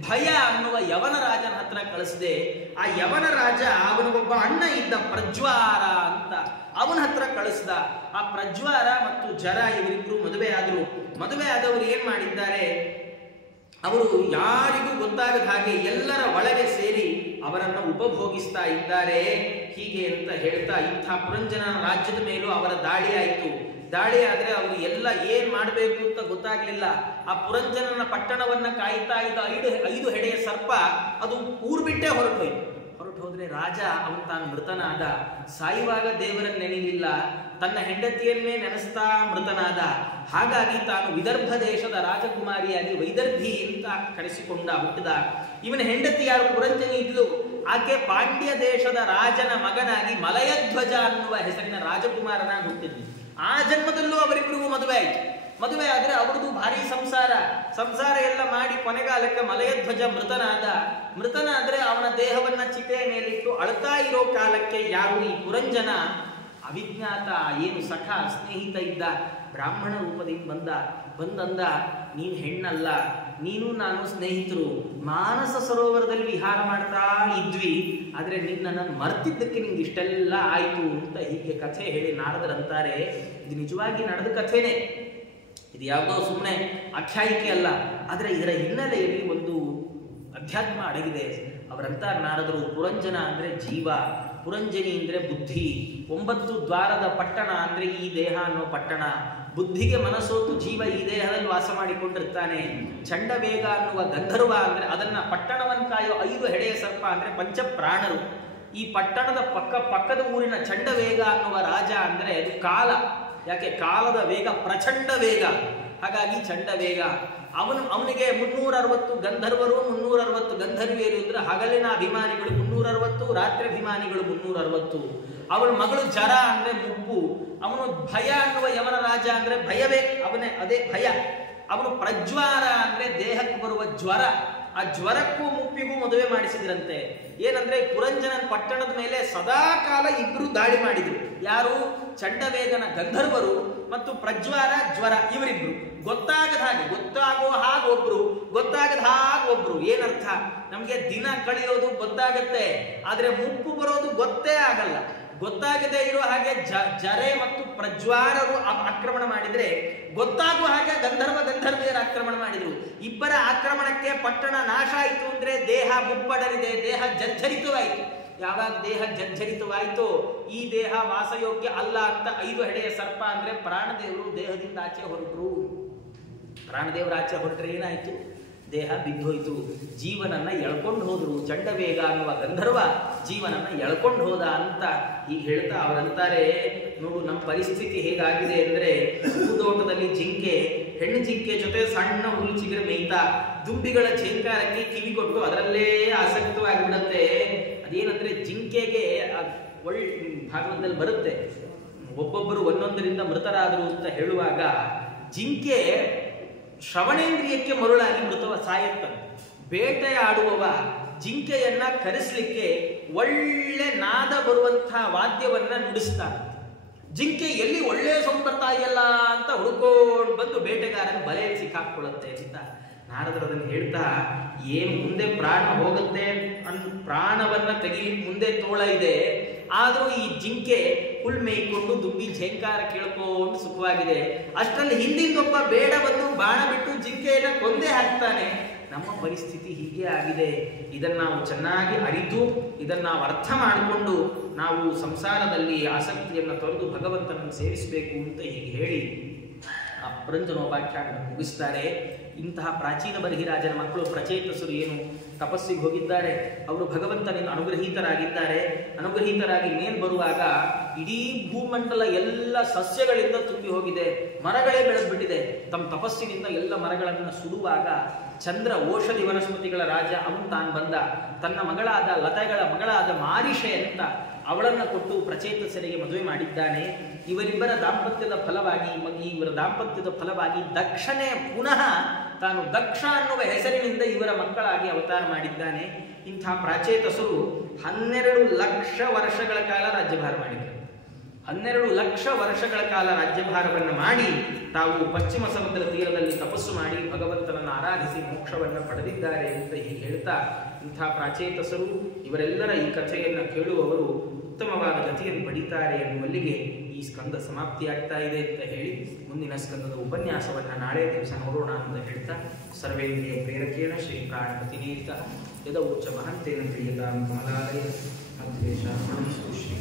ಭಯ ಅನ್ನುವ ಯವನ ರಾಜನ ಹತ್ರ ಕಳಿಸಿದೆ. ಆ ಯವನ ರಾಜ ಅವನಿಗೊಬ್ಬ ಅಣ್ಣ ಇದ್ದ ಪ್ರಜ್ವಾರ ಅಂತ, ಅವನ ಹತ್ರ ಕಳಿಸ್ದ. ಆ ಪ್ರಜ್ವಾರ ಮತ್ತು ಜರ ಇವರಿಬ್ರು ಮದುವೆ ಆದ್ರು. ಮದುವೆ ಆದವರು ಏನ್ ಮಾಡಿದ್ದಾರೆ, ಅವರು ಯಾರಿಗೂ ಗೊತ್ತಾಗದ ಹಾಗೆ ಎಲ್ಲರ ಒಳಗೆ ಸೇರಿ ಅವರನ್ನು ಉಪಭೋಗಿಸ್ತಾ ಇದ್ದಾರೆ. ಹೀಗೆ ಅಂತ ಹೇಳ್ತಾ ಇಂಥ ಪುರಂಜನ ರಾಜ್ಯದ ಮೇಲೂ ಅವರ ದಾಳಿ ಆಯಿತು. ದಾಳಿ ಆದ್ರೆ ಅವರು ಎಲ್ಲ ಏನ್ ಮಾಡಬೇಕು ಅಂತ ಗೊತ್ತಾಗ್ಲಿಲ್ಲ. ಆ ಪುರಂಜನನ ಪಟ್ಟಣವನ್ನ ಕಾಯ್ತಾ ಇದ್ದ 5 ಹೆಡೆಯ ಸರ್ಪ ಅದು ಊರು ಬಿಟ್ಟೇ ಹೊರಟು ಹೋದ್ರೆ ರಾಜ ಅವನು ತಾನು ಮೃತನಾದ. ಸಾಯುವಾಗ ದೇವರನ್ನು ನೆನೆಯಲಿಲ್ಲ, ತನ್ನ ಹೆಂಡತಿಯನ್ನೇ ನೆನೆಸ್ತಾ ಮೃತನಾದ. ಹಾಗಾಗಿ ತಾನು ವಿದರ್ಭ ದೇಶದ ರಾಜಕುಮಾರಿಯಾಗಿ ವೈದರ್ಭಿ ಅಂತ ಕರೆಸಿಕೊಂಡ ಹುಟ್ಟಿದ. ಇವನ ಹೆಂಡತಿ ಯಾರು, ಪುರಂಜನಿ ಇದ್ಲು. ಆಕೆ ಪಾಂಡ್ಯ ದೇಶದ ರಾಜನ ಮಗನಾಗಿ ಮಲಯಧ್ವಜ ಅನ್ನುವ ಹೆಸರಿನ ರಾಜಕುಮಾರನಾಗಿ ಹುಟ್ಟಿದ್ಲು. ಆ ಜನ್ಮದಲ್ಲೂ ಅವರಿಬ್ಬರಿಗೂ ಮದುವೆ ಆಯಿತು. ಮದುವೆ ಆದ್ರೆ ಅವ್ರದ್ದು ಭಾರಿ ಸಂಸಾರ ಎಲ್ಲ ಮಾಡಿ ಕೊನೆಗಾಲಕ್ಕೆ ಮಲಯಧ್ವಜ ಮೃತನಾದ್ರೆ ಅವನ ದೇಹವನ್ನ ಚಿತೆಯ ಮೇಲಿಟ್ಟು ಅಳ್ತಾ ಇರೋ ಕಾಲಕ್ಕೆ ಯಾರು ಈ ಪುರಂಜನ ಅವಿಜ್ಞಾತ ಏನು ಸಖ ಸ್ನೇಹಿತ ಇದ್ದ ಬ್ರಾಹ್ಮಣ ರೂಪದಿಂದ ಬಂದಂದ, ನೀನು ಹೆಣ್ಣಲ್ಲ, ನೀನು ನಾನು ಸ್ನೇಹಿತರು, ಮಾನಸ ಸರೋವರದಲ್ಲಿ ವಿಹಾರ ಮಾಡ್ತಾ ಇದ್ವಿ, ಆದ್ರೆ ನಿನ್ನನ್ನು ಮರ್ತಿದ್ದಕ್ಕೆ ನಿಂಗೆ ಇಷ್ಟೆಲ್ಲ ಆಯ್ತು ಅಂತ ಹೀಗೆ ಕಥೆ ಹೇಳಿ ನಾರದರಂತಾರೆ. ಇದು ನಿಜವಾಗಿ ನಡೆದ ಕಥೆನೇ, ಇದು ಯಾವುದೋ ಸುಮ್ಮನೆ ಆಖ್ಯಾಯಿಕೆ ಅಲ್ಲ. ಆದರೆ ಇದರ ಹಿನ್ನೆಲೆಯಲ್ಲಿ ಒಂದು ಅಧ್ಯಾತ್ಮ ಅಡಗಿದೆ. ಅವರಂತ ನಾರದರು, ಪುರಂಜನ ಅಂದ್ರೆ ಜೀವ, ಪುರಂಜನಿ ಅಂದರೆ ಬುದ್ಧಿ. 9 ದ್ವಾರದ ಪಟ್ಟಣ ಅಂದರೆ ಈ ದೇಹ ಅನ್ನೋ ಪಟ್ಟಣ. ಬುದ್ಧಿಗೆ ಮನಸೋತು ಜೀವ ಈ ದೇಹದಲ್ಲಿ ವಾಸ ಮಾಡಿಕೊಂಡಿರ್ತಾನೆ. ಚಂಡವೇಗ ಅನ್ನುವ ಗಂಧರ್ವ ಅಂದರೆ ಅದನ್ನ ಪಟ್ಟಣವನ್ನು ಕಾಯೋ 5 ಹೆಡೆಯ ಸರ್ಪ ಅಂದರೆ ಪಂಚಪ್ರಾಣರು. ಈ ಪಟ್ಟಣದ ಪಕ್ಕದ ಊರಿನ ಚಂಡವೇಗ ಅನ್ನುವ ರಾಜ ಅಂದರೆ ಅದು ಕಾಲ. ಯಾಕೆ? ಕಾಲದ ವೇಗ ಪ್ರಚಂಡ ವೇಗ, ಹಾಗಾಗಿ ಚಂಡವೇಗ. ಅವನಿಗೆ 360 ಗಂಧರ್ವರು, 360 ಗಂಧರ್ವಿಯರು ಅಂದ್ರೆ ಹಗಲಿನ ಅಭಿಮಾನಿಗಳು 360, ರಾತ್ರಿ ಅಭಿಮಾನಿಗಳು 360. ಅವಳ ಮಗಳು ಜರ ಅಂದ್ರೆ ಮುಪ್ಪು. ಅವನು ಭಯ ಅನ್ನುವ ಯವನ ರಾಜ ಅಂದ್ರೆ ಭಯವೇ ಅವನೇ, ಅದೇ ಭಯ. ಅವನು ಪ್ರಜ್ವಾರ ಅಂದ್ರೆ ದೇಹಕ್ಕೆ ಬರುವ ಜ್ವರ. ಆ ಜ್ವರಕ್ಕೂ ಮುಪ್ಪಿಗೂ ಮದುವೆ ಮಾಡಿಸಿದ್ರಂತೆ. ಏನಂದ್ರೆ ಪುರಂಜನನ್ ಪಟ್ಟಣದ ಮೇಲೆ ಸದಾ ಕಾಲ ಇಬ್ರು ದಾಳಿ ಮಾಡಿದ್ರು. ಯಾರು? ಚಂಡವೇಗನ ಗಂಧರ್ವರು ಮತ್ತು ಪ್ರಜ್ವಾರ ಜ್ವರ, ಇವರಿಬ್ರು. ಗೊತ್ತಾಗದ ಹಾಗೆ, ಗೊತ್ತಾಗೋ ಹಾಗೊಬ್ರು, ಗೊತ್ತಾಗದ ಹಾಗೊಬ್ರು. ಏನರ್ಥ? ನಮ್ಗೆ ದಿನ ಕಳೆಯೋದು ಗೊತ್ತಾಗತ್ತೆ, ಆದ್ರೆ ಮುಪ್ಪು ಬರೋದು ಗೊತ್ತೇ ಆಗಲ್ಲ. ಗೊತ್ತಾಗದೇ ಇರೋ ಹಾಗೆ ಜರೆ ಮತ್ತು ಪ್ರಜ್ವಾರರು ಆಕ್ರಮಣ ಮಾಡಿದ್ರೆ, ಗೊತ್ತಾಗುವ ಹಾಗೆ ಗಂಧರ್ವಿಯರು ಆಕ್ರಮಣ ಮಾಡಿದ್ರು. ಇಬ್ಬರ ಆಕ್ರಮಣಕ್ಕೆ ಪಟ್ಟಣ ನಾಶ ಆಯಿತು. ಅಂದ್ರೆ ದೇಹ ಮುಪ್ಪಡರಿದೆ, ದೇಹ ಜರ್ಜರಿತವಾಯಿತು. ಯಾವಾಗ ದೇಹ ಜರ್ಜರಿತವಾಯಿತೋ ಈ ದೇಹ ವಾಸಯೋಗ್ಯ ಅಲ್ಲ ಅಂತ 5 ಹೆಡೆಯ ಸರ್ಪ ಅಂದ್ರೆ ಪ್ರಾಣದೇವರು ದೇಹದಿಂದ ಆಚೆ ಹೊರಟರು. ಪ್ರಾಣದೇವರ ಆಚೆ ಹೊರಟ್ರೆ ಏನಾಯ್ತು? ದೇಹ ಬಿದ್ದೋಯ್ತು. ಜೀವನನ್ನ ಎಳ್ಕೊಂಡು ಹೋದ್ರು. ಚಂಡವೇಗ ಅನ್ನುವ ಗಂಧರ್ವ ಜೀವನನ್ನ ಎಳ್ಕೊಂಡು ಹೋದ ಅಂತ ಈಗ ಹೇಳ್ತಾ ಅವರಂತಾರೆ, ನೋಡು ನಮ್ಮ ಪರಿಸ್ಥಿತಿ ಹೇಗಾಗಿದೆ ಅಂದ್ರೆ, ಹೂದೋಟದಲ್ಲಿ ಜಿಂಕೆ, ಹೆಣ್ಣು ಜಿಂಕೆ ಜೊತೆ ಸಣ್ಣ ಹುಲ್ಲು ಚಿಗುರು ಮೇಯ್ತಾ ದುಂಬಿಗಳ ಛೇಂಕಾರಕ್ಕೆ ಕಿವಿ ಕೊಟ್ಟು ಅದರಲ್ಲೇ ಆಸಕ್ತವಾಗಿಬಿಡತ್ತೆ. ಅದೇನಂದ್ರೆ ಜಿಂಕೆಗೆ ಭಾಗವತದಲ್ಲಿ ಬರುತ್ತೆ, ಒಬ್ಬೊಬ್ಬರು ಒಂದೊಂದರಿಂದ ಮೃತರಾದರು ಅಂತ ಹೇಳುವಾಗ ಜಿಂಕೆ ಶ್ರವಣೇಂದ್ರಿಯಕ್ಕೆ ಮರುಳಾಗಿ ಸಾಯುತ್ತಂತೆ. ಬೇಟೆಯಾಡುವವ ಜಿಂಕೆಯನ್ನ ಕರೆಸಲಿಕ್ಕೆ ಒಳ್ಳೆ ನಾದ ಬರುವಂತಹ ವಾದ್ಯವನ್ನ ನುಡಿಸ್ತಾನೆ. ಜಿಂಕೆ ಎಲ್ಲಿ ಒಳ್ಳೆ ಸೌಂಡ್ ಬರ್ತಾ ಇದೆಯಲ್ಲ ಅಂತ ಹುಡುಕೊಂಡು ಬಂದು ಬೇಟೆಗಾರನ ಬಲೆಯಲ್ಲಿ ಸಿಕ್ಕಾಕೊಳ್ಳುತ್ತೆ ಅಂತ ನಾರದರು ಅದನ್ನು ಹೇಳ್ತಾ, ಏನು ಮುಂದೆ ಪ್ರಾಣ ಹೋಗುತ್ತೆ ಪ್ರಾಣವನ್ನ ತೆಗಿಲಿಕ್ಕೆ ಮುಂದೆ ತೋಳ ಇದೆ, ಆದರೂ ಈ ಜಿಂಕೆ ಹುಲ್ ಮೇಯ್ಕೊಂಡು ದುಂಬಿ ಝೇಂಕಾರ ಕೇಳ್ಕೊಂಡು ಸುಖವಾಗಿದೆ. ಅಷ್ಟರಲ್ಲಿ ಹಿಂದಿಂದೊಬ್ಬ ಬೇಡ ಬಂದು ಬಾಣ ಬಿಟ್ಟು ಜಿಂಕೆಯನ್ನ ಕೊಂದೇ ಹಾಕ್ತಾನೆ. ನಮ್ಮ ಪರಿಸ್ಥಿತಿ ಹೀಗೆ ಆಗಿದೆ. ಇದನ್ನು ನಾವು ಚೆನ್ನಾಗಿ ಅರಿತು ಇದನ್ನು ನಾವು ಅರ್ಥ ಮಾಡಿಕೊಂಡು ನಾವು ಸಂಸಾರದಲ್ಲಿ ಆಸಕ್ತಿಯನ್ನು ತೊರೆದು ಭಗವಂತನನ್ನು ಸೇವಿಸಬೇಕು ಅಂತ ಹೀಗೆ ಹೇಳಿ ಆ ಪುರಂಜನೋಪಾಖ್ಯಾನ ಮುಗಿಸ್ತಾರೆ. ಇಂತಹ ಪ್ರಾಚೀನ ಬರ್ಹಿರಾಜನ ಮಕ್ಕಳು ಪ್ರಚೇತಸರು ಏನು ತಪಸ್ಸಿಗೆ ಹೋಗಿದ್ದಾರೆ, ಅವರು ಭಗವಂತನಿಂದ ಅನುಗ್ರಹೀತರಾಗಿದ್ದಾರೆ. ಅನುಗ್ರಹೀತರಾಗಿ ಇನ್ನೇನು ಬರುವಾಗ ಇಡೀ ಭೂಮಂಡಲ ಎಲ್ಲ ಸಸ್ಯಗಳಿಂದ ತುಂಬಿ ಹೋಗಿದೆ, ಮರಗಳೇ ಬೆಳೆದ್ಬಿಟ್ಟಿದೆ. ತಮ್ಮ ತಪಸ್ಸಿನಿಂದ ಎಲ್ಲ ಮರಗಳನ್ನು ಸುಡುವಾಗ ಚಂದ್ರ ಓಷಧಿ ವನಸ್ಪತಿಗಳ ರಾಜ ಅವನು ತಾನು ಬಂದ. ತನ್ನ ಮಗಳಾದ ಲತೆಗಳ ಮಗಳಾದ ಮಾರಿಷೆ ಅಂತ ಅವಳನ್ನು ಕೊಟ್ಟು ಪ್ರಚೇತಸರಿಗೆ ಮದುವೆ ಮಾಡಿದ್ದಾನೆ. ಇವರಿಬ್ಬರ ದಾಂಪತ್ಯದ ಫಲವಾಗಿ ದಕ್ಷನೇ ಪುನಃ ತಾನು ದಕ್ಷ ಅನ್ನುವ ಹೆಸರಿನಿಂದ ಇವರ ಮಕ್ಕಳಾಗಿ ಅವತಾರ ಮಾಡಿದ್ದಾನೆ. ಇಂಥ ಪ್ರಾಚೇತಸರು 12 ಲಕ್ಷ ವರ್ಷಗಳ ಕಾಲ ರಾಜ್ಯಭಾರ ಮಾಡಿದ್ದಾರೆ. 12 ಲಕ್ಷ ವರ್ಷಗಳ ಕಾಲ ರಾಜ್ಯಭಾರವನ್ನು ಮಾಡಿ ತಾವು ಪಶ್ಚಿಮ ಸಮುದ್ರ ತೀರದಲ್ಲಿ ತಪಸ್ಸು ಮಾಡಿ ಭಗವಂತನನ್ನು ಆರಾಧಿಸಿ ಮೋಕ್ಷವನ್ನು ಪಡೆದಿದ್ದಾರೆ ಅಂತ ಹೀಗೆ ಹೇಳ್ತಾ, ಇಂಥ ಪ್ರಾಚೇತಸರು ಇವರೆಲ್ಲರ ಈ ಕಥೆಯನ್ನು ಕೇಳುವವರು ಉತ್ತಮವಾದ ಗತಿಯನ್ನು ಪಡೀತಾರೆ ಎನ್ನುವಲ್ಲಿಗೆ ಈ ಸ್ಕಂದ ಸಮಾಪ್ತಿಯಾಗ್ತಾ ಇದೆ ಅಂತ ಹೇಳಿ ಮುಂದಿನ ಸ್ಕಂದದ ಉಪನ್ಯಾಸವನ್ನು ನಾಳೆ ದಿವಸ ನೋಡೋಣ ಅಂತ ಹೇಳ್ತಾ, ಸರ್ವೇಂದ್ರಿಯ ಪ್ರೇರಕೇಣ ಶ್ರೀ ಪ್ರಾಣಪತಿನೇತ ಯದೌಚ ಮಹಂತೇನ ಪ್ರಿಯತಾಂ ಕಮಲಾಲಯ ಮಧ್ವೇಶ ಶ್ರೀ